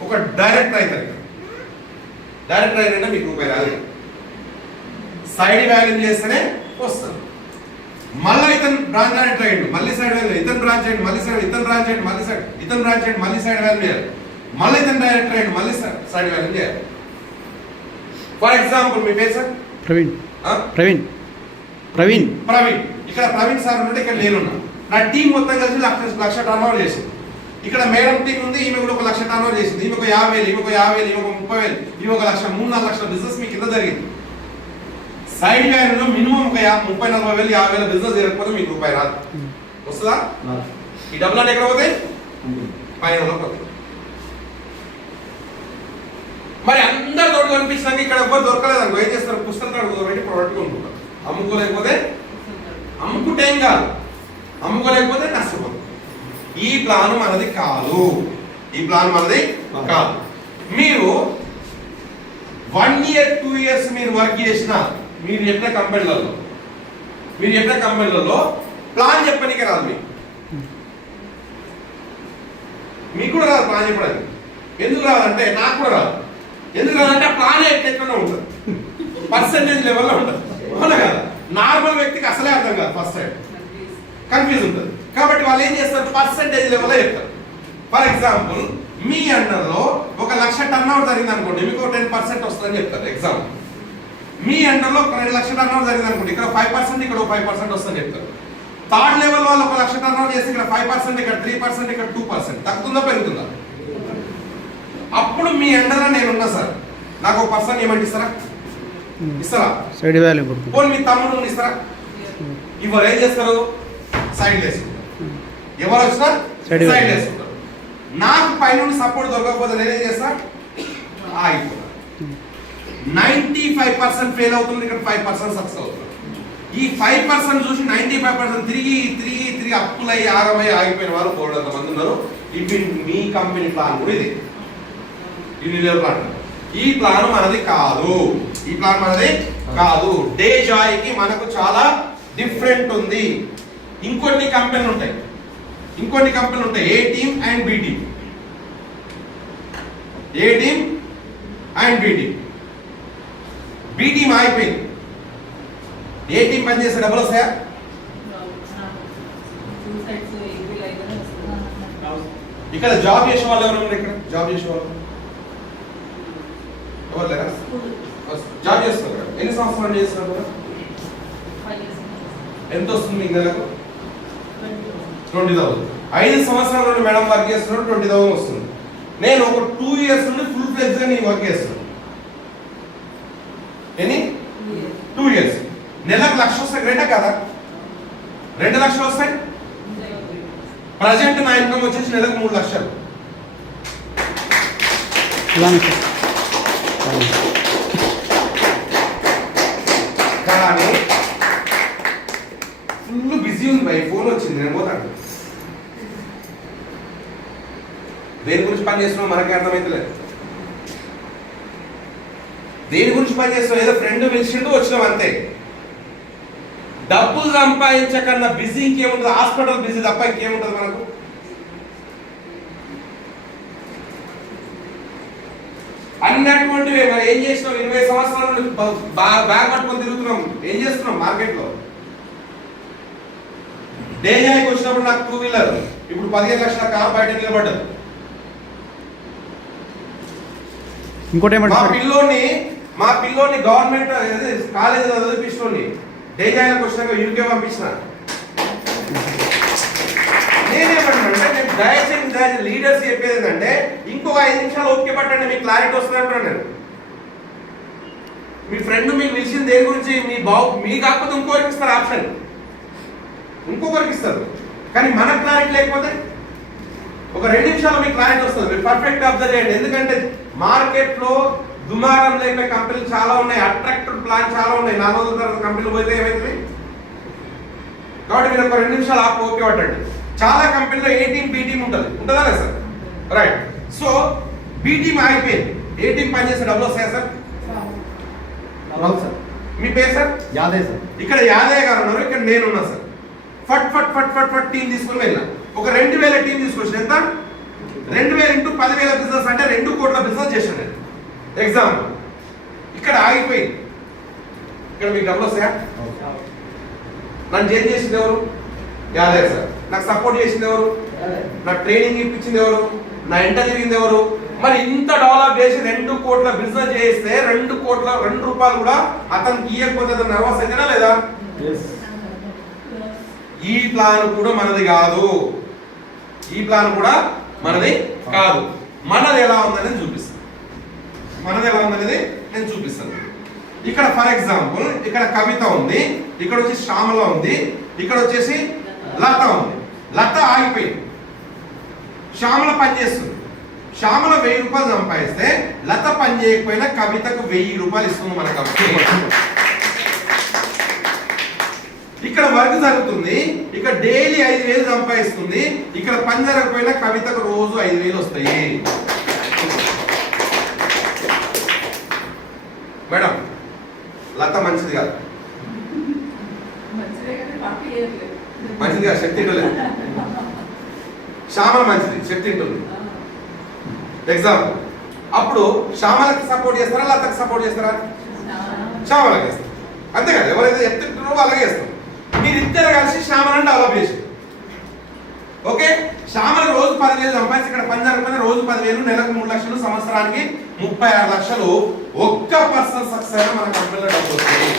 ఒక డైరెక్టర్ అవుతారు. డైరెక్టర్ అయినా మీకు రూపాయి రాదు. సైడ్ వాల్యూ చేస్తేనే వస్తుంది. మళ్ళీ ఇతను బ్రాంచ్ డైరెక్టర్ అయ్యండి, మళ్ళీ సైడ్ వాల్యూ, ఇతను బ్రాంచ్ అయ్యండి, మళ్ళీ సైడ్, ఇతను బ్రాంచ్ అయ్యండి, మళ్ళీ సైడ్, ఇతను బ్రాంచ్ అయ్యండి, మళ్ళీ సైడ్ వాల్యూ చేయాలి. మళ్ళీ ఇతను డైరెక్టర్ అయ్యండి, మళ్ళీ సైడ్ వాల్యూ చేయాలి. ఫర్ ఎగ్జాంపుల్ మీ పేరు సార్? ప్రవీణ్. ప్రవీణ్. ప్రవీణ్. ప్రవీణ్. ఇక్కడ ప్రవీణ్ సార్ ఉంటే ఇక్కడ నేనున్నా. నా టీం మొత్తం కలిసి 1,00,000 టర్న్ ఓవర్ చేసింది. ఇక్కడ మేడం టీం ఉంది, ఈమె కూడా 1,00,000 టర్న్ ఓవర్ చేసింది. ఈమె 50,000, ఈమె 50,000, ఈమె 30,000, ఈమె 1,00,000, 3-4 లక్షల బిజినెస్ మీ కింద జరిగింది. సైడ్ వాల్యూలో మినిమం ఒక 30,000-40,000, 50,000 బిజినెస్ జరగకపోతే మీకు రూపాయి రాదు. వస్తుందా? ఈ డబ్బులు అంటే ఎక్కడ పోతాయి? పైన పోతాయి. మరి అందరు తోడు కనిపించినాక ఇక్కడ ఎవ్వరు దొరకలేదు అనుకో ఏం చేస్తారు? పుస్తకం పెట్టి ప్రోడక్ట్ కొనుక్కుంటారు. అమ్ముకోలేకపోతే అమ్ముకుంటే ఏం కాదు, అమ్ముకోలేకపోతే నష్టపోతుంది. ఈ ప్లాన్ మనది కాదు. ఈ ప్లాన్ మనది కాదు. మీరు 1 year 2 years మీరు వర్క్ చేసిన మీరు చెప్పిన కంపెనీలలో ప్లాన్ చెప్పడానికి రాదు. మీకు కూడా రాదు ప్లాన్ చెప్పడానికి. ఎందుకు రాదంటే నాకు కూడా రాదు. ఎందుకు రాదంటే ఆ ప్లాన్ ఎట్లా ఉంటుంది, పర్సెంటేజ్ లెవెల్లో ఉంటుంది. అవునా కదా? నార్మల్ వ్యక్తికి అసలే అర్థం కాదు, ఫస్ట్ టైం కన్ఫ్యూజ్ ఉంటుంది. కాబట్టి వాళ్ళు ఏం చేస్తారు? పర్సెంటేజ్ లెవెల్లో చెప్తారు. ఫర్ ఎగ్జాంపుల్ మీ అండర్లో 1,00,000 టర్న్ ఓవర్ జరిగింది అనుకోండి, మీకు 10% వస్తుందని చెప్తారు. ఎగ్జాంపుల్ మీ అండర్లో 2,00,000 టర్న్ ఓవర్ జరిగింది అనుకోండి, ఇక్కడ 5%, ఇక్కడ 5% వస్తుందని చెప్తారు. థర్డ్ లెవెల్ వాళ్ళు 1,00,000 టర్న్ ఓవర్ చేసి ఇక్కడ 5%, ఇక్కడ 3%, ఇక్కడ 2%. తగ్గుతుందా పెరుగుతుందా? అప్పుడు మీ అండర్లో నేనున్నా సార్, నాకు 1% ఏమంటే ఇస్తారా? Side value. పోనీ మీ తమ్ముడు ఇస్తారా? ఇవ్వరు. ఏం చేస్తారు? సైడ్ వేసుకుంటారు. ఎవరు వచ్చినా సైడ్ వేసుకుంటారు. నాకు పైన సపోర్ట్ దొరకకపోతే నేనేం చేస్తా? ఆగిపోతా. 95% ఫెయిల్ అవుతుంది, ఇక్కడ 5% సక్సెస్ అవుతుంది. ఈ 5% చూసి 95% తిరిగి అప్పులై ఆగమై ఆగిపోయిన వారు 400 మంది ఉన్నారు. ఇది మీ కంపెనీ ప్లాన్ కూడా ఇది యూనిలివర్ ప్లాన్. ఈ ప్లాన్ మనది కాదు. ఈ ప్లాన్ మనది కాదు. డే జాయ్కి మనకు చాలా డిఫరెంట్ ఉంది. ఇంకొన్ని కంపెనీలు ఉంటాయి, A team and B team. A team and B team. B team అయిపోయింది, ఏ టీం పని చేస్తే డబ్బులు వస్తాయా? ఇక్కడ జాబ్ చేసే వాళ్ళు ఎవరు ఉన్నారు? ఇక్కడ జాబ్ చేసే వాళ్ళు ఎవరు లేరా? జాబ్ చేస్తున్నారు కదా. ఎన్ని సంవత్సరాలు చేస్తున్నారు కదా? ఎంత వస్తుంది మీకు నెలకు? 20,000. 5 సంవత్సరాల నుండి మేడం వర్క్ చేస్తున్నాడు, 20,000 వస్తుంది. నేను ఒక 2 years నుండి ఫుల్ ఫ్లెడ్జ్ గా నేను వర్క్ చేస్తున్నాను. ఎన్ని? 2 years. నెలకు 1,00,000 వస్తాయి, గ్రేటా కదా? 2 లక్షలు వస్తాయి. ప్రజెంట్ నా ఇన్కమ్ వచ్చేసి నెలకు 3 లక్షలు. కానీ ఫుల్ బిజీ ఉంది భయ్, ఫోన్ వచ్చింది, నేను పోతాను. దేని గురించి పని చేస్తున్నావు మనకే అర్థమైతలేదు. దేని గురించి పని చేస్తున్నావు? ఏదో ఫ్రెండ్ పిలిచిండు వచ్చినాం అంతే. డబ్బులు సంపాదించకన్నా బిజీ ఇంకేముంటుంది? హాస్పిటల్ బిజీ తప్ప ఇంకేముంటుంది మనకు? అన్నటువంటివి మరి ఏం చేసినాం? 20 సంవత్సరాల నుండి బ్యాగ్ పట్టుకొని తిరుగుతున్నాం. ఏం చేస్తున్నాం మార్కెట్ లో? డేజాయికి వచ్చినప్పుడు నాకు 2 వీలర్, ఇప్పుడు 15 లక్షల కారు బయట నిలబడ్డది. ఇంకోటి మా పిల్లోని గవర్నమెంట్ కాలేజీలో చదివించుకోండి. డేజాయిలకు వచ్చినాక యూకే పంపించిన. నేనేమంటున్నా నేను దయచేసి లీడర్స్ చెప్పేది ఏంటంటే ఇంకొక 5 నిమిషాలు ఓకే పట్టండి, మీకు క్లారిటీ వస్తుంది అంటున్నాను నేను. మీ ఫ్రెండ్ మీకు పిలిచింది దేని గురించి? మీ కాకపోతే ఇంకొకరికి ఇస్తారు ఆప్షన్, ఇంకొకరికి ఇస్తారు. కానీ మనకు క్లారిటీ లేకపోతే ఒక 2 నిమిషాలు మీకు క్లారిటీ వస్తుంది. మీరు పర్ఫెక్ట్ అబ్జర్వ్ చేయండి. ఎందుకంటే మార్కెట్ లో దుమారం లేక కంపెనీలు చాలా ఉన్నాయి, అట్రాక్టివ్ ప్లాన్ చాలా ఉన్నాయి. 4 రోజుల తర్వాత కంపెనీలు పోతే ఏమైంది? కాబట్టి మీరు ఒక 2 నిమిషాలు ఆపు ఓకే పట్టండి. చాలా కంపెనీలో ఏ టీం బి టీం ఉంటుంది, ఉంటుందా లేదా sir? Right. So B team అయిపోయింది, ఏ టీం పని చేస్తే డబ్బులు వస్తాయా సార్? సార్ మీ పేరు సార్? యాదయ్య సార్. ఇక్కడ యాదయ్య గారు ఉన్నారు, ఇక్కడ నేను ఉన్నా సార్. ఫట్ ఫట్ ఫట్ ఫట్ ఫట్ టీం తీసుకుని వెళ్ళినా. ఒక 2,000 టీం తీసుకొచ్చిన. ఎంత? 2,000 ఇంటూ 10,000 బిజినెస్ అంటే 2 కోట్ల బిజినెస్ చేశాను నేను. ఎగ్జాంపుల్ ఇక్కడ ఆగిపోయింది. ఇక్కడ మీకు డబ్బులు వస్తాయా? నన్ను చేంజ్ చేసింది ఎవరు? యాదయ్య సార్. నాకు సపోర్ట్ చేసింది ఎవరు? నాకు ట్రైనింగ్ ఇప్పించింది ఎవరు? నా ఎంట జరిగింది ఎవరు? మరి ఇంత డెవలప్ చేసి 2 కోట్ల బిజినెస్ చేస్తే 2 రూపాయలు కూడా అతనికి ఇవ్వకపోతే అతను నర్వస్ అయితేనా లేదా? ఈ ప్లాన్ కూడా మనది కాదు, ఈ ప్లాన్ కూడా మనది కాదు. మనది ఎలా ఉందనేది చూపిస్తాను. మనది ఎలా ఉందనేది నేను చూపిస్తాను. ఇక్కడ ఫర్ ఎగ్జాంపుల్ ఇక్కడ కవిత ఉంది, ఇక్కడ వచ్చి శ్యామల ఉంది, ఇక్కడ వచ్చేసి లత ఉంది. లత ఆగిపోయింది, శ్యామల పని చేస్తుంది. శ్యామల 1000 రూపాయలు సంపాదిస్తే లత పని చేయకపోయినా కవితకు 1000 రూపాయలు ఇస్తుంది మన కంపెనీ. ఇక్కడ వర్క్ జరుగుతుంది, ఇక్కడ డైలీ 5,000 సంపాదిస్తుంది. ఇక్కడ పని జరగకపోయినా కవితకు రోజు 5,000 వస్తాయి. మేడం లత మంచిది కాదు, మంచిది కాదు, శక్తి లేదు. శ్యామల మంచిది, శక్తి ఉంటుంది. ఎగ్జాంపుల్ అప్పుడు శ్యామలకి సపోర్ట్ చేస్తారా, లతకి సపోర్ట్ చేస్తారా? శ్యామలకి చేస్తారు, అంతే కదా. ఎవరైతే చెప్తుంటారో వాళ్ళకి చేస్తాం. మీరిద్దరు కలిసి శ్యామలను డెవలప్ చేసి ఓకే. శ్యామల రోజు 10,000 సంపాదించి ఇక్కడ పని జరగకపోతే రోజు 10,000, నెలకు 3 లక్షలు, సంవత్సరానికి 36 లక్షలు. ఒక్క పర్సన్ సక్సెస్ అయినా మన కంపెనీలో డబ్బులు వస్తుంది.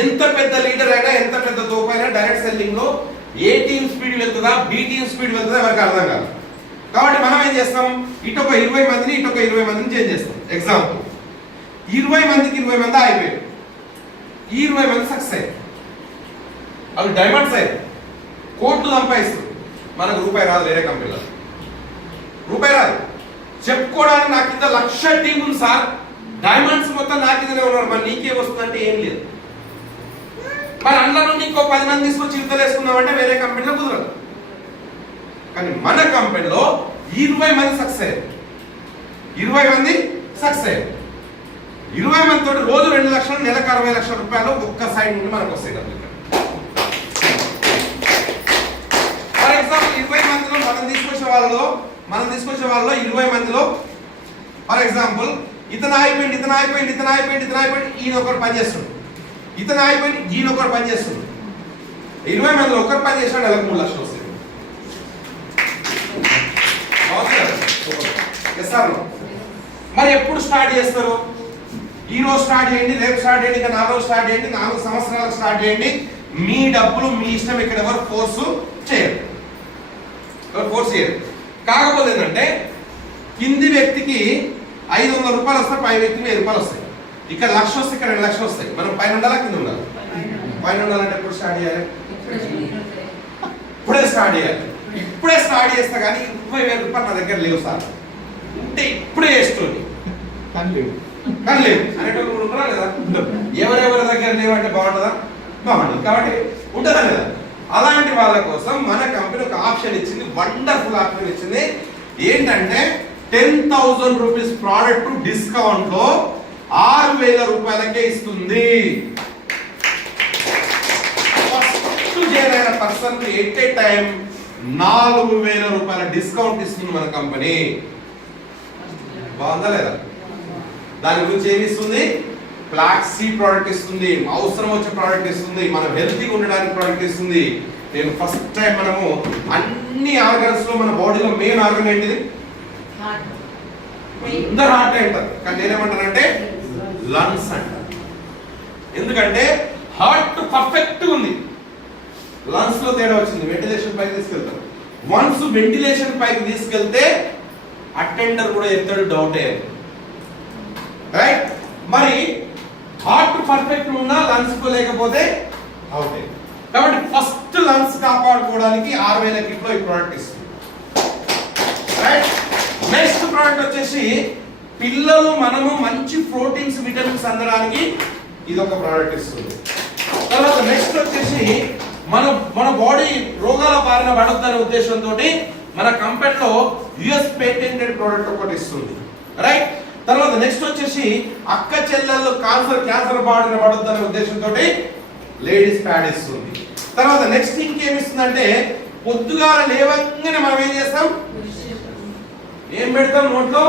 ఎంత పెద్ద లీడర్ అయినా, ఎంత పెద్ద తోపైనా డైరెక్ట్ సెల్లింగ్ లో ఏ టీమ్ స్పీడ్ వెళ్తుందా, బి టీమ్ స్పీడ్ వెళ్తుందా ఎవరికి అర్థం కాదు. కాబట్టి మనం ఏం చేస్తాం? ఇటు ఒక 20 మందిని, ఇటు ఒక 20 మందిని చేంజ్ చేస్తాం. ఎగ్జాంపుల్ 20 మందికి 20 మంది అయిపోయారు. ఈ 20 మంది సక్సెస్ అయ్యారు, అవి డైమండ్స్ అయ్యారు, కోట్లు సంపాదిస్తారు. మనకు రూపాయి రాదు, వేరే కంపెనీలో రూపాయి రాదు. చెప్పుకోవడానికి నా కింద 1,00,000 టీం ఉంది సార్, డైమండ్స్ మొత్తం నా కిందనే ఉన్నారు. మరి నీకే వస్తుందంటే ఏం లేదు. మరి అందులో నుండి ఇంకో 10 మంది తీసుకొచ్చి ఇంతలు వేసుకుందామంటే వేరే కంపెనీలో కుదరదు. కానీ మన కంపెనీలో 20 మంది సక్సెస్ అయ్యారు, 20 మంది సక్సెస్ అయ్యారు. 20 మంది తోటి రోజు 2 లక్షలు, నెలకు 60 లక్షల రూపాయలు ఒక్క సైడ్ నుండి మనకు వస్తాయి కదా. ఫర్ ఎగ్జాంపుల్ 20 మందిలో మనం తీసుకొచ్చే వాళ్ళలో 20 మందిలో ఫర్ ఎగ్జాంపుల్ ఇతను అయిపోయింది, ఈయన ఒకరు పని చేస్తుంది, ఇతను అయిపోయింది, ఈయన ఒకరు పని చేస్తుంది. 20 మందిలో ఒకరు పని చేసినాడు, నెలకు 3 లక్షలు వస్తాయి. మరి ఎప్పుడు స్టార్ట్ చేస్తారు? ఈ రోజు స్టార్ట్ చేయండి, రేపు స్టార్ట్ చేయండి, ఇంకా 4 రోజు స్టార్ట్ చేయండి, 4 సంవత్సరాలకు స్టార్ట్ చేయండి. మీ డబ్బులు మీ ఇష్టం, ఇక్కడ ఎవరు ఫోర్స్ చేయరు, కాకపోతే ఏంటంటే కింది వ్యక్తికి 500 రూపాయలు వస్తాయి, పై వ్యక్తికి 1000 రూపాయలు వస్తాయి. ఇక్కడ 1,00,000 వస్తాయి, ఇక్కడ 2 లక్షలు వస్తాయి. మనం పైన ఉండాలా, కింద ఉండాలి? పైన ఉండాలంటే ఎప్పుడు స్టార్ట్ చేయాలి? ఇప్పుడే స్టార్ట్ చేయాలి. ఇప్పుడే స్టార్ట్ చేస్తా కానీ 20,000 రూపాయలు నా దగ్గర లేవు సార్ అంటే ఇప్పుడే వేస్తుంది కానీ లేవు అనేటప్పుడు ఉంటారా లేదా? ఎవరెవరి దగ్గర లేవు అంటే బాగుంటుందా? బాగుంటుంది. కాబట్టి ఉంటుందా లేదా? అలాంటి వాళ్ళ కోసం మన కంపెనీ ఒక ఆప్షన్ ఇచ్చింది, వండర్ఫుల్ ఆప్షన్ ఇచ్చింది. ఏంటంటే 10,000 రూపీస్ ప్రోడక్ట్ డిస్కౌంట్ లో 6,000 రూపాయలకే ఇస్తుంది. ఫస్ట్ జాయిన్ అయిన పర్సన్ ఎట్ ఏ టైం 4,000 రూపాయల డిస్కౌంట్ ఇస్తుంది మన కంపెనీ. బాగుందా లేదా? దాని గురించి ఏమి ఇస్తుంది? ఫ్లాక్సీ ప్రోడక్ట్ ఇస్తుంది, అవసరం వచ్చే ప్రోడక్ట్ ఇస్తుంది, మనం హెల్తీగా ఉండడానికి ప్రోడక్ట్ ఇస్తుంది. నేను ఫస్ట్ టైం మనము అన్ని ఆర్గన్స్ లో మన బాడీలో మెయిన్ ఆర్గన్ ఏంటిది? అందరు హార్ట్ అంటారు, కానీ నేనేమంటానంటే లంగ్స్ అంటారు. ఎందుకంటే హార్ట్ పర్ఫెక్ట్ ఉంది, లంగ్స్ లో తేడా వచ్చింది, వెంటిలేషన్ పైకి తీసుకెళ్తారు. వన్స్ వెంటిలేషన్ పైకి తీసుకెళ్తే అటెండర్ కూడా చెప్తాడు డౌట్ అయ్యారు, రైట్? మరి హార్ట్ పర్ఫెక్ట్ ఉన్నా లంగ్స్ కు లేకపోతే అవుట్. కాబట్టి ఫస్ట్ లంగ్స్ కాపాడుకోవడానికి 6,000 కిట్లో ఈ ప్రోడక్ట్ ఇస్తుంది, రైట్? నెక్స్ట్ ప్రోడక్ట్ వచ్చేసి పిల్లలు మనము మంచి ప్రోటీన్స్ విటమిన్స్ అందడానికి ఇది ఒక ప్రోడక్ట్ ఇస్తుంది. తర్వాత నెక్స్ట్ వచ్చేసి మన బాడీ రోగాల బారిన పడొద్దనే ఉద్దేశంతో మన కంపెనీలో యుఎస్ పేటెంటెడ్ ప్రోడక్ట్ ఒకటి ఇస్తుంది, రైట్? తర్వాత నెక్స్ట్ వచ్చేసి అక్క చెల్లెళ్ళు క్యాన్సర్ బారిన పడొద్దనే ఉద్దేశంతో లేడీస్ ప్యాడ్ ఇస్తుంది. తర్వాత నెక్స్ట్ ఇంకేమి ఇస్తుందంటే పొద్దుగాల లేవగానే మనం ఏం చేస్తాం? ఏం పెడతాం నోట్లో?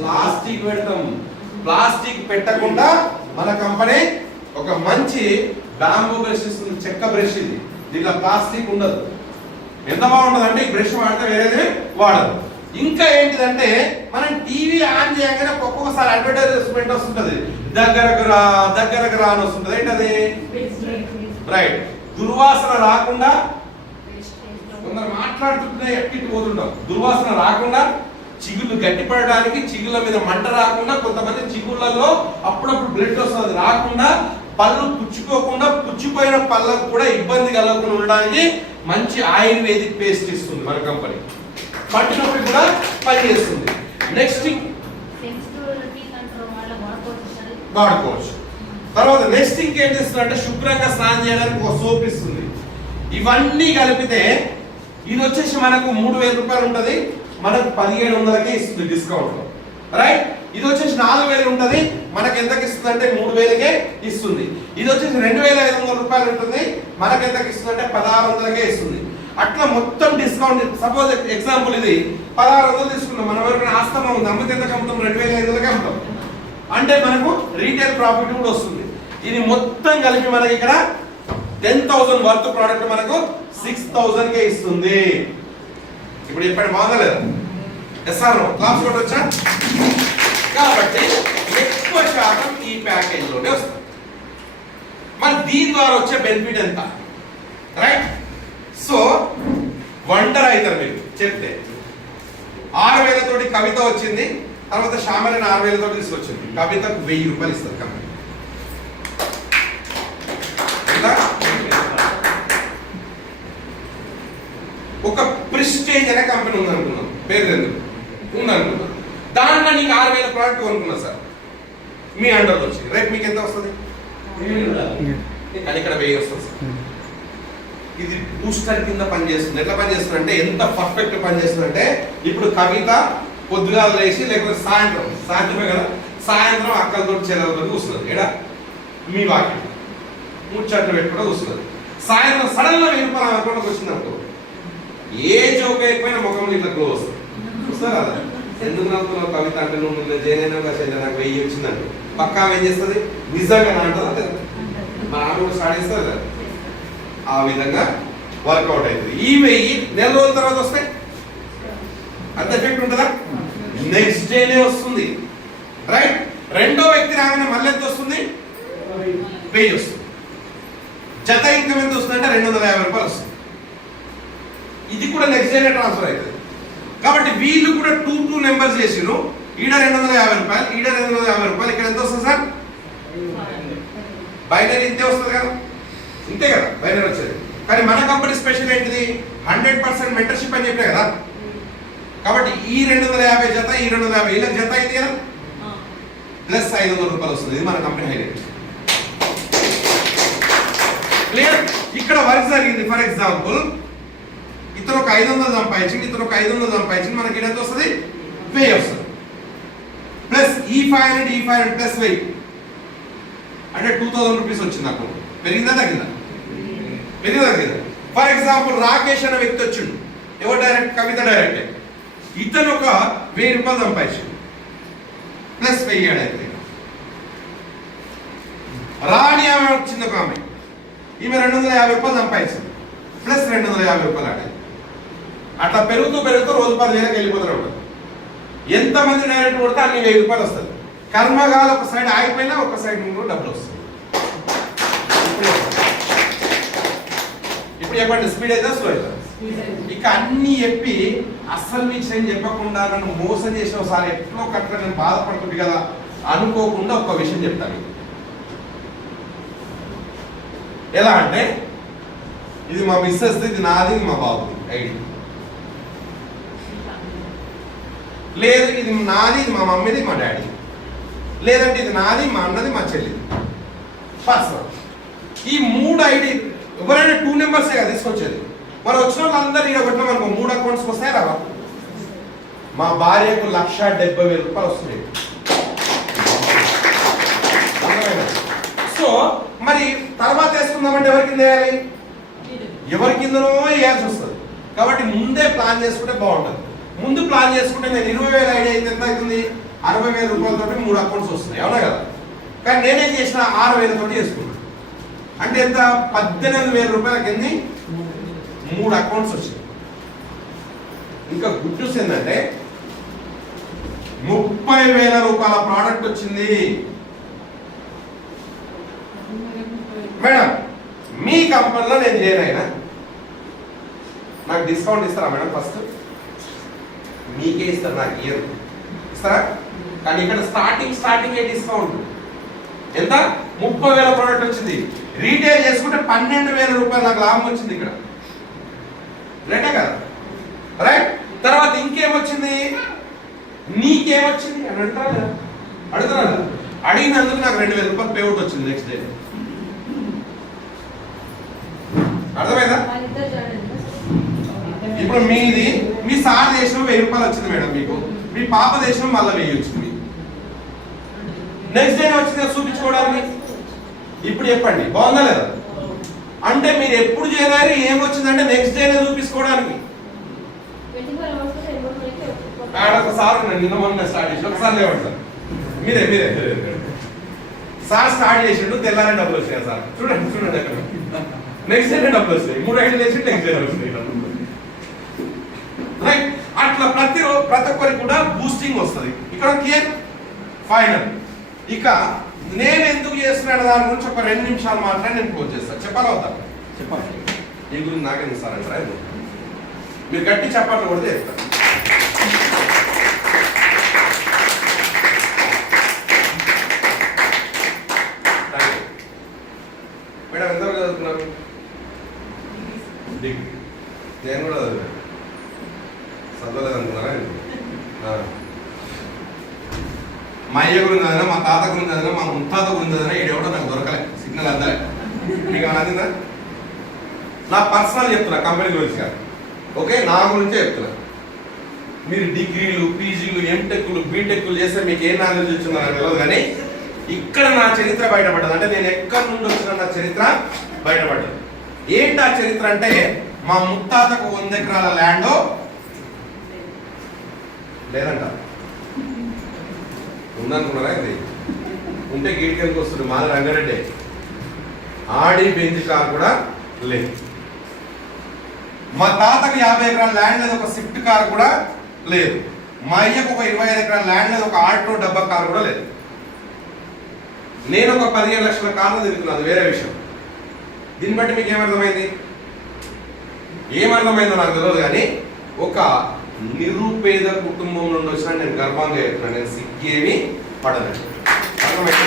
ప్లాస్టిక్ పెడతాం. ప్లాస్టిక్ పెట్టకుండా మన కంపెనీ ఒక మంచి బ్యాంబూ బ్రష్ ఇస్తుంది, చెక్క బ్రష్. ఇది దీంట్లో ప్లాస్టిక్ ఉండదు. ఎంత బాగుంటుంది అంటే ఈ బ్రష్ వాడితే వేరేది వాడదు. ఇంకా ఏంటిదంటే మనం టీవీ ఆన్ చేయగానే ఒక్కొక్కసారి అడ్వర్టైజ్మెంట్ వస్తుంటది, దగ్గరకు రా అని వస్తుంటది. ఏంటది? రైట్. దుర్వాసన రాకుండా కొందరు మాట్లాడుతుంటే ఎక్కిట్టు పోతుంటాం. దుర్వాసన రాకుండా, చిగుళ్ళు గట్టిపడడానికి, చిగుళ్ళ మీద మంట రాకుండా, కొంతమంది చిగుళ్ళలో అప్పుడప్పుడు బ్లడ్ వస్తుంది రాకుండా, పళ్ళు పుచ్చుకోకుండా, పుచ్చిపోయిన పళ్ళకు కూడా ఇబ్బంది కలగకుండా ఉండడానికి మంచి ఆయుర్వేదిక్ పేస్ట్ ఇస్తుంది మన కంపెనీ. పంటి నొప్పి కూడా పనిచేస్తుంది. నెక్స్ట్ వాడుకోవచ్చు. తర్వాత నెక్స్ట్ ఇంకేం చేస్తుంది అంటే శుభ్రంగా స్నానం చేయడానికి ఒక సోప్ ఇస్తుంది. ఇవన్నీ కలిపితే ఇది వచ్చేసి మనకు 3,000 రూపాయలు ఉంటుంది, మనకు 1,700కే ఇస్తుంది డిస్కౌంట్ లో, రైట్? ఇది వచ్చేసి 4,000 ఉంటుంది, మనకి ఎంతకి ఇస్తుంది అంటే 3,000కే ఇస్తుంది. ఇది వచ్చేసి 2,500 రూపాయలు ఉంటుంది, మనకి ఎంతకి ఇస్తుంది అంటే 1,600కే ఇస్తుంది. అట్లా మొత్తం డిస్కౌంట్. సపోజ్ ఎగ్జాంపుల్ ఇది 1,600 తీసుకున్నాం, మనం ఎవరికైనా ఆస్తమా ఉంది, అమ్మితే ఎంతకు అమ్ముతాం? 2,500కే అమ్ముతాం. అంటే మనకు రీటైల్ ప్రాఫిట్ కూడా వస్తుంది. ఇది మొత్తం కలిపి మనకి ఇక్కడ 10,000 వర్త్ ప్రోడక్ట్ మనకు 6,000కే ఇస్తుంది. ఇప్పుడు చెప్పండి, బాగుందా లేదా? ఎస్ఆర్ క్లాస్ కూడా వచ్చా? కాబట్టి ఎక్కువ శాతం ఈ ప్యాకేజ్ లోనే వస్తుంది. మరి దీని ద్వారా వచ్చే బెనిఫిట్ ఎంత, రైట్? సో వండర్ అవుతారు మీరు చెప్తే. 6,000 తోటి కవిత వచ్చింది, తర్వాత శ్యామలని 6,000 తోటి తీసుకొచ్చింది. కవితకు 1,000 రూపాయలు ఇస్తారు కంపెనీ. ఒక ప్రిస్టేజ్ అనే కంపెనీ ఉందనుకున్నాం, పేరు ఎందుకు ఉందనుకున్నాం, దాంట్లో నీకు 6,000 ప్రోడక్ట్ కొనుక్కున్నా సార్, మీ అండర్లో వచ్చింది. రేపు మీకు ఎంత వస్తుంది? కానీ ఇక్కడ 1,000 వస్తుంది సార్. ఇది బూస్టర్ కింద పనిచేస్తుంది. ఎట్లా పనిచేస్తుంది అంటే ఎంత పర్ఫెక్ట్ పనిచేస్తుంది అంటే, ఇప్పుడు కవిత పొద్దుగాల లేచి లేకపోతే సాయంత్రమే కదా, సాయంత్రం అక్కలతో చెల్లెలతో కూర్చున్నది, ఏడా మీ వాకి ముచ్చట్లు పెట్టుకుంటూ కూర్చున్నది. సాయంత్రం సడన్ గా 1,000 రూపాయలు అకౌంట్కి వచ్చింది అనుకో, ఏ జోక్ అయిపోయినా ముఖంలో ఇట్లా గ్లో వస్తుంది, చూస్తారా? ఎందుకు నవ్వుతున్నావు కవిత అంటే నువ్వు నిన్న జైన్ నాకు 1000 వచ్చిందండి పక్కా ఏం చేస్తుంది నిజంగా అంటుందా లేదా మన ఆమె కూడా స్టార్ట్ చేస్తుంది కదా ఆ విధంగా వర్కౌట్ అవుతుంది. ఈ 1000 నెల రోజుల తర్వాత వస్తే అంత ఎఫెక్ట్ ఉంటుందా? నెక్స్ట్ డేనే వస్తుంది రైట్. రెండో వ్యక్తి రాగానే మళ్ళీ ఎంత వస్తుంది? 1000 వస్తుంది. జత ఇన్కమ్ ఎంత వస్తుంది అంటే 250 రూపాయలు వస్తుంది. ఇది కూడా నెక్స్ట్ డేనే ట్రాన్స్ఫర్ అవుతుంది. కాబట్టి వీళ్ళు కూడా 2 నెంబర్స్ చేసిరు. ఈడ 250 రూపాయలు, ఈడ 250 రూపాయలు, ఇక్కడ ఎంత వస్తుంది సార్? బైనరీ ఇంతే వస్తుంది కదా, ఇంతే కదా బైనరీ వచ్చేది. కానీ మన కంపెనీ స్పెషల్ ఏంటిది? 100% మెంటర్షిప్ అని చెప్పే కదా. కాబట్టి ఈ 250 జత, ఈ 250 ఇలా జత అయింది కదా, ప్లస్ 500 రూపాయలు వస్తుంది. ఇది మన కంపెనీ హైలైట్. క్లియర్? ఇక్కడ వర్క్ జరిగింది. ఫర్ ఎగ్జాంపుల్ ఇతను ఒక 500 సంపాదించింది, ఇతను ఒక 500 సంపాదించింది, మనకి ఎంత వస్తుంది? 1000 వస్తుంది. ప్లస్ ఈ 500 ప్లస్ 1000 అంటే 2000 రూపీస్ వచ్చింది నాకు. పెరిగిందా తగ్గిందా? పెరిగిందా తగ్గిందా? ఫర్ ఎగ్జాంపుల్ రాకేష్ అనే వ్యక్తి వచ్చిండు. ఎవరు డైరెక్ట్? కవిత డైరెక్టే. ఇతను ఒక 1000 రూపాయలు సంపాదించిండు, ప్లస్ 1000 అయితే. రాణి ఆమె వచ్చింది ఒక ఆమె, ఈమె 250 రూపాయలు సంపాదించింది, ప్లస్ 250 రూపాయలు ఆడాలి. అట్లా పెరుగుతూ పెరుగుతూ రోజు 10,000కి వెళ్ళిపోతూనే ఉంటుంది. ఎంతమంది డైరెక్ట్ కొడితే అన్ని 1000 రూపాయలు వస్తుంది. కర్మగాలు ఒక సైడ్ ఆగిపోయినా ఒక సైడ్ నుండి డబ్బులు వస్తుంది. ఇప్పుడు చెప్పండి, స్పీడ్ అయితే స్లో అవుతుంది. ఇక అన్ని చెప్పి అస్సలు విషయం చెప్పకుండా నన్ను మోసం చేసిన ఒకసారి ఎట్లో కట్ట నేను బాధపడుతుంది కదా అనుకోకుండా ఒక విషయం చెప్తాను. ఎలా అంటే ఇది మా మిస్సెస్, ఇది నాది, ఇది మా బాబు ఐడి. లేదు ఇది నాది, ఇది మా మమ్మీది, మా డాడీ. లేదంటే ఇది నాది, మా అన్నది, మా చెల్లి. పర్సనల్. ఈ 3 ఐడి ఎవరైనా 2 నెంబర్సే కదా తీసుకొచ్చేది. మరి వచ్చిన వాళ్ళందరూ ఇక్కడ కొట్టినాం అనుకో 3 అకౌంట్స్కి వస్తాయి రావా? మా భార్యకు 1,70,000 రూపాయలు వస్తున్నాయి. సో మరి తర్వాత వేసుకుందామంటే ఎవరి కింద వేయాలి? ఎవరి కిందనో వేయాల్సి వస్తుంది. కాబట్టి ముందే ప్లాన్ చేసుకుంటే బాగుంటుంది. ముందు ప్లాన్ చేసుకుంటే నేను 20,000 ఐడియా అయితే ఎంత అవుతుంది? 60,000 రూపాయలతో 3 అకౌంట్స్ వస్తున్నాయి, అవునా కదా? కానీ నేనేం చేసిన 6,000 తోటి చేసుకున్నాను. అంటే ఎంత? 18,000 రూపాయల కింద 3 అకౌంట్స్ వచ్చింది. ఇంకా గుడ్ న్యూస్ ఏంటంటే 30,000 రూపాయల ప్రోడక్ట్ వచ్చింది. మేడం మీ కంపెనీలో నేను జాయిన్ అయినా, నాకు డిస్కౌంట్ ఇస్తారా మేడం? ఫస్ట్ మీకే ఇస్తారు, నాకు ఇయర్ ఇస్తారా? కానీ ఇక్కడ స్టార్టింగ్ డిస్కౌంట్ ఎంత? 30,000 ప్రోడక్ట్ వచ్చింది. రీటైల్ చేసుకుంటే 12,000 రూపాయలు నాకు లాభం వచ్చింది ఇక్కడ. రైటే కదా? రైట్. తర్వాత ఇంకేమొచ్చింది? నీకేమొచ్చింది అని అడుగుతారా? అడిగినందుకు నాకు 2,000 రూపాయలు పేఅవుట్ వచ్చింది నెక్స్ట్ డే. అర్థమైందా? ఇప్పుడు మీది మీ సార్ దేశం 1000 రూపాయలు వచ్చింది మేడం, మీకు మీ పాప దేశం మళ్ళీ 1000 వచ్చింది. నెక్స్ట్ డే వచ్చింది చూపించుకోవడానికి. ఇప్పుడు చెప్పండి బాగుందా లేదా? అంటే మీరు ఎప్పుడు చేరారు, ఏమొచ్చిందంటే నెక్స్ట్ డేనే చూపించుకోవడానికి. ఒకసారి నిన్న మొన్న స్టార్ట్ చేసి ఒకసారి లేవండి సార్, మీరే సార్ స్టార్ట్ చేసిండు, తెల్లారే డబ్బులు వచ్చినాయి సార్. చూడండి అక్కడ నెక్స్ట్ డే డబ్బులు వస్తాయి. 3 ఐడియాలు వేసి నెక్స్ట్ డే వస్తాయి. రైట్. అట్లా ప్రతి ఒక్కరికి కూడా బూస్టింగ్ వస్తుంది. ఇక్కడ క్లియర్ ఫైనల్. ఇక నేను ఎందుకు చేస్తున్నాను దాని గురించి ఒక 2 నిమిషాలు మాత్రమే నేను క్లోజ్ చేస్తాను. చెప్పాలా వద్దా? చెప్పాలి. దీని గురించి నాకేం ఇస్తారంటారా? మీరు గట్టి చప్పట్లు కూడా చేస్తారు. మేడం ఎంతవరకు చదువుతున్నారు? డిగ్రీ. నేను కూడా చదివాను. చదవలేదు అనుకున్నారా? మా అయ్య గురించి చదివినా, మా తాత గురించి చదివినా, మా ముత్తాత గురించి చదివినా ఏడెవడో నాకు దొరకలే, సిగ్నల్ అందలే. మీకు అందిందా? నా పర్సనల్ చెప్తున్నా, కంపెనీ గురించి కాదు. ఓకే, నా గురించే చెప్తున్నా. మీరు డిగ్రీలు, పీజీలు, ఎంటెక్లు, బీటెక్లు చేస్తే మీకు ఏ నాలెడ్జ్ వచ్చిందో నాకు తెలియదు. కానీ ఇక్కడ నా చరిత్ర బయటపడ్డది. అంటే నేను ఎక్కడి నుండి వచ్చిన నా చరిత్ర బయటపడ్డది. ఏంటి ఆ చరిత్ర అంటే, మా ముత్తాతకు 100 ఎకరాల ల్యాండ్ లేదంట, ఉందనుకున్నారా ఇది? ఉంటే గీడికెళ్ళకి వస్తుంది మాది రంగారెడ్డి. ఆడి బెంచ్ కార్ కూడా లేదు. మా తాతకు 50 ఎకరాల ల్యాండ్ లేదు, ఒక స్విఫ్ట్ కార్ కూడా లేదు. మా అయ్యకు ఒక 25 ఎకరాల ల్యాండ్ లేదు, ఒక ఆల్టో డబ్బా కార్ కూడా లేదు. నేను ఒక 15 లక్షల కార్లు తిరుగుతున్నాను, వేరే విషయం. దీన్ని బట్టి మీకు ఏమర్థమైంది? ఏమర్థమైందో నాకు తెలియదు, కానీ ఒక నిరుపేద కుటుంబం నుండి వచ్చినా నేను గర్వంగా చెప్తున్నాను, నేను సిగ్గేమి పడలేదు. అర్థమైంది?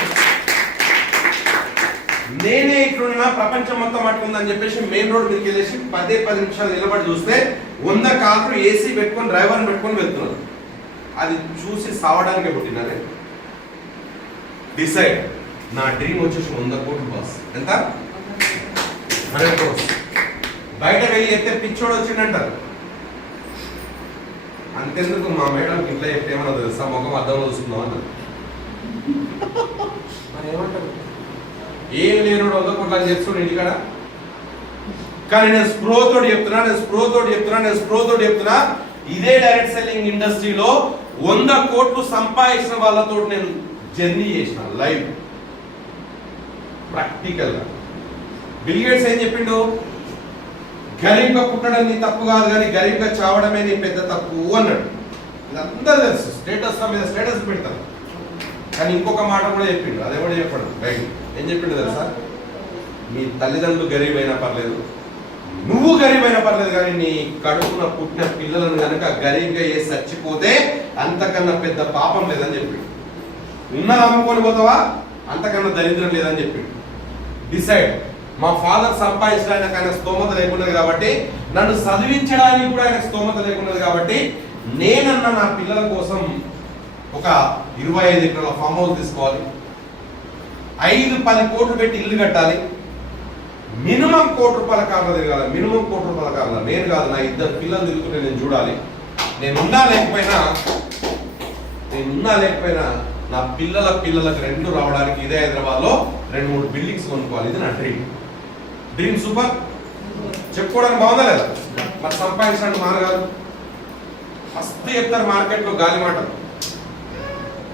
నేనే ఇట్లున్నా ప్రపంచం మొత్తం అట్లుందని చెప్పేసి మెయిన్ రోడ్ మీదకి వెళ్ళేసి 10 నిమిషాలు నిలబడి చూస్తే 100 కార్లు ఏసీ పెట్టుకొని డ్రైవర్ని పెట్టుకొని వెళ్తున్నారు. అది చూసి సావడానికే పుట్టినారే. డిసైడ్, నా డ్రీమ్ వచ్చేసి 100 కోట్లు బాస్. ఎంత? 100 crores. బయట వెళ్ళి ఎత్తే పిచ్చోడు వచ్చిందంటారు. అంతెందుకు మా మేడం ఇంట్లో చెప్తే ఏమన్నా తెలుసా, ముఖం అర్థంలో చూస్తున్నాం అంటారు. మరి ఏమంటారు? ఏం లేనుడు 100 కోట్లు చేస్తున్నాడు ఇంటికాడ. కానీ నేను స్ప్రోతోటి చెప్తున్నా, ఇదే డైరెక్ట్ సెల్లింగ్ ఇండస్ట్రీలో 100 కోట్లు సంపాదించిన వాళ్ళతో నేను జర్నీ చేసిన లైవ్ ప్రాక్టికల్ గా. బిల్ గేట్స్ ఏం చెప్పిండు? గరీబ్గా పుట్టడం నీ తప్పు కాదు, కానీ గరీబ్గా చావడమే నీ పెద్ద తప్పు అన్నాడు. ఇదంతా తెలుసు, స్టేటస్ మీద స్టేటస్ పెడతారు. కానీ ఇంకొక మాట కూడా చెప్పిండు, అదే కూడా చెప్పాడు రైట్. ఏం చెప్పిండు తెలుసా? మీ తల్లిదండ్రులు గరీబ్ అయినా పర్లేదు, నువ్వు గరీబ్ అయినా పర్లేదు, కానీ నీ కడుపున పుట్టిన పిల్లలను కనుక గరీబ్గా చేసి చచ్చిపోతే అంతకన్నా పెద్ద పాపం లేదని చెప్పిండు. ఉన్నది అమ్ముకొని పోతావా, అంతకన్నా దరిద్రం లేదని చెప్పిండు. డిసైడ్. మా ఫాదర్ సంపాదించడానికి ఆయన స్తోమత లేకున్నది కాబట్టి, నన్ను చదివించడానికి కూడా ఆయన స్తోమత లేకున్నది కాబట్టి, నేనన్నా నా పిల్లల కోసం ఒక 25 ఎకరాల ఫామ్ హౌస్ తీసుకోవాలి, 5-10 కోట్లు పెట్టి ఇల్లు కట్టాలి, మినిమం ₹1 కోటి కార్లు తిరగాలి. మినిమం ₹1 కోటి కార్ల నేను కాదు, నా 2 పిల్లలు తిరుగుతుంటే నేను చూడాలి. నేనున్నా లేకపోయినా నా పిల్లలకు 2 రావడానికి ఇదే హైదరాబాద్లో 2-3 బిల్డింగ్స్ కొనుక్కోవాలి. ఇది నా డ్రీమ్. సూపర్. చెప్పుకోవడానికి బాగుందా లేదా? మరి సంపాదించడానికి మార్గాలు ఫస్ట్ చెప్తారు మార్కెట్లో గాలి మాటలు.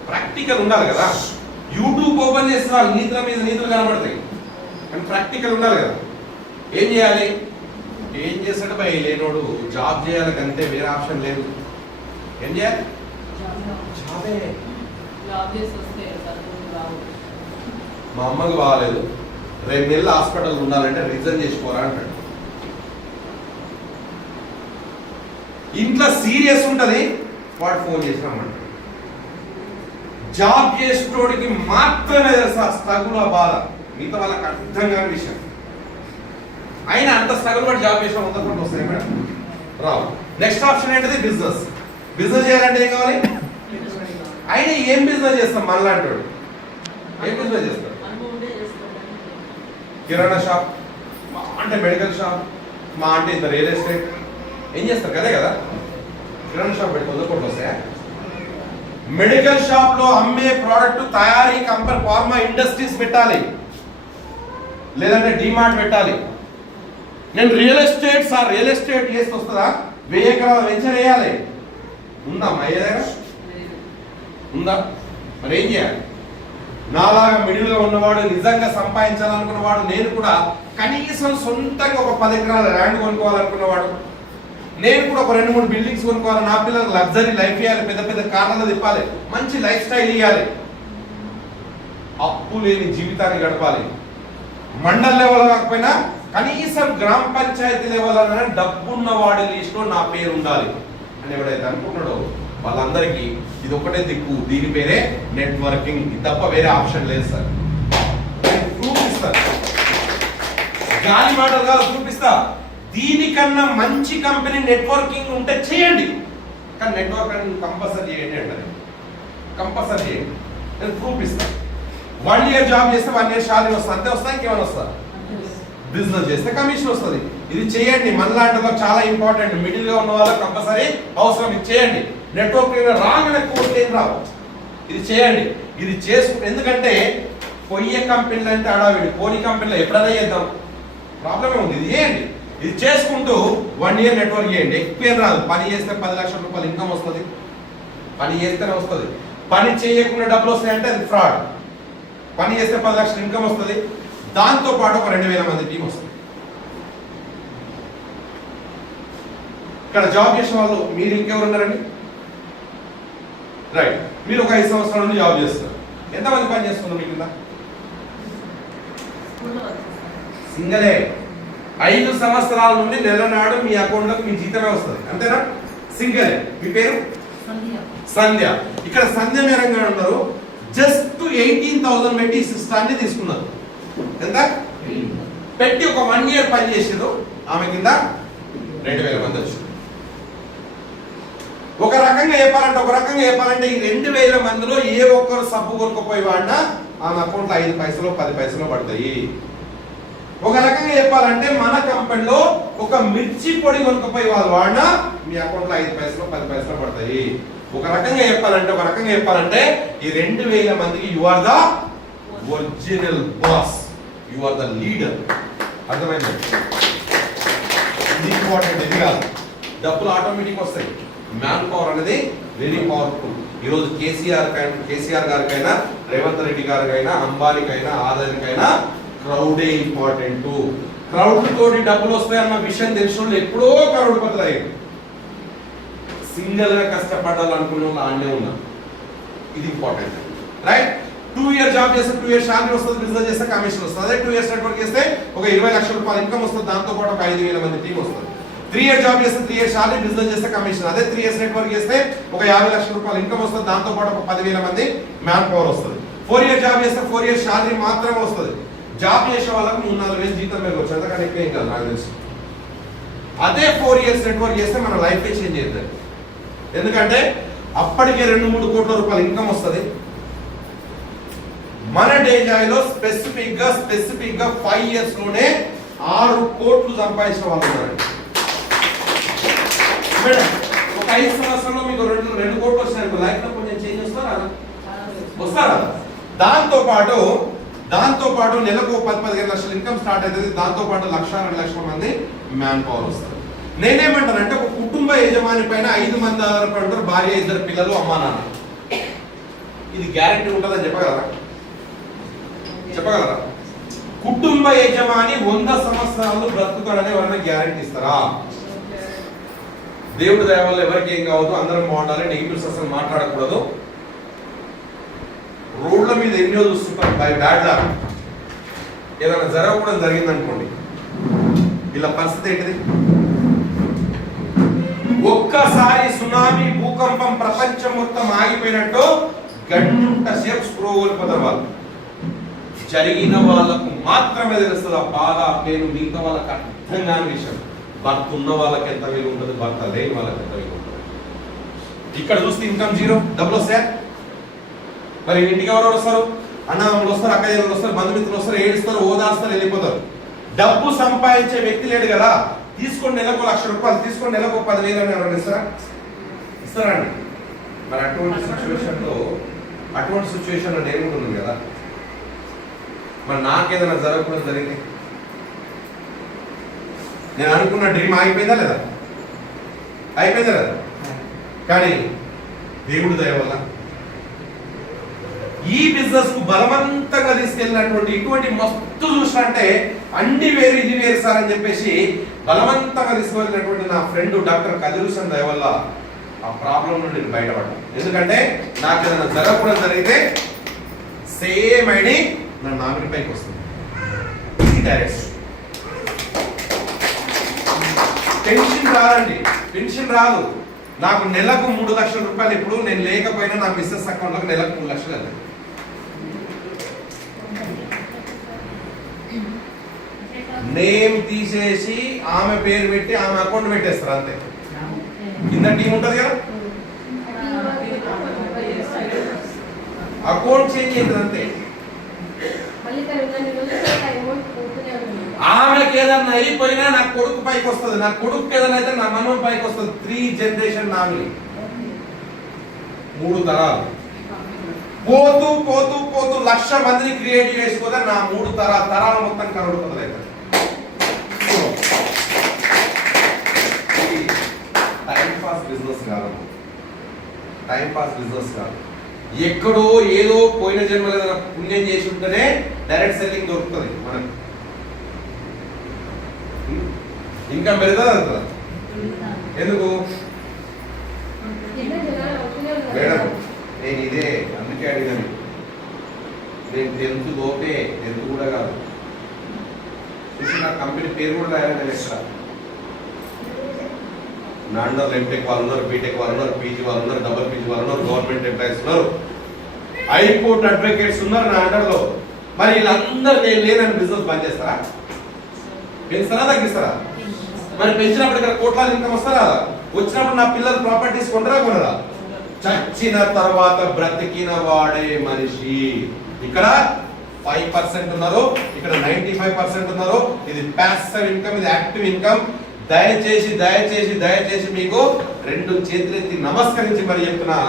ప్రాక్టికల్ ఉండాలి కదా. యూట్యూబ్ ఓపెన్ చేస్తే వాళ్ళు నీతుల మీద నీతులు కనబడతాయి, కానీ ప్రాక్టికల్ ఉండాలి కదా. ఏం చేయాలి? ఏం చేస్తాడు భయ లేనోడు, జాబ్ చేయాలి అంతే, వేరే ఆప్షన్ లేదు. ఏం చేయాలి? మా అమ్మకి బాగాలేదు, 2 నెలలు హాస్పిటల్ ఉండాలంటే రిజైన్ చేసుకోరా అంటాడు. ఇంట్లో సీరియస్ ఉంటది, వాడు ఫోన్ చేసినామంటాడు. జాబ్ చేసేటోడికి మాత్రమే తెలుసా స్ట్రగుల్ బాధ, మిగతా వాళ్ళకి అర్థం కాని విషయం. అయినా అంత స్ట్రగుల్ పడి జాబ్ చేసిన 100 కోట్లు వస్తాయి మేడం? రావు. నెక్స్ట్ ఆప్షన్ ఏంటిది? బిజినెస్ చేయాలంటే ఏం కావాలి? ఆయన ఏం బిజినెస్ చేస్తాం మనలాంటాడు? ఏం బిజినెస్ చేస్తాడు? కిరాణా షాప్, మా అంటే మెడికల్ షాప్, మా అంటే ఇంత రియల్ ఎస్టేట్. ఏం చేస్తారు కదే కదా. కిరాణా షాప్ పెట్టి 100 కోట్లు వస్తాయా? మెడికల్ షాప్ లో అమ్మే ప్రోడక్ట్ తయారీ కంపెనీ ఫార్మా ఇండస్ట్రీస్ పెట్టాలి, లేదంటే డిమార్ట్ పెట్టాలి. నేను రియల్ ఎస్టేట్ చేసి వస్తుందా? 1000 ఎకరాల వెంచర్ వేయాలి. ఉందా మా దగ్గర? ఉందా? మరి ఏం చేయాలి? నాలాగా మిడిల్ గా ఉన్నవాడు, నిజంగా సంపాదించాలనుకున్నవాడు, నేను కూడా కనీసం సొంతంగా ఒక 10 ఎకరాల ల్యాండ్ కొనుక్కోవాలనుకున్నవాడు, నేను కూడా ఒక 2-3 బిల్డింగ్స్ కొనుక్కోవాలి, నా పిల్లలకు లగ్జరీ లైఫ్ ఇవ్వాలి, పెద్ద కార్లలో తిప్పాలి, మంచి లైఫ్ స్టైల్ ఇవ్వాలి, అప్పు లేని జీవితాన్ని గడపాలి. మండల్ లెవెల్ కాకపోయినా కనీసం గ్రామ పంచాయతీ లెవెల్ అన్న డబ్బున్న వాడి లిస్టులో నా పేరు ఉండాలి అని ఎవడైతే అనుకుంటాడో వాళ్ళందరికీ ఇది ఒకటే దిక్కు. దీని పేరే నెట్వర్కింగ్, తప్ప వేరే ఆప్షన్ లేదు సార్. ప్రూఫ్ ఇస్తాను, గాలి మాటలు కాదు, చూపిస్తా. దీనికన్నా మంచి కంపెనీ నెట్వర్కింగ్ ఉంటే చేయండి, కానీ నెట్వర్కింగ్ కంపల్సరీ చేయండి అంటారు. కంపల్సరీ చేయండి. నేను ప్రూఫ్ ఇస్తాను. 1 ఇయర్ జాబ్ చేస్తే 1 ఇయర్ శాలరీ వస్తుంది, అంతే వస్తా, ఇంకేమైనా వస్తా? బిజినెస్ చేస్తే కమిషన్ వస్తుంది. ఇది చేయండి. మనలాంటి వాళ్ళకి చాలా ఇంపార్టెంట్. మిడిల్ గా ఉన్న వాళ్ళకి కంపల్సరీ అవసరం. ఇది చేయండి. నెట్వర్కింగ్ రాగానే కోర్టు ఏం రావు. ఇది చేయండి. ఇది చేసుకుంటే, ఎందుకంటే పొయ్యే కంపెనీలు అంటే అడావిడి, పోనీ కంపెనీలో ఎప్పుడైనా చేద్దాం, ప్రాబ్లమే ఉంది. ఇది చేయండి. ఇది చేసుకుంటూ 1 ఇయర్ నెట్వర్క్ చేయండి. ఎక్కువ రాదు. పని చేస్తే 10 లక్షల రూపాయలు ఇన్కమ్ వస్తుంది. పని చేస్తేనే వస్తుంది. పని చేయకుండా డబ్బులు వస్తాయంటే అది ఫ్రాడ్. పని చేస్తే 10 లక్షల ఇన్కమ్ వస్తుంది, దాంతో పాటు ఒక 2000 మంది టీం వస్తుంది. ఇక్కడ జాబ్ చేసిన వాళ్ళు మీరు ఇంకెవరు ఉన్నారండి? రైట్, మీరు ఒక 5 సంవత్సరాల నుండి జాబ్ చేస్తారు. ఎంతమంది పని చేస్తున్నారు మీ కింద? సింగలే. 5 సంవత్సరాల నుండి నెల నాడు మీ అకౌంట్లోకి మీ జీతమే వస్తుంది, అంతేనా? సింగలే. మీ పేరు? సంధ్య. ఇక్కడ సంధ్య మేరంగా ఉన్నారు. జస్ట్ 18,000 పెట్టి ఈ సిస్టాన్ని తీసుకున్నారు. ఎంత పెట్టి ఒక 1 ఇయర్ పని చేసారు, ఆమె కింద 2000 మంది వచ్చారు. ఒక రకంగా చెప్పాలంటే ఈ 2000 మందిలో ఏ ఒక్కరు సబ్బు కొనుక్కపోయి వాడినా ఆమె అకౌంట్లో 5 పైసలు 10 పైసలు పడతాయి. ఒక రకంగా చెప్పాలంటే మన కంపెనీలో ఒక మిర్చి పొడి కొనుక్కపోయి వాళ్ళు వాడినా మీ అకౌంట్లో 5 పైసలు 10 పైసలు పడతాయి. ఒక రకంగా చెప్పాలంటే ఈ 2000 మందికి you are the original boss, you are the leader. అర్థమైంది? ఇది ఇంపార్టెంట్. ఇది కాదు, డబ్బులు ఆటోమేటిక్ వస్తాయి. మ్యాన్ పవర్ అనేది వెరీ పవర్ఫుల్. ఈరోజు కేసీఆర్ గారికైనా, రేవంత్ రెడ్డి గారికైనా, అంబానీకైనా, ఆదానికైనా క్రౌడే ఇంపార్టెంట్. క్రౌడ్ తోటి డబ్బులు వస్తాయన్న విషయం తెలిసిన వాళ్ళు ఎప్పుడో కరోడ్పతులు అయ్యారు. సింగిల్ గా కష్టపడాలనుకునే వాళ్ళు ఆడనే ఉన్నారు. ఇది ఇంపార్టెంట్. రైట్? 2 ఇయర్ జాబ్ చేస్తే 2 ఇయర్ శాలరీ వస్తుంది, బిజినెస్ చేస్తే కమిషన్ వస్తుంది. అదే 2 ఇయర్స్ నెట్వర్క్ చేస్తే ఒక 20 లక్షల రూపాయలు ఇన్కమ్ వస్తుంది, దాంతో పాటు ఒక 5,000 మంది టీం వస్తుంది. 3 ఇయర్ జాబ్ చేస్తే 3 ఇయర్ శాలరీ, బిజినెస్ చేస్తే కమిషన్. అదే 3 ఇయర్స్ నెట్వర్క్ చేస్తే ఒక 50 లక్షల రూపాయలు ఇన్కమ్ వస్తుంది, దాంతో పాటు ఒక 10,000 మంది మ్యాన్ పవర్ వస్తుంది. 4 ఇయర్ జాబ్ చేస్తే 4 ఇయర్ శాలరీ మాత్రమే వస్తుంది. జాబ్ చేసే వాళ్ళకు 3-4 వేలు జీతం పెరగవచ్చు, అంతకన్నా ఎక్కువ ఏం కాదు నాకు తెలుసు. అదే 4 ఇయర్స్ నెట్వర్క్ చేస్తే మన లైఫ్ చేంజ్ అవుతుంది. ఎందుకంటే అప్పటికే 2-3 కోట్ల రూపాయలు ఇన్కమ్ వస్తుంది. మన డేజాయిలో స్పెసిఫిక్ గా 5 ఇయర్స్ లోనే 6 కోట్లు సంపాదించిన వాళ్ళు ఉన్నారండి. ఒక 5 సంవత్సరంలో మీకు 2 కోట్లు వచ్చినాయి, లైఫ్ లో కొంచెం చేంజ్ వస్తారా? దాంతో పాటు నెలకు 10-15 లక్షల ఇన్కమ్ స్టార్ట్ అవుతుంది. దాంతో పాటు 1-2 లక్షల మంది మ్యాన్ పవర్ వస్తారు. నేనేమంటానంటే ఒక కుటుంబ యజమాని పైన 5 మంది ఆధారపడి ఉంటారు, భార్య, 2 పిల్లలు, అమ్మా నాన్న. ఇది గ్యారెంటీ ఉంటుందని చెప్పగలరా? కుటుంబ యజమాని 100 సంవత్సరాలు బ్రతుకుతాడని ఎవరైనా గ్యారెంటీ ఇస్తారా? దేవుడి దయ వల్ల ఎవరికి ఏం కావద్దు, అందరం బాగుండాలి, నెగిటివ్స్ అసలు మాట్లాడకూడదు. రోడ్ల మీద ఎన్నో చూస్తుంటాం, బై బ్యాడ్ లక్ ఏదైనా జరగకూడదు జరిగిందనుకోండి, ఇలా పరిస్థితి ఏంటిది? ఒక్కసారి సునామీ, భూకంపం, ప్రపంచం మొత్తం ఆగిపోయినట్టు గంట సేపు స్ప్రో కోల్పోతారు వాళ్ళు. జరిగిన వాళ్ళకు మాత్రమే తెలుస్తుంది ఆ బాధ, నేను మిగతా వాళ్ళకి అర్థం కాని విషయం. భర్త ఉన్న వాళ్ళకి ఎంత విలువ ఉంటుంది, భర్త లేని వాళ్ళకి ఎంత విలువ ఉంటుంది. ఇక్కడ చూస్తే ఇన్కమ్ 0, డబ్బులు వస్తాయా? మరి ఇంటికి ఎవరెవరు వస్తారు? అన్నదమ్ములు వస్తారు, అక్కయ్యలు వస్తారు, బంధుమిత్రులు వస్తారు, ఏడుస్తారు, ఓదాస్తారు, వెళ్ళిపోతారు. డబ్బు సంపాదించే వ్యక్తి లేడు కదా, తీసుకొని నెలకు 1,00,000 రూపాయలు, తీసుకొని నెలకు 10,000 అని ఎవరైనా ఇస్తారా అండి? మరి అటువంటి సిచ్యువేషన్లో నేర్చుకుంటుంది కదా. మరి నాకేదైనా జరగకుండా జరిగింది, నేను అనుకున్న డ్రీమ్ అయిపోయిందా లేదా? కానీ దేవుడి దయ వల్ల ఈ బిజినెస్ కు బలవంతంగా తీసుకెళ్ళినటువంటి ఇటువంటి మస్తు చూసినంటే అన్ని వేరు ఇది వేరు సార్ అని చెప్పేసి బలవంతంగా తీసుకెళ్ళినటువంటి నా ఫ్రెండ్ డాక్టర్ కదిరుసన్ దయ వల్ల ఆ ప్రాబ్లం నుండి నేను బయటపడ్డాను. ఎందుకంటే నాకు ఏదైనా జరగకూడదు జరిగితే సేమ్ ఐడి నా నామినీ పైకి వస్తుంది. టెన్షన్ రాదు. నాకు నెలకు 3 లక్షల రూపాయలు, ఇప్పుడు నేను లేకపోయినా నా బిజినెస్ అకౌంట్లోకి నెలకు 3 లక్షలు వెళ్తాయి. నేమ్ తీసేసి ఆమె పేరు పెట్టి ఆమె అకౌంట్ పెట్టేస్తారు అంతే. కింద టీం ఉంటుంది కదా, అకౌంట్ చేంజ్ అవుతుంది అంతే. ఆమెకి ఏదన్నా అయిపోయినా నా కొడుకు పైకి వస్తుంది, నా కొడుకు ఏదైనా అయితే నా మనవడు పైకి వస్తుంది. 3 జనరేషన్ నామినీ, 3 తరాలు. పోతూ 1,00,000 మందిని క్రియేట్ చేసుకోదా నా 3 తరాల మొత్తం కనబడుతుంది. అయితే టైం పాస్ బిజినెస్ కాదు. ఎక్కడో ఏదో పోయిన జన్మలో ఏదైనా పుణ్యం చేసి ఉంటేనే డైరెక్ట్ సెల్లింగ్ దొరుకుతుంది మనకి. ఇన్కమ్ పెరుగుతుంది అంటారా? ఎందుకు మేడం నేను ఇదే అందుకే అడిగాను. నేను 10th లోపే 10th కూడా కాదు చూసి నా కంపెనీ పేరు కూడా రాయాలని ఎక్కడ నా అండర్లో ఎంటెక్ వాళ్ళు ఉన్నారు, బీటెక్ వాళ్ళు ఉన్నారు, పీజీ వాళ్ళు ఉన్నారు, డబుల్ పీజీ వాళ్ళు ఉన్నారు, గవర్నమెంట్ ఎంప్లాయీస్ ఉన్నారు, హైకోర్టు అడ్వకేట్స్ ఉన్నారు నా అండర్లో. మరి వీళ్ళందరూ నేను లేనని బిజినెస్ బంద్ చేస్తారా? పెంచుతారా తగ్గిస్తారా? మరి పెంచినప్పుడు ఇక్కడ కోట్లాది ఇన్కమ్ వస్తారా? వచ్చినప్పుడు నా పిల్లలు ప్రాపర్టీస్ కొంటారా కొనరా? చచ్చిన తర్వాత బ్రతికిన వాడే మనిషి. ఇక్కడ 5% ఉన్నారు, ఇక్కడ 95% ఉన్నారు. ఇది ప్యాసివ్ ఇన్కమ్, ఇది యాక్టివ్ ఇన్కమ్. దయచేసి దయచేసి దయచేసి మీకు 2 చేతులెత్తి నమస్కరించి మరి చెప్తున్నా,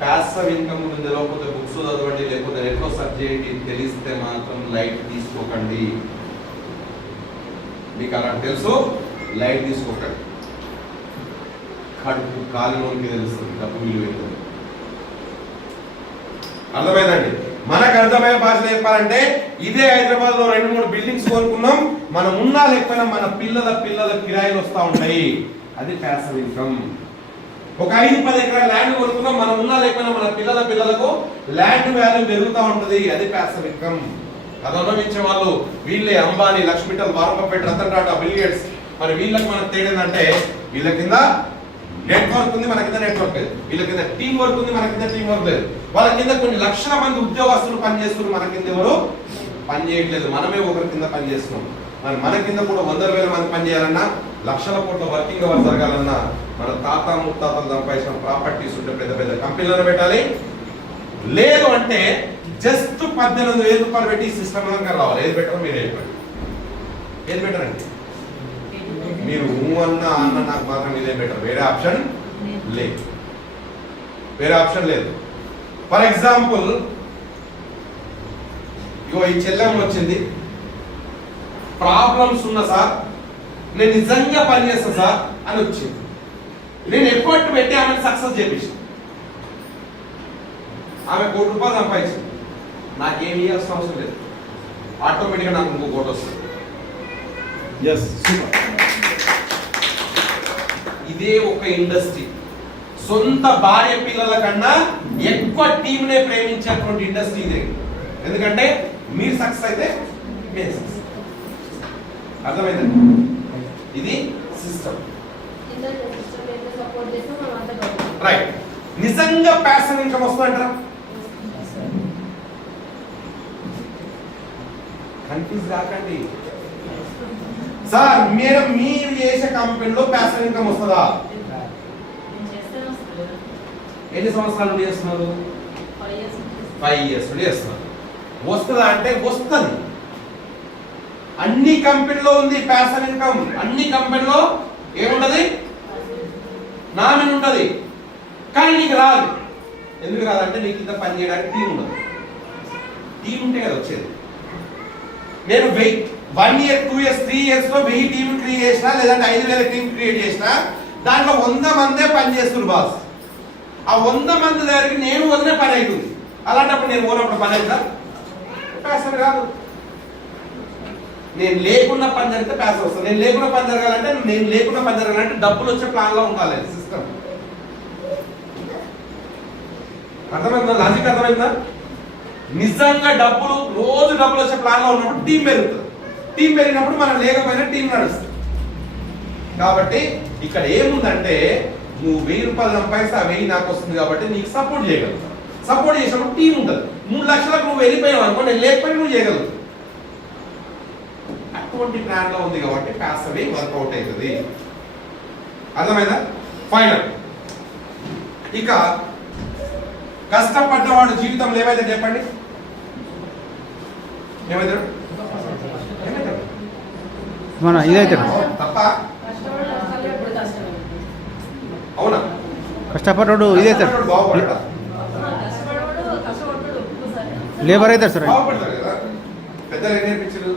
ప్యాసివ్ ఇన్కమ్ గురించి తెలియకపోతే బుక్స్ చదవండి, లేకపోతే నెట్లో సర్చ్ చేయండి. తెలిస్తే మాత్రం లైట్ తీసుకోకండి. మీకు అలా తెలుసు, లైట్ తీసుకోకండి. కడుపు కాలినోనికి తెలుస్తుంది డబ్బు విలువ ఏంటో. అర్థమైందండి? మనకు అర్థమయ్యే భాషలో చెప్పాలంటే ఇదే హైదరాబాద్ లో 2-3 బిల్డింగ్స్ కొనుక్కున్నాం, మనం ఉన్నా లేకపోయినా మన పిల్లల కిరాయిలు వస్తూ ఉంటాయి. అది ప్యాసివ్ ఇన్కమ్. ఒక 5-10 ఎకరాల ల్యాండ్ కొనుక్కున్నాం, మనం ఉన్నా లేకపోయినా మన పిల్లలకు ల్యాండ్ వాల్యూ పెరుగుతూ ఉంటుంది. అది ప్యాసివ్ ఇన్కమ్. అది అనుభవించే వాళ్ళు వీళ్ళే అంబానీ, లక్ష్మీటల్, Warren Buffett, Ratan Tata, Bill Gates. మరి వీళ్ళకి మనకు తేడేందంటే వీళ్ళ కింద నెట్వర్క్ ఉంది, మన కింద నెట్వర్క్ లేదు. వీళ్ళ కింద టీం వర్క్ ఉంది, మన కింద టీం వర్క్ లేదు. వాళ్ళ కింద కొన్ని లక్షల మంది ఉద్యోగస్తులు పనిచేస్తున్నారు, మన కింద ఎవరు పని చేయట్లేదు. మనమే ఒకరి కింద పని చేస్తున్నాం. మరి మన కింద కూడా 100,000 మంది పని చేయాలన్నా, లక్షల కోట్ల వర్కింగ్ అవర్ జరగాలన్నా మన తాత ముత్తాతలు సంపాదించిన ప్రాపర్టీస్ ఉంటే పెద్ద పెద్ద కంపెనీలను పెట్టాలి. లేదు అంటే జస్ట్ 18,000 రూపాయలు పెట్టి సిస్టమ్ రావాలి. ఏది బెటర్ మీరు చెప్పండి, ఏది బెటర్ అండి? మీరు అన్న నాకు మాత్రం ఇదే బెటర్. వేరే ఆప్షన్ లేదు, వేరే ఆప్షన్ లేదు. ఫర్ ఎగ్జాంపుల్ ఇగో ఈ చెల్లెమ్మ వచ్చింది, ప్రాబ్లమ్స్ ఉన్నా సార్, నేను నిజంగా పని చేస్తా సార్ అని వచ్చింది. నేను ఎఫర్ట్ పెట్టి ఆమెను సక్సెస్ చేపించాను. ఆమె ₹1 కోటి సంపాదించింది. నాకేమి ఇవ్వాల్సిన అవసరం లేదు, ఆటోమేటిక్గా నాకు ఇంకో కోటి వస్తుంది. ఇదే ఒక ఇండస్ట్రీ. సొంత భార్య పిల్లల కన్నా ఎక్కువ టీంనే ప్రేమించేటువంటి ఇండస్ట్రీ ఇదే. ఎందుకంటే మీరు సక్సెస్ అయితే మేము సక్సెస్. అర్థమైందండి? ఇది సిస్టమ్. రైట్. నిజంగా ప్యాషన్ ఇన్కమ్ వస్తుందంటారా? కన్ఫ్యూజ్ కాకండి సార్. మీరు చేసే కంపెనీలో ప్యాసివ్ ఇన్కమ్ వస్తుందా? ఎన్ని సంవత్సరాలు నుండి చేస్తున్నారు? 5 years నుండి చేస్తున్నారు. వస్తుందా అంటే వస్తుంది. అన్ని కంపెనీలో ఉంది ప్యాసివ్ ఇన్కమ్. అన్ని కంపెనీలో ఏముంటది? నామినీ ఉంటది. కానీ నీకు రాదు. ఎందుకు రాదంటే నీకు ఇంత పని చేయడానికి టీం ఉండదు. టీం ఉంటే కదా వచ్చేది. నేను 1 year, 2 years, 3 years లో 1000 టీం క్రియేట్ చేసినా, లేదంటే 5000 టీం క్రియేట్ చేసినా, దాంట్లో 100 మందే పని చేస్తున్నారు బాస్. ఆ 100 మంది దగ్గరికి నేను వదిలే పని అవుతుంది. అలాంటప్పుడు నేను పోనప్పుడు పని అవుతుందా? ప్యాషన్ కాదు. నేను లేకుండా పని జరిగితే ప్యాషన్ వస్తుంది. నేను లేకుండా పని జరగాలంటే డబ్బులు వచ్చే ప్లాన్ లో ఉండాలి సిస్టమ్. అర్థమైందా? లాజిక్ అర్థమైందా? నిజంగా రోజు డబ్బులు వచ్చే ప్లాన్ లో ఉన్నప్పుడు టీం పెరుగుతుంది. టీం పెరిగినప్పుడు మనం లేకపోయినా టీం నడుస్తుంది. కాబట్టి ఇక్కడ ఏముందంటే నువ్వు 1000 రూపాయలు సంపాదిస్తే ఆ 1000 నాకు వస్తుంది కాబట్టి నీకు సపోర్ట్ చేయగలుగుతావు. సపోర్ట్ చేసినప్పుడు టీం ఉంటుంది. 3 లక్షలకు నువ్వు వెళ్ళిపోయావు అనుకో, నేను లేకపోయినా నువ్వు చేయగలుగుతావు. అటువంటి ప్లాన్ లో ఉంది కాబట్టి ప్యాసివ్ వర్కౌట్ అవుతుంది. అర్థమైందా? ఫైనల్. ఇక కష్టపడ్డవాడు జీవితంలో ఏమైతే చెప్పండి, ఏమైతాడు? మన ఇదైతే తప్ప అవునా? కష్టపడ్డాడు ఇదైతే బాగుపడ్డా లేబర్ అవుతారు సార్. బాగుపడతారు కదా. పెద్దలు ఏం నేర్పించారు?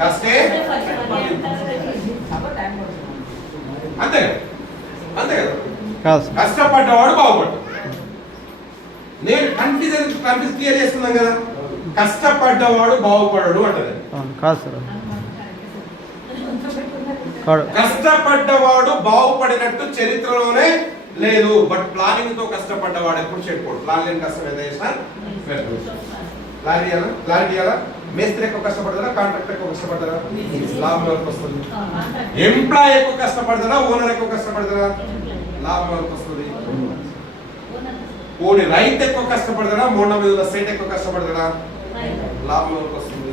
కష్టే అంతే కదా, అంతే కదా. కాదు సార్. కష్టపడ్డవాడు బాగుపడ్డాడు. నేను కన్ఫ్యూజ్ క్లియర్ చేస్తున్నాను కదా. కష్టపడ్డవాడు బాగుపడడు అంటది. అవును కాదు సార్ కాదు. కష్టపడ్డవాడు బాగుపడినట్టు చరిత్రలోనే లేదు. బట్ ప్లానింగ్ తో కష్టపడ్డవాడు ఎప్పుడు చెప్పుకోడు. ప్లాన్ లేని కష్టం ఎంత చేసినా క్లారిటీ ఇవ్వాలా. మేస్త్రి ఎక్కువ కష్టపడతారా, కాంట్రాక్టర్ ఎక్కువ కష్టపడతారా? లాభం వరకు వస్తుంది. ఎంప్లాయ్ ఎక్కువ కష్టపడతారా, ఓనర్ ఎక్కువ కష్టపడతారా? లాభం వరకు వస్తుంది. పోనీ రైతు ఎక్కువ కష్టపడతారా, మొండ మీద సైట్ ఎక్కువ కష్టపడతారా? లాభం వరకు వస్తుంది.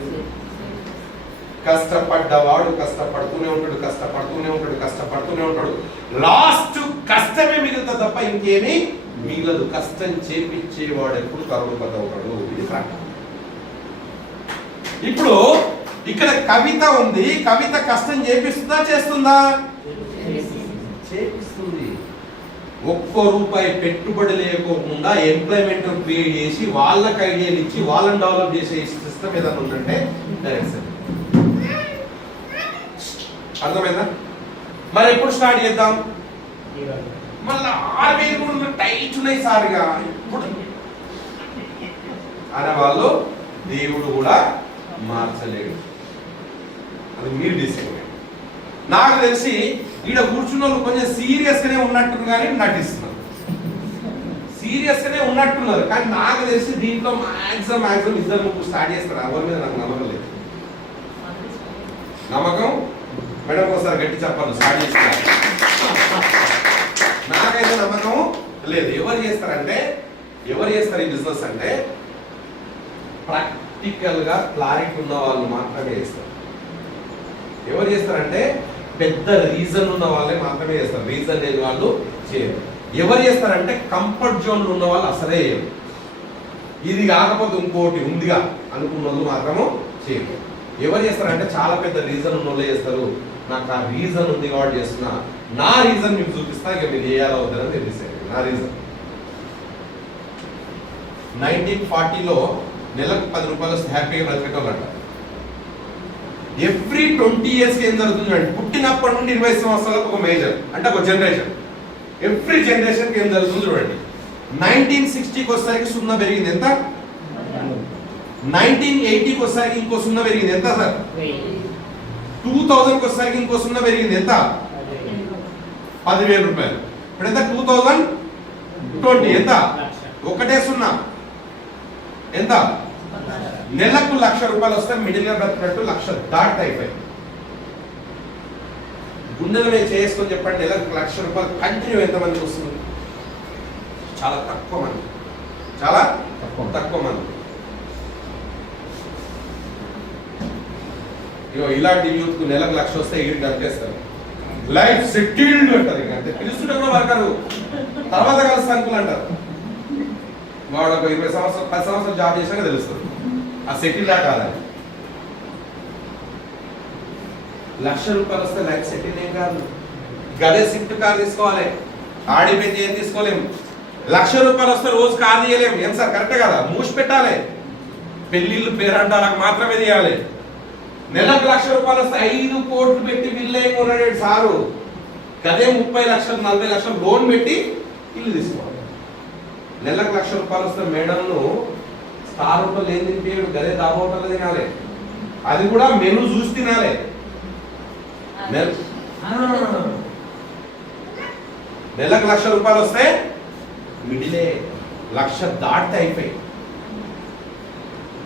కష్టపడ్డవాడు కష్టపడుతూనే ఉంటాడు, కష్టపడుతూనే ఉంటాడు. లాస్ట్ కష్టమే మిగులుతుంది తప్ప ఇంకేమీ మిగలదు. కష్టం చేపించేవాడు ఎప్పుడు కరోడుపతి అవుతాడు. ఇది ఫ్యాక్ట్. ఇప్పుడు ఇక్కడ కవిత ఉంది. కవిత కష్టం చేపిస్తుందా చేస్తుందా? చేపిస్తుంది. ₹1 పెట్టుబడి లేకోకుండా ఎంప్లాయ్మెంట్ క్రియేట్ చేసి వాళ్ళకి ఐడియాలు ఇచ్చి వాళ్ళని డెవలప్ చేసే సిస్టమ్ ఏదైనా ఉందంటే డైరెక్ట్. అర్థమైందా? మరి ఎప్పుడు స్టార్ట్ చేద్దాం? మళ్ళీ 6,000 కూడా టైట్ ఉన్నాయి సార్గా ఇప్పుడు అనేవాళ్ళు దేవుడు కూడా మార్చలేడు. అది మీరు డిసైడ్. నాకు తెలిసి ఈడ కూర్చున్న వాళ్ళు కొంచెం సీరియస్ గానే ఉన్నట్టు కానీ నటిస్తున్నారు. సీరియస్ గానే ఉన్నట్టున్నారు కానీ నాకు తెలిసి దీంట్లో మాక్సిమం 2-3 స్టార్ట్ చేస్తారు. ఎవరి మీద నాకు నమ్మకం లేదు. నమ్మకం మేడం ఒకసారి గట్టి చెప్పాలి. స్టార్ట్ చేస్తారు. నాకైతే నమ్మకం లేదు. ఎవరు చేస్తారు ఈ బిజినెస్ అంటే ప్రాక్టికల్ గా క్లారిటీ ఉన్న వాళ్ళు మాత్రమే చేస్తారు. ఎవరు చేస్తారంటే పెద్ద రీజన్ ఉన్న వాళ్ళే మాత్రమే చేస్తారు. రీజన్ లేని వాళ్ళు చేయరు. ఎవరు చేస్తారంటే కంఫర్ట్ జోన్ ఉన్న వాళ్ళు అసలే చేయరు. ఇది కాకపోతే ఇంకోటి ఉందిగా అనుకున్న వాళ్ళు మాత్రము చేయరు. ఎవరు చేస్తారంటే చాలా పెద్ద రీజన్ ఉన్న వాళ్ళు చేస్తారు. నాకు ఆ రీజన్ ఉంది కాబట్టి చేస్తున్నా. నా రీజన్ మీకు చూపిస్తా. ఇక మీరు చేయాలో వద్దని తెలిసేది. నా రీజన్ 1940లో నెలకు ₹10 హ్యాపీగా బ్రతికేటోళ్ళంట. ఎవ్రీ 20 years ఏం జరుగుతుంది అంటే పుట్టినప్పటి నుండి 20 సంవత్సరాలకు ఒక మేజర్ అంటే ఒక జనరేషన్. ఎవ్రీ జనరేషన్ ఏం జరుగుతుంది చూడండి. 1960కి వచ్చేసరికి 0 పెరిగింది. ఎంత? 1980కి వచ్చేసరికి ఇంకో 0 పెరిగింది. ఎంత సార్? 2000కి వచ్చేసరికి ఇంకో 0 పెరిగింది. ఎంత? ₹10,000. ఇప్పుడు ఎంత? 2020 ఎంత? ఒకటే 0 ఎంత? నెలకు ₹1,00,000 వస్తే మిడిల్ గా బ్రతికినట్టు 1,00,000 దాటి అయిపోయింది. గుండెలు నేను చేసుకొని చెప్పండి. నెలకు ₹1,00,000 కంటిన్యూ ఎంతమందికి వస్తుంది? చాలా తక్కువ మంది. చాలా తక్కువ మంది. ఇగో ఇలాంటి యూత్ కు నెలకు 1,00,000 వస్తే ఈడు కట్టేస్తారు. లైఫ్ సెటిల్డ్ అంటారు. ఇంకా అంతే. పిలుస్తుంటే కూడా వర్కరు తర్వాత కలిసి అంకులు అంటారు. వాడు ఒక 20 సంవత్సరాలు 10 సంవత్సరాలు జాబ్ చేశాక తెలుస్తుంది ఆ సెటిల్డా కాదని. ₹1,00,000 వస్తే లైఫ్ సెటిల్ ఏం కాదు. గదే స్విఫ్ట్ కార్ తీసుకోవాలి. ఆడిపోయింది ఏం తీసుకోలేము. ₹1,00,000 వస్తే రోజు కార్ తీయలేము. ఏం సార్ కరెక్టే కదా? మూసి పెట్టాలి. పెళ్లిళ్ళు పేరంటాలకు మాత్రమే తీయాలి. నెలకు ₹1,00,000 వస్తే 5 కోట్లు పెట్టి ఇల్లే కొన్నాడు సారు. గదే 30 లక్షలు 40 లక్షలు లోన్ పెట్టి ఇల్లు తీసుకోవాలి. నెలకు ₹1,00,000 వస్తే మేడంను స్టార్ హోటల్ ఏం తినిపించాడు? గదే దాబా హోటల్ తినాలి. అది కూడా మెను చూసి తినాలి. నెలకు ₹1,00,000 వస్తే మిడిలే 1,00,000 దాటితే అయిపోయి.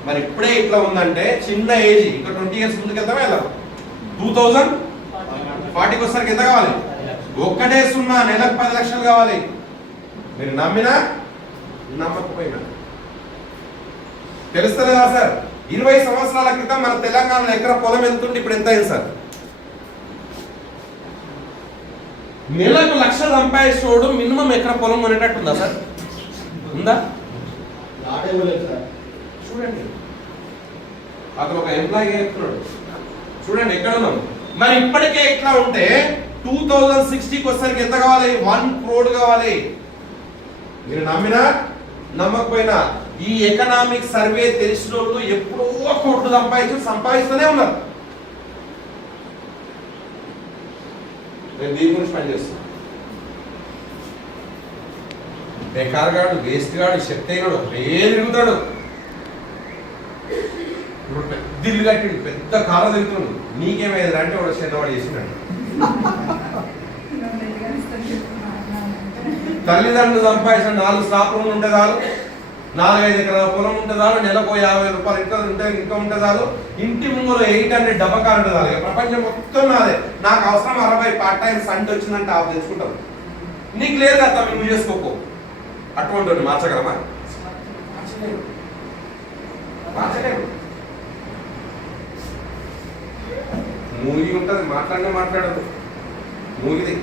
మరి ఇప్పుడే ఇట్లా ఉందంటే చిన్న ఏజ్ ఇంకా 20 years ముందుకు వెళ్తామే ఎలా? 2040కి వచ్చేసరికి ఎంత కావాలి? ఒక్కటే 0 నెలకు 10 లక్షలు కావాలి. మీరు నమ్మినా నమ్మకపోయినా తెలుస్తలేదా సార్? 20 సంవత్సరాల క్రితం మన తెలంగాణలో ఎకరా పొలం ఎంత ఉంటే ఇప్పుడు ఎంత అయింది సార్? నెలకు 1,00,000 సంపాదించోడు మినిమం ఎకరా పొలం కొనేటట్టుందా సార్? ఉందా? చూడండి అతను ఒక ఎంప్లాయీ చెప్తున్నాడు. చూడండి ఎక్కడ ఉన్నాం. మరి ఇప్పటికే ఇట్లా ఉంటే 2060కి వచ్చేసరికి ఎంత కావాలి? 1 crore కావాలి. మీరు నమ్మినా నమ్మకపోయినా ఈ ఎకనామిక్ సర్వే తెలిసిన వాళ్ళు ఎప్పుడో కోట్లు సంపాదిస్తూనే ఉన్నారు. నేను దీని గురించి పనిచేస్తాను. బేకార్ గాడు, వేస్ట్ గాడు, శక్తి అయినాడు ఒకటే తిరుగుతాడు. ఇప్పుడు పెద్ద ఇల్లు కట్టిండు, పెద్ద కాలం తిరుగుతున్నాడు. నీకేమైంది అంటే వాడు చిన్నవాడు చేసినాడు. తల్లిదండ్రులు సంపాదించిన 4 స్టాక్ రూమ్లు ఉంటే చాలు, 4-5 ఎకరాల పొలం ఉంటే చాలు, నెలకు 50 రూపాయలు ఇంకా ఉంటే చాలు, ఇంటి ముందులో 800 డబ్బకాలు ఉంటే చాలు. ప్రపంచం మొత్తం నాదే, నాకు అవసరం 60 పార్ట్ టైం సండే వచ్చిందంటే ఆఫ్ తెచ్చుకుంటాం. నీకు లేదు కదా, నువ్వు చేసుకోకో. అటువంటి మార్చగలమా? మార్చలేము. మూగి ఉంటుంది, మాట్లాడదు. మూగిది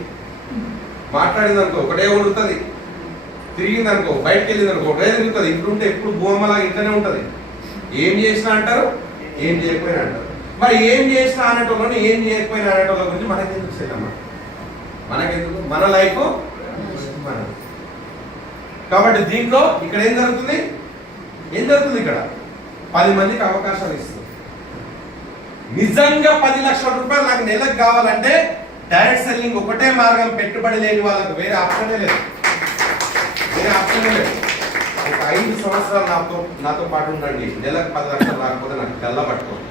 మాట్లాడింది అనుకో ఒకటే ఉడుతుంది, తిరిగింది అనుకో బయటకు వెళ్ళింది అనుకో ఒకటే తిరుగుతుంది. ఇప్పుడుంటే ఎప్పుడు భూమలాగా ఇంట్లోనే ఉంటుంది. ఏం చేసినా అంటారు, ఏం చేయకపోయినా అంటారు. మరి ఏం చేసినా అనేటోళ్ళని ఏం చేయకపోయినా అనేటోళ్ళ గురించి మనకెందుకు చేయమ్మా? మనకెందుకు? మన లైఫ్ మన. కాబట్టి దీంట్లో ఇక్కడ ఏం జరుగుతుంది? ఇక్కడ 10 మందికి అవకాశాలు ఇస్తుంది. నిజంగా 10 లక్షల రూపాయలు నాకు నెలకు కావాలంటే డైరెక్ట్ సెల్లింగ్ ఒకటే మార్గం. పెట్టుబడి లేని వాళ్ళకు వేరే ఆప్షనే లేదు. ఒక 5 సంవత్సరాలు నాతో పాటు ఉండండి, నెలకు 10 లక్షలు రాకపోతే నాకు తెల్ల పట్టుకోండి.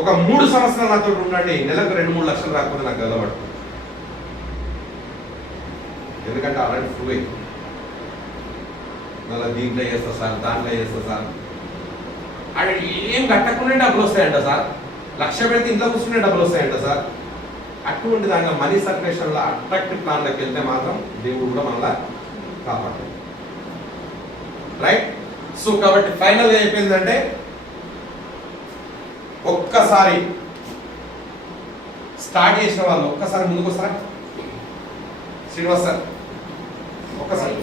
ఒక 3 సంవత్సరాలు నాతో ఉండండి, నెలకు 2-3 లక్షలు రాకపోతే నాకు తెల్ల పట్టుకోండి. ఎందుకంటే అలాంటి ప్రూవ్ అవుతుంది. మళ్ళీ దీంట్లో చేస్తా సార్, దాంట్లో చేస్తా సార్, అక్కడ ఏం కట్టకుండా డబ్బులు వస్తాయంట సార్, 1,00,000 పెడితే ఇంట్లో కూర్చునే డబ్బులు వస్తాయంట సార్. అటువంటి దాంట్లో మనీ సర్క్యులేషన్లో అట్రాక్టివ్ ప్లాన్లోకి వెళ్తే మాత్రం దేవుడు కూడా మనల్ని కాపాడు. రైట్? సో కాబట్టి ఫైనల్గా అయిపోయిందంటే ఒక్కసారి స్టార్ట్ చేసిన వాళ్ళు ఒక్కసారి ముందుకు వస్తారా? శ్రీనివాస్ సార్ ఒక్కసారి.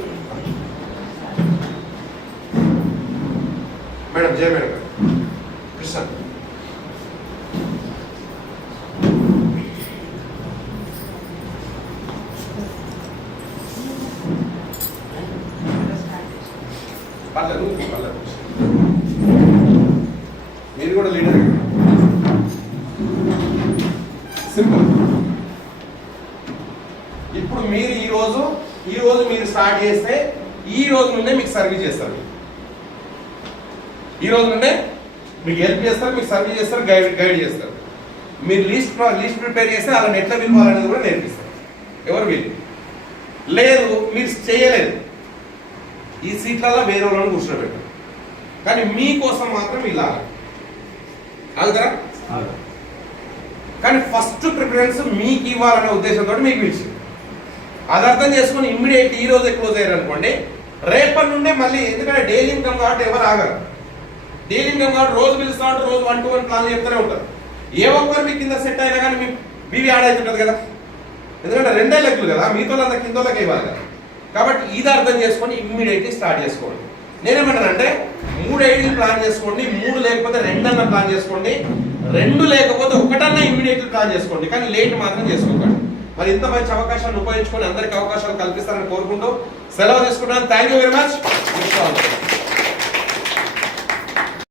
మేడం జయ మేడం గారు, కృష్ణ పర్లేదు, మీరు కూడా లీడర్. సింపుల్. ఇప్పుడు మీరు ఈ రోజు మీరు స్టార్ట్ చేస్తే ఈ రోజు నుండే మీకు సర్వీస్ చేస్తారు. ఈ రోజు నుండే మీకు హెల్ప్ చేస్తారు, మీకు సర్వీస్ చేస్తారు, గైడ్ చేస్తారు. మీరు లిస్ట్ ప్రిపేర్ చేస్తే అలా ఎట్లా పిలవాలనేది కూడా నేర్పిస్తారు. ఎవరు వీళ్ళు లేదు, మీరు చేయలేదు, ఈ సీట్లలో వేరే వాళ్ళని కూర్చోబెట్టారు. కానీ మీకోసం మాత్రం ఇలా ఆగుతారా? కానీ ఫస్ట్ ప్రిఫరెన్స్ మీకు ఇవ్వాలనే ఉద్దేశంతో మీకు పిలిచింది. అది అర్థం చేసుకుని ఇమ్మీడియట్ ఈ రోజు క్లోజ్ అయ్యారు అనుకోండి, రేపటి నుండే మళ్ళీ, ఎందుకంటే డైలీ ఇన్కమ్ కాబట్టి ఎవరు ఆగరు. డైలీ ఇన్కమ్ కాబట్టి రోజు పిలుస్తా ఉంటే రోజు 1-to-1 ప్లాన్ చెప్తూనే ఉంటారు. ఏ ఒక్కరు మీ కింద సెట్ అయినా కానీ మీ బీవీ యాడ్ అవుతుంటుంది కదా, ఎందుకంటే 2 లెక్కలు కదా, మీతో అంత కింద వాళ్ళకి ఇవ్వాలి కదా. కాబట్టి ఇది అర్థం చేసుకొని ఇమ్మీడియట్లీ స్టార్ట్ చేసుకోండి. నేనేమంటానంటే 3 ఐడీలు ప్లాన్ చేసుకోండి, 3 లేకపోతే 2 అన్న ప్లాన్ చేసుకోండి, 2 లేకపోతే 1 అన్న ఇమ్మీడియట్లీ ప్లాన్ చేసుకోండి, కానీ లేట్ మాత్రం చేసుకోకండి. మరి ఇంత మంచి అవకాశాన్ని ఉపయోగించుకొని అందరికీ అవకాశాలు కల్పిస్తారని కోరుకుంటూ సెలవు తీసుకుంటాను. Thank you very much.